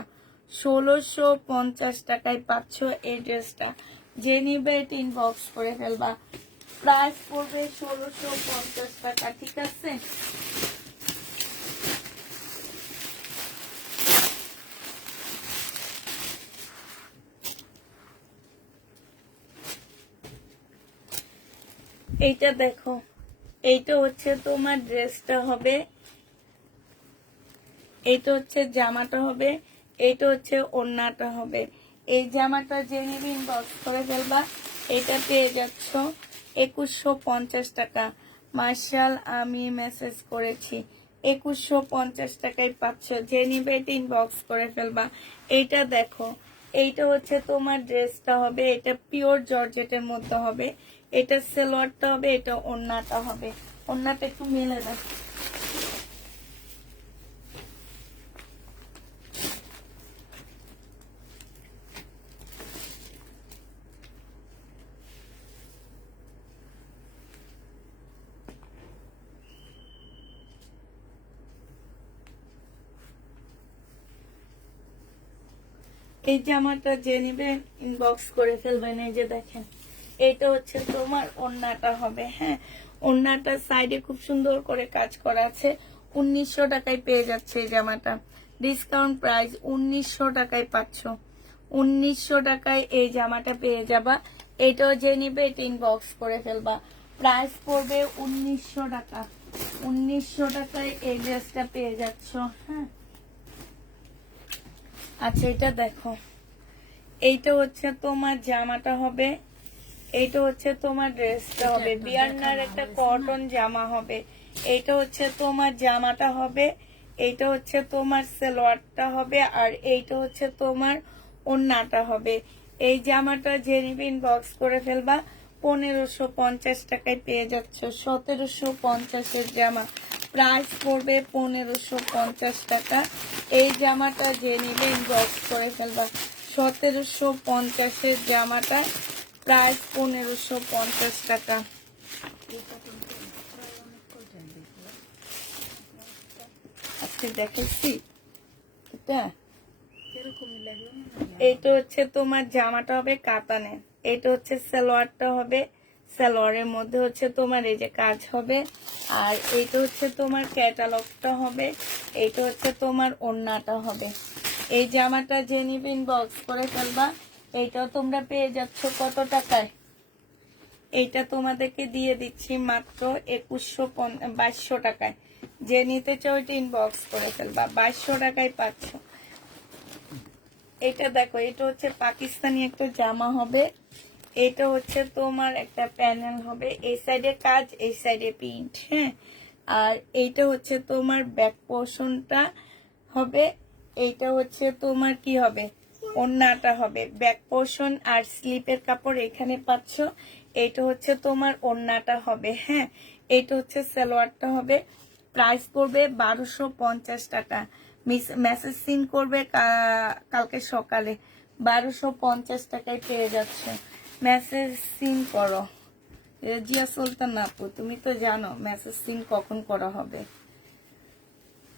1650 টাকায় পাচ্ছ এই ড্রেসটা। যে নিবে এটা ইনবক্স করে ফেলবা। প্রাইস পড়বে 1650 টাকা, ঠিক আছে? এইটা দেখো, এইটা হচ্ছে তোমার ড্রেসটা হবে, এইটা হচ্ছে জামাটা হবে, এইটা হচ্ছে ওড়নাটা হবে। এই জামাটা যে নিবি ইনবক্স করে ফেলবা। এটা পেয়ে যাচ্ছ 2150 টাকা। মার্শাল আমি মেসেজ করেছি, 2150 টাকায় পাচ্ছ। যে নিবে এটা ইনবক্স করে ফেলবা। এইটা দেখো, এইটা হচ্ছে তোমার ড্রেসটা হবে, এটা পিওর জর্জেটের মধ্যে হবে। এটা সালোয়ারটা হবে, এটা ওড়নাটা হবে। ওড়নাটা একটু মেলে দাও। এই জামাটা যে নিবে ইনবক্স করে ফেলবেন। এই যে দেখেন, এটা হচ্ছে তোমার ওড়নাটা হবে। হ্যাঁ, ওড়নাটার সাইডে খুব সুন্দর করে কাজ করা আছে। 1900 টাকায় পেয়ে যাচ্ছে এই জামাটা। ডিসকাউন্ট প্রাইস 1900 টাকায় পাচ্ছ। 1900 টাকায় এই জামাটা পেয়ে যাবা। এটাও যে নিবে এটা ইনবক্স করে ফেলবা। প্রাইস পড়বে 1900 টাকা। 1900 টাকায় এই ড্রেসটা পেয়ে যাচ্ছ। হ্যাঁ, আচ্ছা এটা দেখো, এইটা হচ্ছে তোমার জামাটা হবে, এইটা হচ্ছে তোমার ড্রেসটা হবে। বিয়ান্নার একটা কটন জামা হবে। এইটা হচ্ছে তোমার জামাটা হবে, এইটা হচ্ছে তোমার সালোয়ারটা হবে, আর এইটা হচ্ছে তোমার ওড়নাটা হবে। এই জামাটা যে নিবে ইনবক্স করে ফেলবা। 1550 টাকায় পেয়ে যাচ্ছ। 1750-এর জামা। প্রাইস পড়বে 1550 টাকা। এই জামাটা যে নিবে ইনবক্স করে ফেলবা। 1750-এর জামাটা প্রাইস 1550 টাকা। আজকে দেখেছি এটা। এইটা হচ্ছে তোমার জামাটা হবে কাতানে, এটা হচ্ছে সালোয়ারটা হবে। সালোয়ারের মধ্যে হচ্ছে তোমার এই যে কাজ হবে, আর এইটা হচ্ছে তোমার ক্যাটালগটা হবে, এইটা হচ্ছে তোমার ওড়নাটা হবে। এই জামাটা যে নিবে ইনবক্স করে ফেলবা। এইটাও তোমরা পেয়ে যাচ্ছ কত টাকায়? এইটা তোমাদেরকে দিয়ে দিচ্ছি মাত্র 2200 টাকায়। যে নিতে চাও এটা ইনবক্স করে ফেলবা। 2200 টাকায় পাচ্ছ। এটা দেখো, এটা হচ্ছে পাকিস্তানি একটা জামা হবে। এটা হচ্ছে তোমার একটা প্যানেল হবে, এই সাইডে কাজ, এই সাইডে প্রিন্ট। হ্যাঁ, আর এইটা হচ্ছে তোমার ব্যাক পোর্শনটা হবে। এইটা হচ্ছে তোমার কি হবে, ওড়নাটা হবে। ব্যাক পোর্শন আর স্লিপের কাপড় এখানে পাচ্ছ। এইটা হচ্ছে তোমার ওড়নাটা হবে। হ্যাঁ, এইটা হচ্ছে সালোয়ারটা হবে। প্রাইস পড়বে 1250 টাকা। মেসেজ সিন করবে কালকে সকালে। 1250 টাকায় পেয়ে যাচ্ছে। মেসেজ সিন করো। রেজিয়া সুলতান আপু, তুমি তো জানো মেসেজ সিন কখন করা হবে।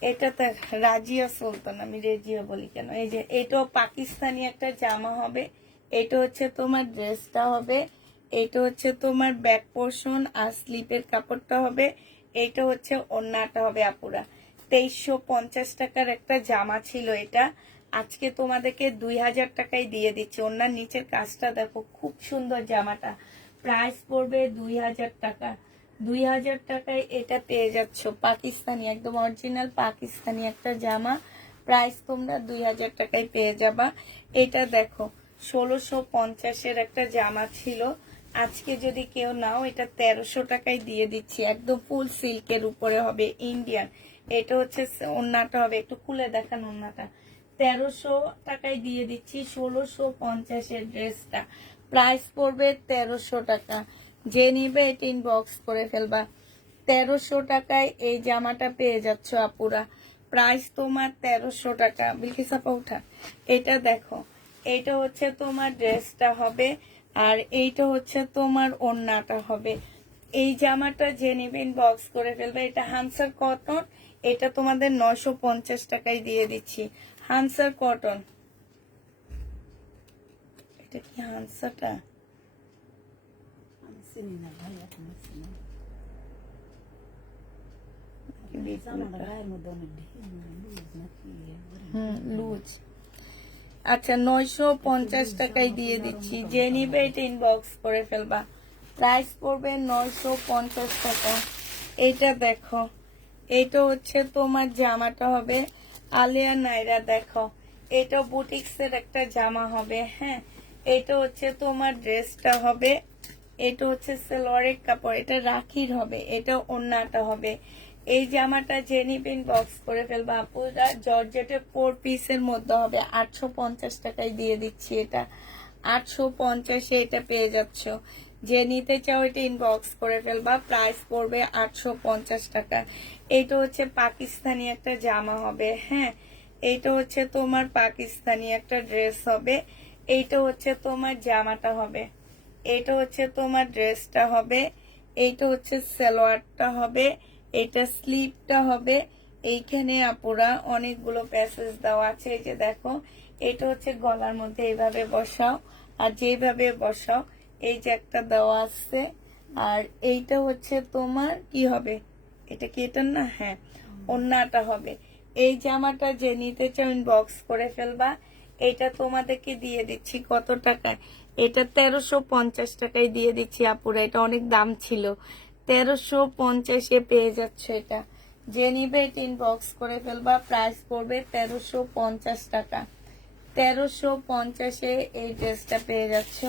এটা তো রাজিয়া সুলতান, আমি রেজিয়া বলি কেন। এই যে এটাও পাকিস্তানি একটা জামা হবে। এটা হচ্ছে তোমার ড্রেসটা হবে, এটা হচ্ছে তোমার ব্যাক পোর্শন আর স্লিপের কাপড়টা হবে, এটা হচ্ছে ওড়নাটা হবে। আপুরা 2350 টাকার একটা জামা ছিল এটা, আজকে তোমাদেরকে 2000 টাকায় দিয়ে দিচ্ছি। ওড়নার নিচের কাজটা দেখো, খুব সুন্দর জামাটা। প্রাইস পড়বে 2000 টাকা। 2000 টাকায় এটা পেয়ে যাচ্ছ। পাকিস্তানি, একদম অরিজিনাল পাকিস্তানি একটা জামা। প্রাইস তোমরা 2000 টাকায় পেয়ে যাবা। এটা দেখো, 1650-এর একটা জামা ছিল, আজকে যদি কেউ নাও এটা 1300 টাকায় দিয়ে দিচ্ছি। একদম ফুল সিল্কের উপরে হবে, ইন্ডিয়ান। এটা হচ্ছে ওড়নাটা হবে, একটু খুলে দেখান ওড়নাটা। 1300 টাকায় দিয়ে দিচ্ছি 1650-এর ড্রেসটা। প্রাইস পড়বে 1300 টাকা। যে নিবে এটা ইনবক্স করে ফেলবা। 1300 টাকায় এই জামাটা পেয়ে যাচ্ছ আপুরা। প্রাইস তোমার 1300 টাকা। বিলকিস আপা উঠা, এটা দেখো, এইটা হচ্ছে তোমার ড্রেসটা হবে, আর এইটা হচ্ছে তোমার ওড়নাটা হবে। এই জামাটা যে নেবেন বক্স করে ফেলবে। এটা হানসার কটন, এটা তোমাদের 950 টাকায় দিয়ে দিচ্ছি। হানসার কটন, এটা কি হানসাটা? আমি চিনি না ভাই, এখন চিনি না। বিপুলটা। জামাটা গায়ের মধ্যে অনেক লুজ নাকি? লুজ। আচ্ছা 950 টাকায় দিয়ে দিচ্ছি। যে নিবে এটা ইনবক্স করে ফেলবা। প্রাইস পড়বে 950 টাকা। এইটা দেখো, এটা হচ্ছে তোমার জামাটা হবে আলিয়া নাইরা। দেখো, এটা বুটিক্সের একটা জামা হবে। হ্যাঁ, এটা হচ্ছে তোমার ড্রেসটা হবে, এটা হচ্ছে সালোয়ারের কাপড়, এটা রাখির হবে, এটা ওড়নাটা হবে। এই জামাটা যে নিবেন বক্স করে ফেলবা আপুরা। জর্জেটের 4 পিসের মধ্যে হবে। 850 টাকায় দিয়ে দিচ্ছি এটা। 850 এটা পেয়ে যাচ্ছ। যে নিতে চাও এটা ইনবক্স করে ফেলবা। প্রাইস পড়বে 850 টাকা। এটা হচ্ছে পাকিস্তানি একটা জামা হবে। হ্যাঁ, এইটা হচ্ছে তোমার পাকিস্তানি একটা ড্রেস হবে। এইটা হচ্ছে তোমার জামাটা হবে, এইটা হচ্ছে তোমার ড্রেসটা হবে, এইটা হচ্ছে সালোয়ারটা হবে, এটা স্লিভটা হবে। এইখানে আপুরা অনেকগুলো প্যাসেজ দেওয়া আছে। এই যে দেখো, এটা হচ্ছে গলার মধ্যে এইভাবে বসাও, আর যেভাবে বসাও এই যে একটা দেওয়া আছে। আর এইটা হচ্ছে তোমার কি হবে, এটা কি এটা না? হ্যাঁ, ওড়নাটা হবে। এই জামাটা যে নিতে চাও ইনবক্স করে ফেলবা। এটা তোমাদেরকে দিয়ে দিচ্ছি কত টাকায়? এটা 1350 টাকায় দিয়ে দিচ্ছি আপুরা। এটা অনেক দাম ছিল, 1350-এ পেয়ে যাচ্ছে এটা। যে নিবে এটা ইনবক্স করে ফেলবা। প্রাইস পড়বে 1350 টাকা। 1350-এ এই ড্রেসটা পেয়ে যাচ্ছ।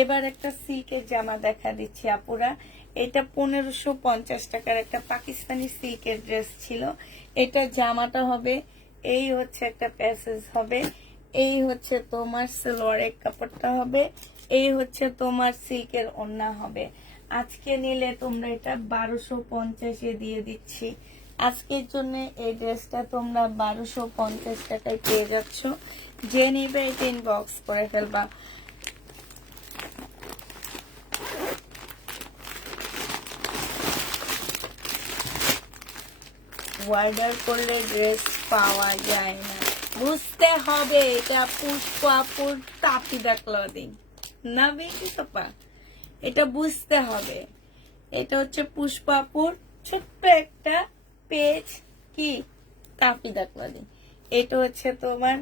এবার একটা সিল্কের জামা দেখা দিচ্ছি আপুরা। এটা 1550 টাকার একটা পাকিস্তানি সিল্কের ড্রেস ছিল। এটা জামাটা হবে, এই হচ্ছে একটা প্যাসেজ হবে, এই হচ্ছে তোমার সালোয়ারের কাপড়টা হবে, এই হচ্ছে তোমার সিল্কের ওড়না হবে। আজকে নিলে তোমরা এটা 1250-এ দিয়ে দিচ্ছি। আজকের জন্য এই ড্রেসটা তোমরা 1250 টাকায় পেয়ে যাচ্ছ। যে নিবে এটা ইনবক্স করে ফেলবা। অর্ডার করলে ড্রেস পাওয়া যায় না, বুঝতে হবে এটা পুষ্পাপুর তাপিদা ক্লদিং না বেশি সোপা, এটা বুঝতে হবে। এটা হচ্ছে পুষ্পাপুর ছোট্ট একটা পেজ, কি তাপিদা ক্লদিং। এটা হচ্ছে তোমার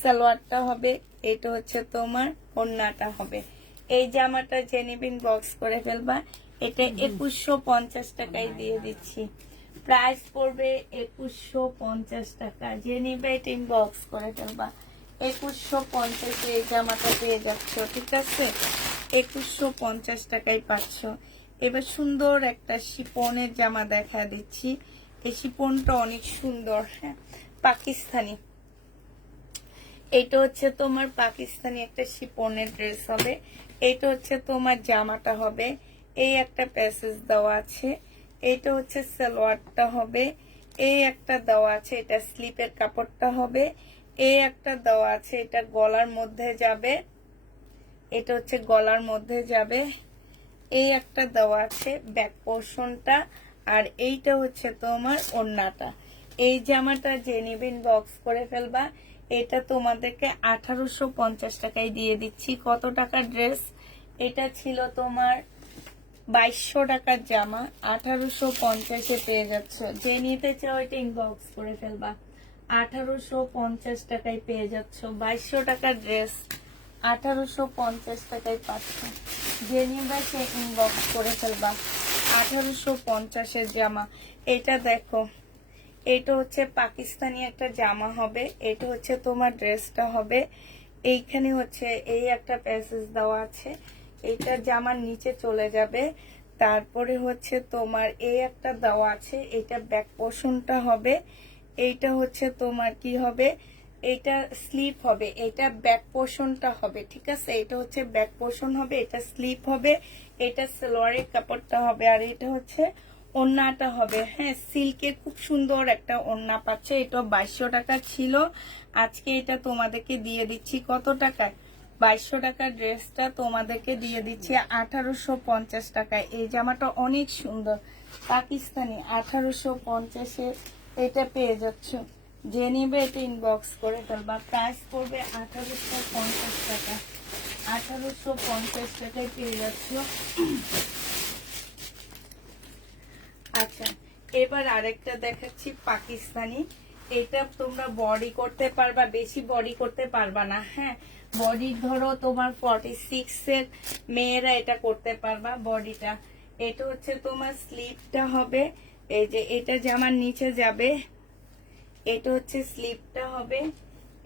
সালোয়ারটা হবে, এটা হচ্ছে তোমার ওড়নাটা হবে। এই জামাটা যে নিবেন বক্স করে ফেলবা। এটা 2150 টাকায় দিয়ে দিচ্ছি। প্রাইস পড়বে 2150 টাকা। যে নিবে এটা ইনবক্স করে ফেলবা। 2150-এ এই জামাটা পেয়ে যাচ্ছ, ঠিক আছে? 2150 টাকায় পাচ্ছ। এবার সুন্দর একটা শিপনের জামা দেখা দিচ্ছি। এই শিপনটা অনেক সুন্দর। হ্যাঁ, পাকিস্তানি, এটা হচ্ছে তোমার পাকিস্তানি একটা শিপনের ড্রেস হবে। এটা হচ্ছে তোমার জামাটা হবে, এই একটা প্যাসেজ দেওয়া আছে। এটা হচ্ছে সালোয়ারটা হবে, এই একটা দেওয়া আছে, এটা স্লিপের কাপড়টা হবে। এই একটা দেওয়া আছে, এটা গলার মধ্যে যাবে, এটা হচ্ছে গলার মধ্যে যাবে। এই একটা দেওয়া আছে ব্যাক পোর্শনটা, আর এইটা হচ্ছে তোমার ওড়নাটা। এই জামাটা যে নিবেন বক্স করে ফেলবা। এটা তোমাদেরকে 1850 টাকায় দিয়ে দিচ্ছি। কত টাকার ড্রেস? এটা ছিল তোমার 2200 টাকার জামা, 1850-এ পেয়ে যাচ্ছ। যে নিতে চাও এটা ইনবক্স করে ফেলবা। 1850 টাকায় পেয়ে যাচ্ছ। 2200 টাকার ড্রেস 1850 টাকায় পাচ্ছ। যে নিবা সে ইনবক্স করে ফেলবা। 1850-এর জামা। এটা দেখো, এটা হচ্ছে পাকিস্তানি একটা জামা হবে, এটা হচ্ছে তোমার ড্রেসটা হবে। এইখানে হচ্ছে এই একটা প্যাসেজ দেওয়া আছে, এইটা জামার নিচে চলে যাবে। তারপরে হচ্ছে তোমার এই একটা দেওয়া আছে, এটা ব্যাক পোর্শনটা হবে। এইটা হচ্ছে তোমার কি হবে, এটা স্লিপ হবে, এটা ব্যাক পোর্শনটা হবে, ঠিক আছে? এটা হচ্ছে ব্যাক পোর্শন হবে, এটা স্লিপ হবে, এটা সালোয়ারের কাপড়টা হবে, আর এটা হচ্ছে ওড়নাটা হবে, হ্যাঁ সিল্কের খুব সুন্দর একটা ওড়না পাচ্ছে। এটা 2200 টাকা ছিল, আজকে এটা তোমাদেরকে দিয়ে দিচ্ছি কত টাকায়? 2200 টাকার ড্রেসটা তোমাদেরকে দিয়ে দিচ্ছি 1850 টাকায়। এই জামাটা অনেক সুন্দর পাকিস্তানি, 1850-এ এটা পেয়ে যাচ্ছ। যে নিবে এটা ইনবক্স করে ফেলবা। প্রাইস পড়বে 1850 টাকা। 1850 টাকায় পেয়ে যাচ্ছ। আচ্ছা, এবার আরেকটা দেখাচ্ছি পাকিস্তানি। এটা তোমরা বডি করতে পারবা, বেশি বডি করতে পারবা না, হ্যাঁ বডি ধরো তোমার 46 এর মেয়েরা এটা করতে পারবা বডিটা। এটা হচ্ছে তোমার স্লিপটা হবে, এই যে এটা জামার নিচে যাবে, এটা হচ্ছে স্লিপটা হবে,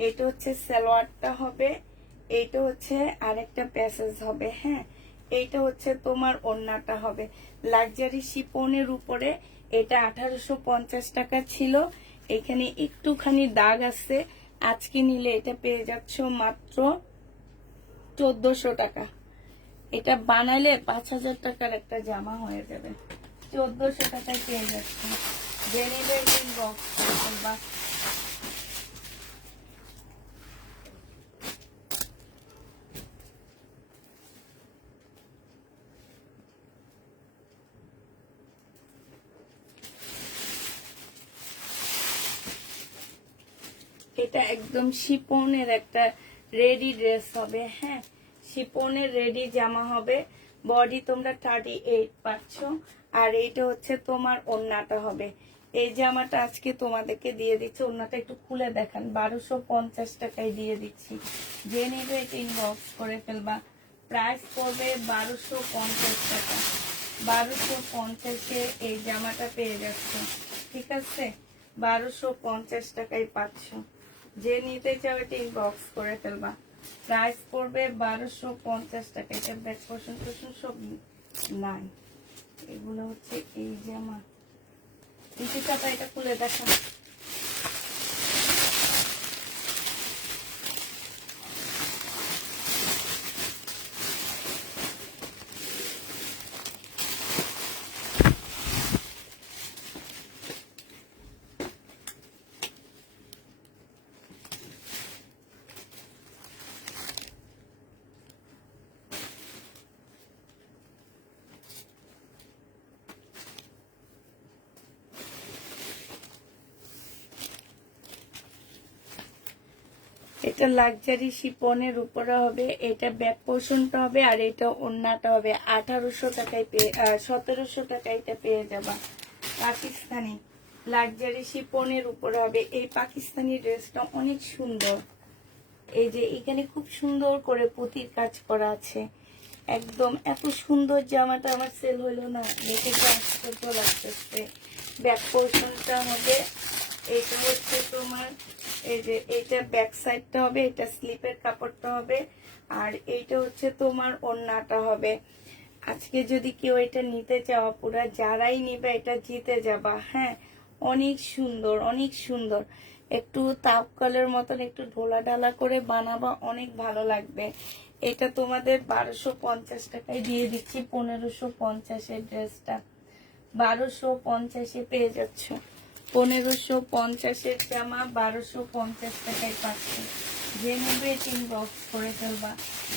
এটা হচ্ছে সালোয়ারটা হবে, এটা হচ্ছে আরেকটা প্যাসেজ হবে, হ্যাঁ এইটা হচ্ছে তোমার ওড়নাটা হবে। লাক্সারি শিপনের উপরে এটা 1850 টাকা ছিল, এখানে একটুখানি দাগ আছে। আজকে নিলে এটা পেয়ে যাচ্ছ মাত্র 1400 টাকা। এটা বানাইলে 5000 টাকার একটা জামা হয়ে যাবে। 1400 টাকায় পেয়ে যাচ্ছে। জেনিবে ইনবক্স করে ফেলবা। এটা একদম শিপনের একটা রেডি ড্রেস হবে, হ্যাঁ শিপনের রেডি জামা হবে। বডি তোমরা 38 পাচ্ছ, আর এইটা হচ্ছে তোমার ওড়নাটা হবে। এই জামাটা আজকে তোমাদেরকে দিয়ে দিচ্ছি, ওড়নাটা একটু খুলে দেখান, 1250 টাকায় দিয়ে দিচ্ছি। যে নিবে এটা ইনবক্স করে ফেলবা। প্রাইস পড়বে 1250 টাকা। 1250-এ এই জামাটা পেয়ে যাচ্ছ, ঠিক আছে 1250 টাকায় পাচ্ছ। যে নিতে চাও এটা ইনবক্স করে ফেলবা। প্রাইস পড়বে 1250 টাকা। এটা ব্যাক পোর্শন টোশন সব নাই, এগুলো হচ্ছে এই জামা। নিচে চাপা, এটা খুলে দেখা। এটা লাক্সারি শিপনের উপরে হবে, এটা ব্যাক পোর্শনটা হবে, আর এটা ওড়নাটা হবে। 1800 টাকায় পেয়ে 1700 টাকায় এটা পেয়ে যাবা। পাকিস্তানি লাক্সারি শিপনের উপরে হবে। এই পাকিস্তানি ড্রেসটা অনেক সুন্দর, এই যে এখানে খুব সুন্দর করে পুঁতির কাজ করা আছে। একদম এত সুন্দর জামাটা আমার সেল হলো না, দেখে তো আশ্চর্য লাগতেছে। ব্যাক পোর্শনটা হবে, এটা হচ্ছে তোমার এই যে এটা ব্যাক সাইডটা হবে, এটা স্লিপের কাপড়টা হবে, আর এইটা হচ্ছে তোমার ওড়নাটা হবে। আজকে যদি কেউ এটা নিতে চাও, পুরা যারাই নিবে এটা জিতে যাবা, হ্যাঁ অনেক সুন্দর অনেক সুন্দর। একটু তাপকালের মতন একটু ঢোলা ঢালা করে বানাবা, অনেক ভালো লাগবে। এটা তোমাদের 1250 টাকায় দিয়ে দিচ্ছি। 1550-এর ড্রেসটা 1250-এ পেয়ে যাচ্ছ। 1550-এর জামা 1250 টাকায় পাচ্ছ। যে নেবে ইনবক্স করে ফেলবা।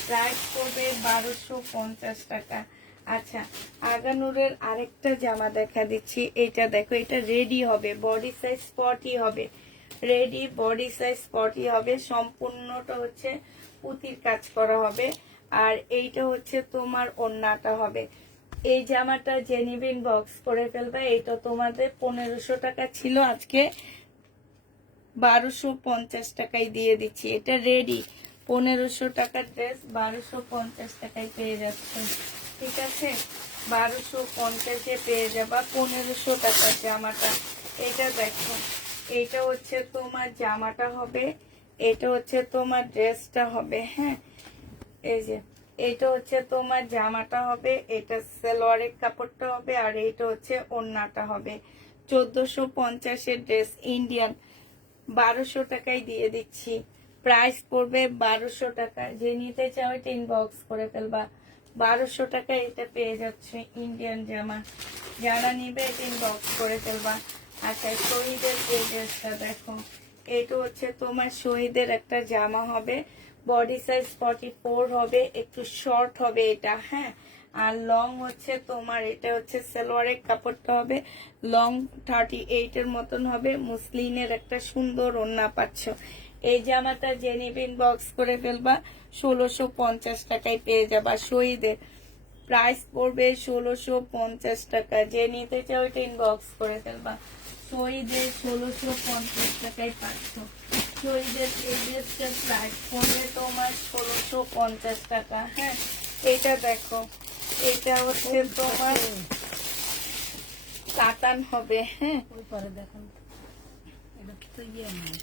প্রাইস পড়বে 1250 টাকা। আচ্ছা, আগানুরের আরেকটা জামা দেখা দিচ্ছি। এটা দেখো, এটা রেডি হবে, বডি সাইজ স্পটই হবে, রেডি বডি সাইজ স্পটই হবে। সম্পূর্ণটা হচ্ছে পুঁতির কাজ করা হবে, আর এইটা হচ্ছে তোমার ওড়নাটা হবে। এই জামাটা জেনিবিন বক্স করে ফেলবে। এইটা তোমাদের 1500 টাকা ছিল, আজকে 1250 টাকায় দিয়ে দিচ্ছি। এটা রেডি 1500 টাকার ড্রেস 1250 টাকায় পেয়ে যাচ্ছে, ঠিক আছে 1250-এ পেয়ে যাবা 1500 টাকার জামাটা। এটা দেখো, এটা হচ্ছে তোমার জামাটা হবে, এটা হচ্ছে তোমার ড্রেসটা হবে, হ্যাঁ এই যে এটা হচ্ছে তোমার জামাটা হবে, এটা সালোয়ারের কাপড়টা হবে, আর এইটা হচ্ছে ওড়নাটা হবে। 1450-এর ড্রেস ইন্ডিয়ান 1200 টাকায় দিয়ে দিচ্ছি। প্রাইস পড়বে 1200 টাকা। যে নিতে চাও এটা ইনবক্স করে ফেলবা। 1200 টাকায় এটা পেয়ে যাচ্ছে ইন্ডিয়ান জামা। যারা নিবে এটা ইনবক্স করে ফেলবা। আচ্ছা, শহীদের এই ড্রেসটা দেখো, এটা হচ্ছে তোমার শহীদের একটা জামা হবে, বডি সাইজ 44 হবে, একটু শর্ট হবে এটা, হ্যাঁ। আর লং হচ্ছে তোমার, এটা হচ্ছে সালোয়ারের কাপড়টা হবে লং 38 এর মতন হবে, মুসলিনের একটা সুন্দর ওড়না পাচ্ছ। এই জামাটা যে নিবে ইনবক্স করে ফেলবা, 1650 টাকায় পেয়ে যাবা। শহীদের প্রাইস পড়বে 1650 টাকা, যে নিতে চাও এটা ইনবক্স করে ফেলবা। শহীদের 1650 টাকায় পাচ্ছ। শহীদের এই ড্রেসটার প্রাইস পড়বে তোমার 1650 টাকা, হ্যাঁ। এটা দেখো, এটা হচ্ছে তোমার কাতান হবে, হ্যাঁ। ওই পরে দেখুন, এটা তো ইয়ে নয়।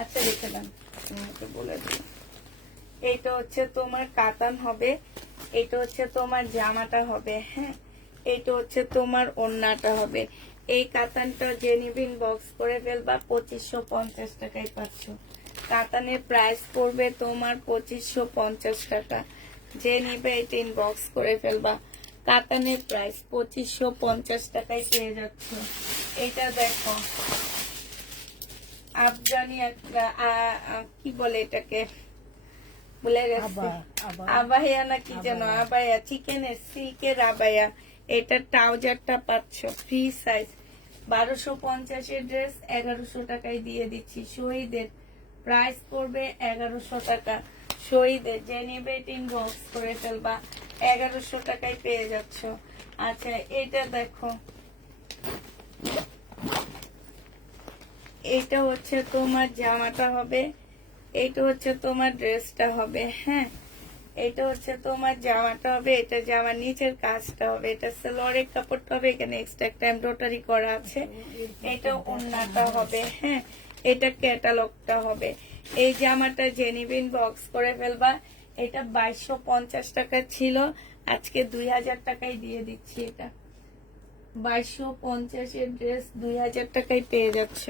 আচ্ছা রেখে দেন, তোমাকে বলে দিই। এটা হচ্ছে তোমার কাতান হবে, এটা হচ্ছে তোমার জামাটা হবে, হ্যাঁ। এটা হচ্ছে তোমার ওড়নাটা হবে। এই কাতানটা যে নিবিন বক্স করে ফেলবা, 2550 টাকায় পাচ্ছ। কাতানের প্রাইস পড়বে তোমার 2550 টাকা, যে নিবে এটা ইনবক্স করে ফেলবা। কাতানের প্রাইস 2550 টাকায় পেয়ে যাচ্ছ। এটা দেখো, আফগানি একটা কি বলে এটাকে, বলে গেছে, আবায়া না কি যেন, আবায়া, চিকেনের সিল্কের আবায়া। এটা ট্রাউজারটা পাচ্ছ ফ্রি সাইজ, 1250 এর ড্রেস 1100 টাকায় দিয়ে দিচ্ছি। শহীদের প্রাইস পড়বে 1100 টাকা। শহীদের যে নেবে ইনবক্স করে ফেলবা, 1100 টাকায় পেয়ে যাচ্ছ। আচ্ছা, এটা দেখো, এটা হচ্ছে তোমার জামাটা হবে, এটা হচ্ছে তোমার ড্রেসটা হবে, হ্যাঁ। এটা হচ্ছে তোমার জামাটা হবে, এটা জামার নিচের কাজটা হবে, এটা সালোয়ারের কাপড়টা হবে, এখানে এক্সট্রা একটা এমব্রয়ডারি করা আছে। এটা ওড়নাটা হবে, হ্যাঁ। এটা ক্যাটালগটা হবে। এই জামাটা জেনিবিন বক্স করে ফেলবা। এটা 2250 টাকা ছিল, আজকে 2000 টাকায় দিয়ে দিচ্ছি। এটা 2250 এর ড্রেস 2000 টাকায় পেয়ে যাচ্ছ।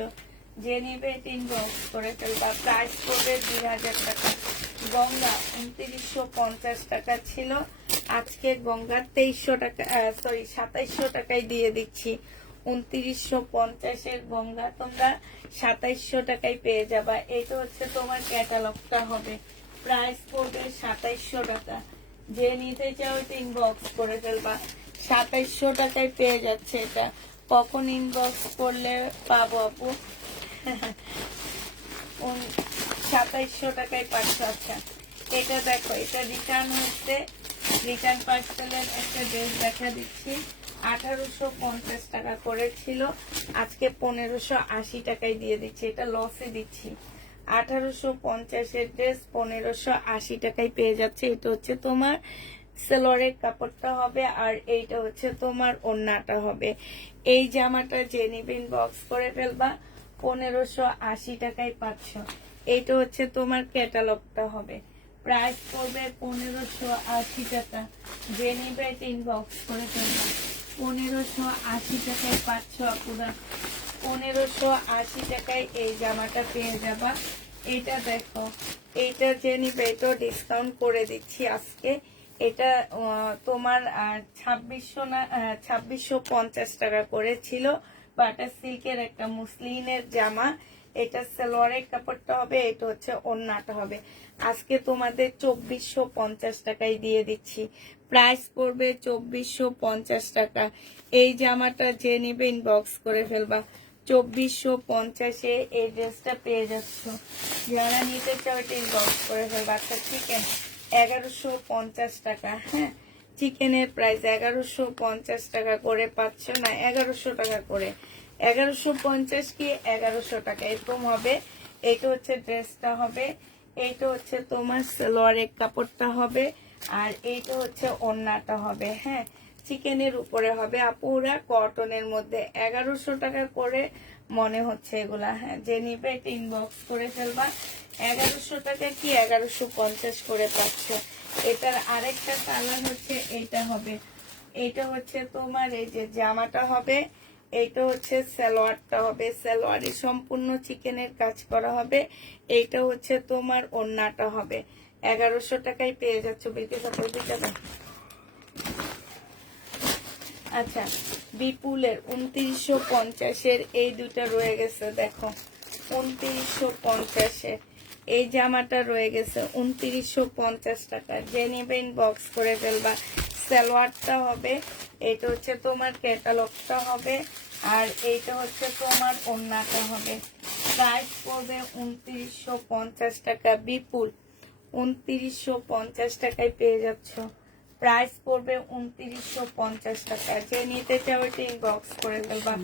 যে নিবে ইনবক্স করে ফেলবা, প্রাইস পড়বে 2000 টাকা। গঙ্গা 2950 টাকা ছিল, আজকে গঙ্গা 2300 টাকা, সরি 2700 টাকায় দিয়ে দিচ্ছি। 2950 এর গঙ্গা তোমরা 2700 টাকায় পেয়ে যাবা। এটা হচ্ছে তোমার ক্যাটালগটা হবে, প্রাইস পড়বে 2700 টাকা। যে নিতে চাও এটা ইনবক্স করে ফেলবা, 2700 টাকায় পেয়ে যাচ্ছে। এটা কখন ইনবক্স করলে পাবো আপু? 2700 টাকায় পাচ্ছ। আচ্ছা, এটা দেখো, এটা রিটার্ন হচ্ছে, রিটার্ন পার্সেলের একটা ড্রেস দেখা দিচ্ছি। 1850 টাকা করেছিল, আজকে 1580 টাকায় দিয়ে দিচ্ছি। এটা লসে দিচ্ছি। 1850 এর ড্রেস 1580 টাকায় পেয়ে যাচ্ছে। এটা হচ্ছে তোমার সালোয়ারের কাপড়টা হবে, আর এইটা হচ্ছে তোমার ওড়নাটা হবে। এই জামাটা যে নিবিন বক্স করে ফেলবা, 1580 টাকায় পাচ্ছ। এইটা হচ্ছে তোমার ক্যাটালগটা হবে, প্রাইস পড়বে 1580 টাকা। যে নিবে এটা ইনবক্স করে ফেলবা, 1580 টাকায় পাচ্ছ আপুরা। 1580 টাকায় এই জামাটা পেয়ে যাবা। এটা দেখো, এইটা যে নিবে এটাও ডিসকাউন্ট করে দিচ্ছি আজকে। এটা তোমার 2600 না 2650 টাকা করেছিল। বাটার সিল্কের একটা মুসলিনের জামা, এটা সালোয়ারের কাপড়টা হবে, এটা হচ্ছে ওড়নাটা হবে। আজকে তোমাদের 2450 টাকায় দিয়ে দিচ্ছি, প্রাইস পড়বে 2450 টাকা। এই জামাটা যে নিবে ইনবক্স করে ফেলবা, 2450-এ এই ড্রেসটা পেয়ে যাচ্ছ। যারা নিতে চাও এটা ইনবক্স করে ফেলবা। আচ্ছা, চিকেন 1150 টাকা, হ্যাঁ। চিকেনের প্রাইস 1150 টাকা করে পাচ্ছ, না 1100 টাকা করে, 1150 কি 1100 টাকা এরকম হবে। এইটা হচ্ছে ড্রেসটা হবে, এইটা হচ্ছে তোমার সালোয়ারের কাপড়টা হবে, আর এইটা হচ্ছে ওড়নাটা হবে, হ্যাঁ। চিকেনের উপরে হবে আপুরা, কটনের মধ্যে 1100 টাকা করে মনে হচ্ছে এগুলা, হ্যাঁ। যে নিবে এটা ইনবক্স করে ফেলবা, 1100 টাকা কি 1150 করে পাচ্ছ। এটার আরেকটা কালার হচ্ছে এইটা হবে, এইটা হচ্ছে তোমার এই যে জামাটা হবে, এইটা হচ্ছে সালোয়ারটা হবে, সালোয়ারে সম্পূর্ণ চিকেনের কাজ করা হবে। এইটা হচ্ছে তোমার ওড়নাটা হবে, 1100 টাকায় পেয়ে যাচ্ছ। বিলকে সাপোর্ট দিতে হবে, আচ্ছা, বিপুলের 2950-এর এই দুটা রয়ে গেছে, দেখো 2950-এর এই জামাটা রয়ে গেছে 2950 টাকা। যে নেবে ইনবক্স করে ফেলবা। সালোয়ারটা হবে, এটা হচ্ছে তোমার ক্যাটালগটা হবে, আর এইটা হচ্ছে তোমার ওড়নাটা হবে। প্রাইস পড়বে 2950 টাকা। বিপুল 2950 টাকায় পেয়ে যাচ্ছ। প্রাইস পড়বে 2950 টাকা। যে নিতে চাও এটা ইনবক্স করে ফেলবা।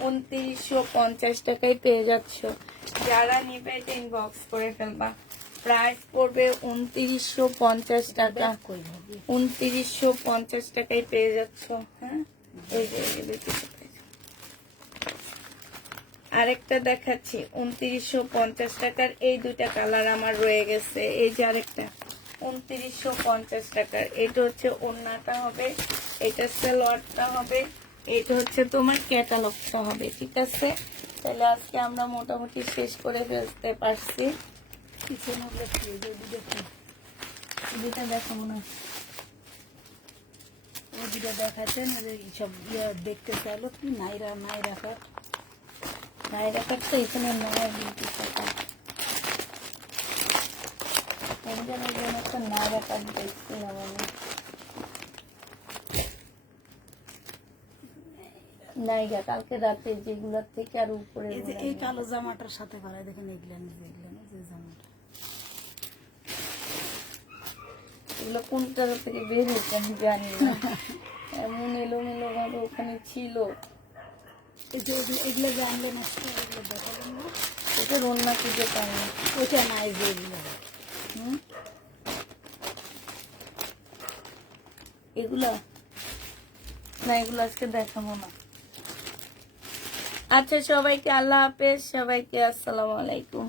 2950 টাকায় পেয়ে যাচ্ছ। যারা নিবে এটা ইনবক্স করে ফেলবা। প্রাইস পড়বে 2950 টাকা। 2950 টাকায় পেয়ে যাচ্ছ। হ্যাঁ, এই যে আরেকটা দেখাচ্ছি 2950 টাকার। এই দুইটা কালার আমার রয়ে গেছে। এই যে আরেকটা 2950 টাকার। এটা হচ্ছে ওড়নাটা হবে, এটা সালোয়ারটা হবে, এটা হচ্ছে তোমার ক্যাটালগটা হবে। ঠিক আছে, তাহলে আজকে আমরা মোটামুটি শেষ করে ফেলতে পারছি। দুটা দেখাবো না, ওই দুটো দেখাচ্ছেন সব দেখতে চাইলো কি নাইরা কাট। নাইরা কাট তো এখানে নয়, বিউটি টাকা একটা নাইরা কাট দেখছিলাম আমি। নাইরা কালকে রাতে যেগুলোর থেকে আর উপরে এই যে এই কালো জামাটার সাথে করায় দেখেন, এগুলান যে জামাটা, এগুলো কোনটার থেকে বের হয়েছে আমি জানি না। এমন এলোমেলো ভাবে ওখানে ছিল। এই যে এগুলো যে আনলেন আসলে এগুলো দেখাবেন না, এটা রান্না খুঁজে পাইনি। ওইটা নাই যে এগুলো। এগুলা না, এগুলো আজকে দেখাবো না। আচ্ছা, সবাইকে আল্লাহ হাফেজ, সবাইকে আসসালামু আলাইকুম।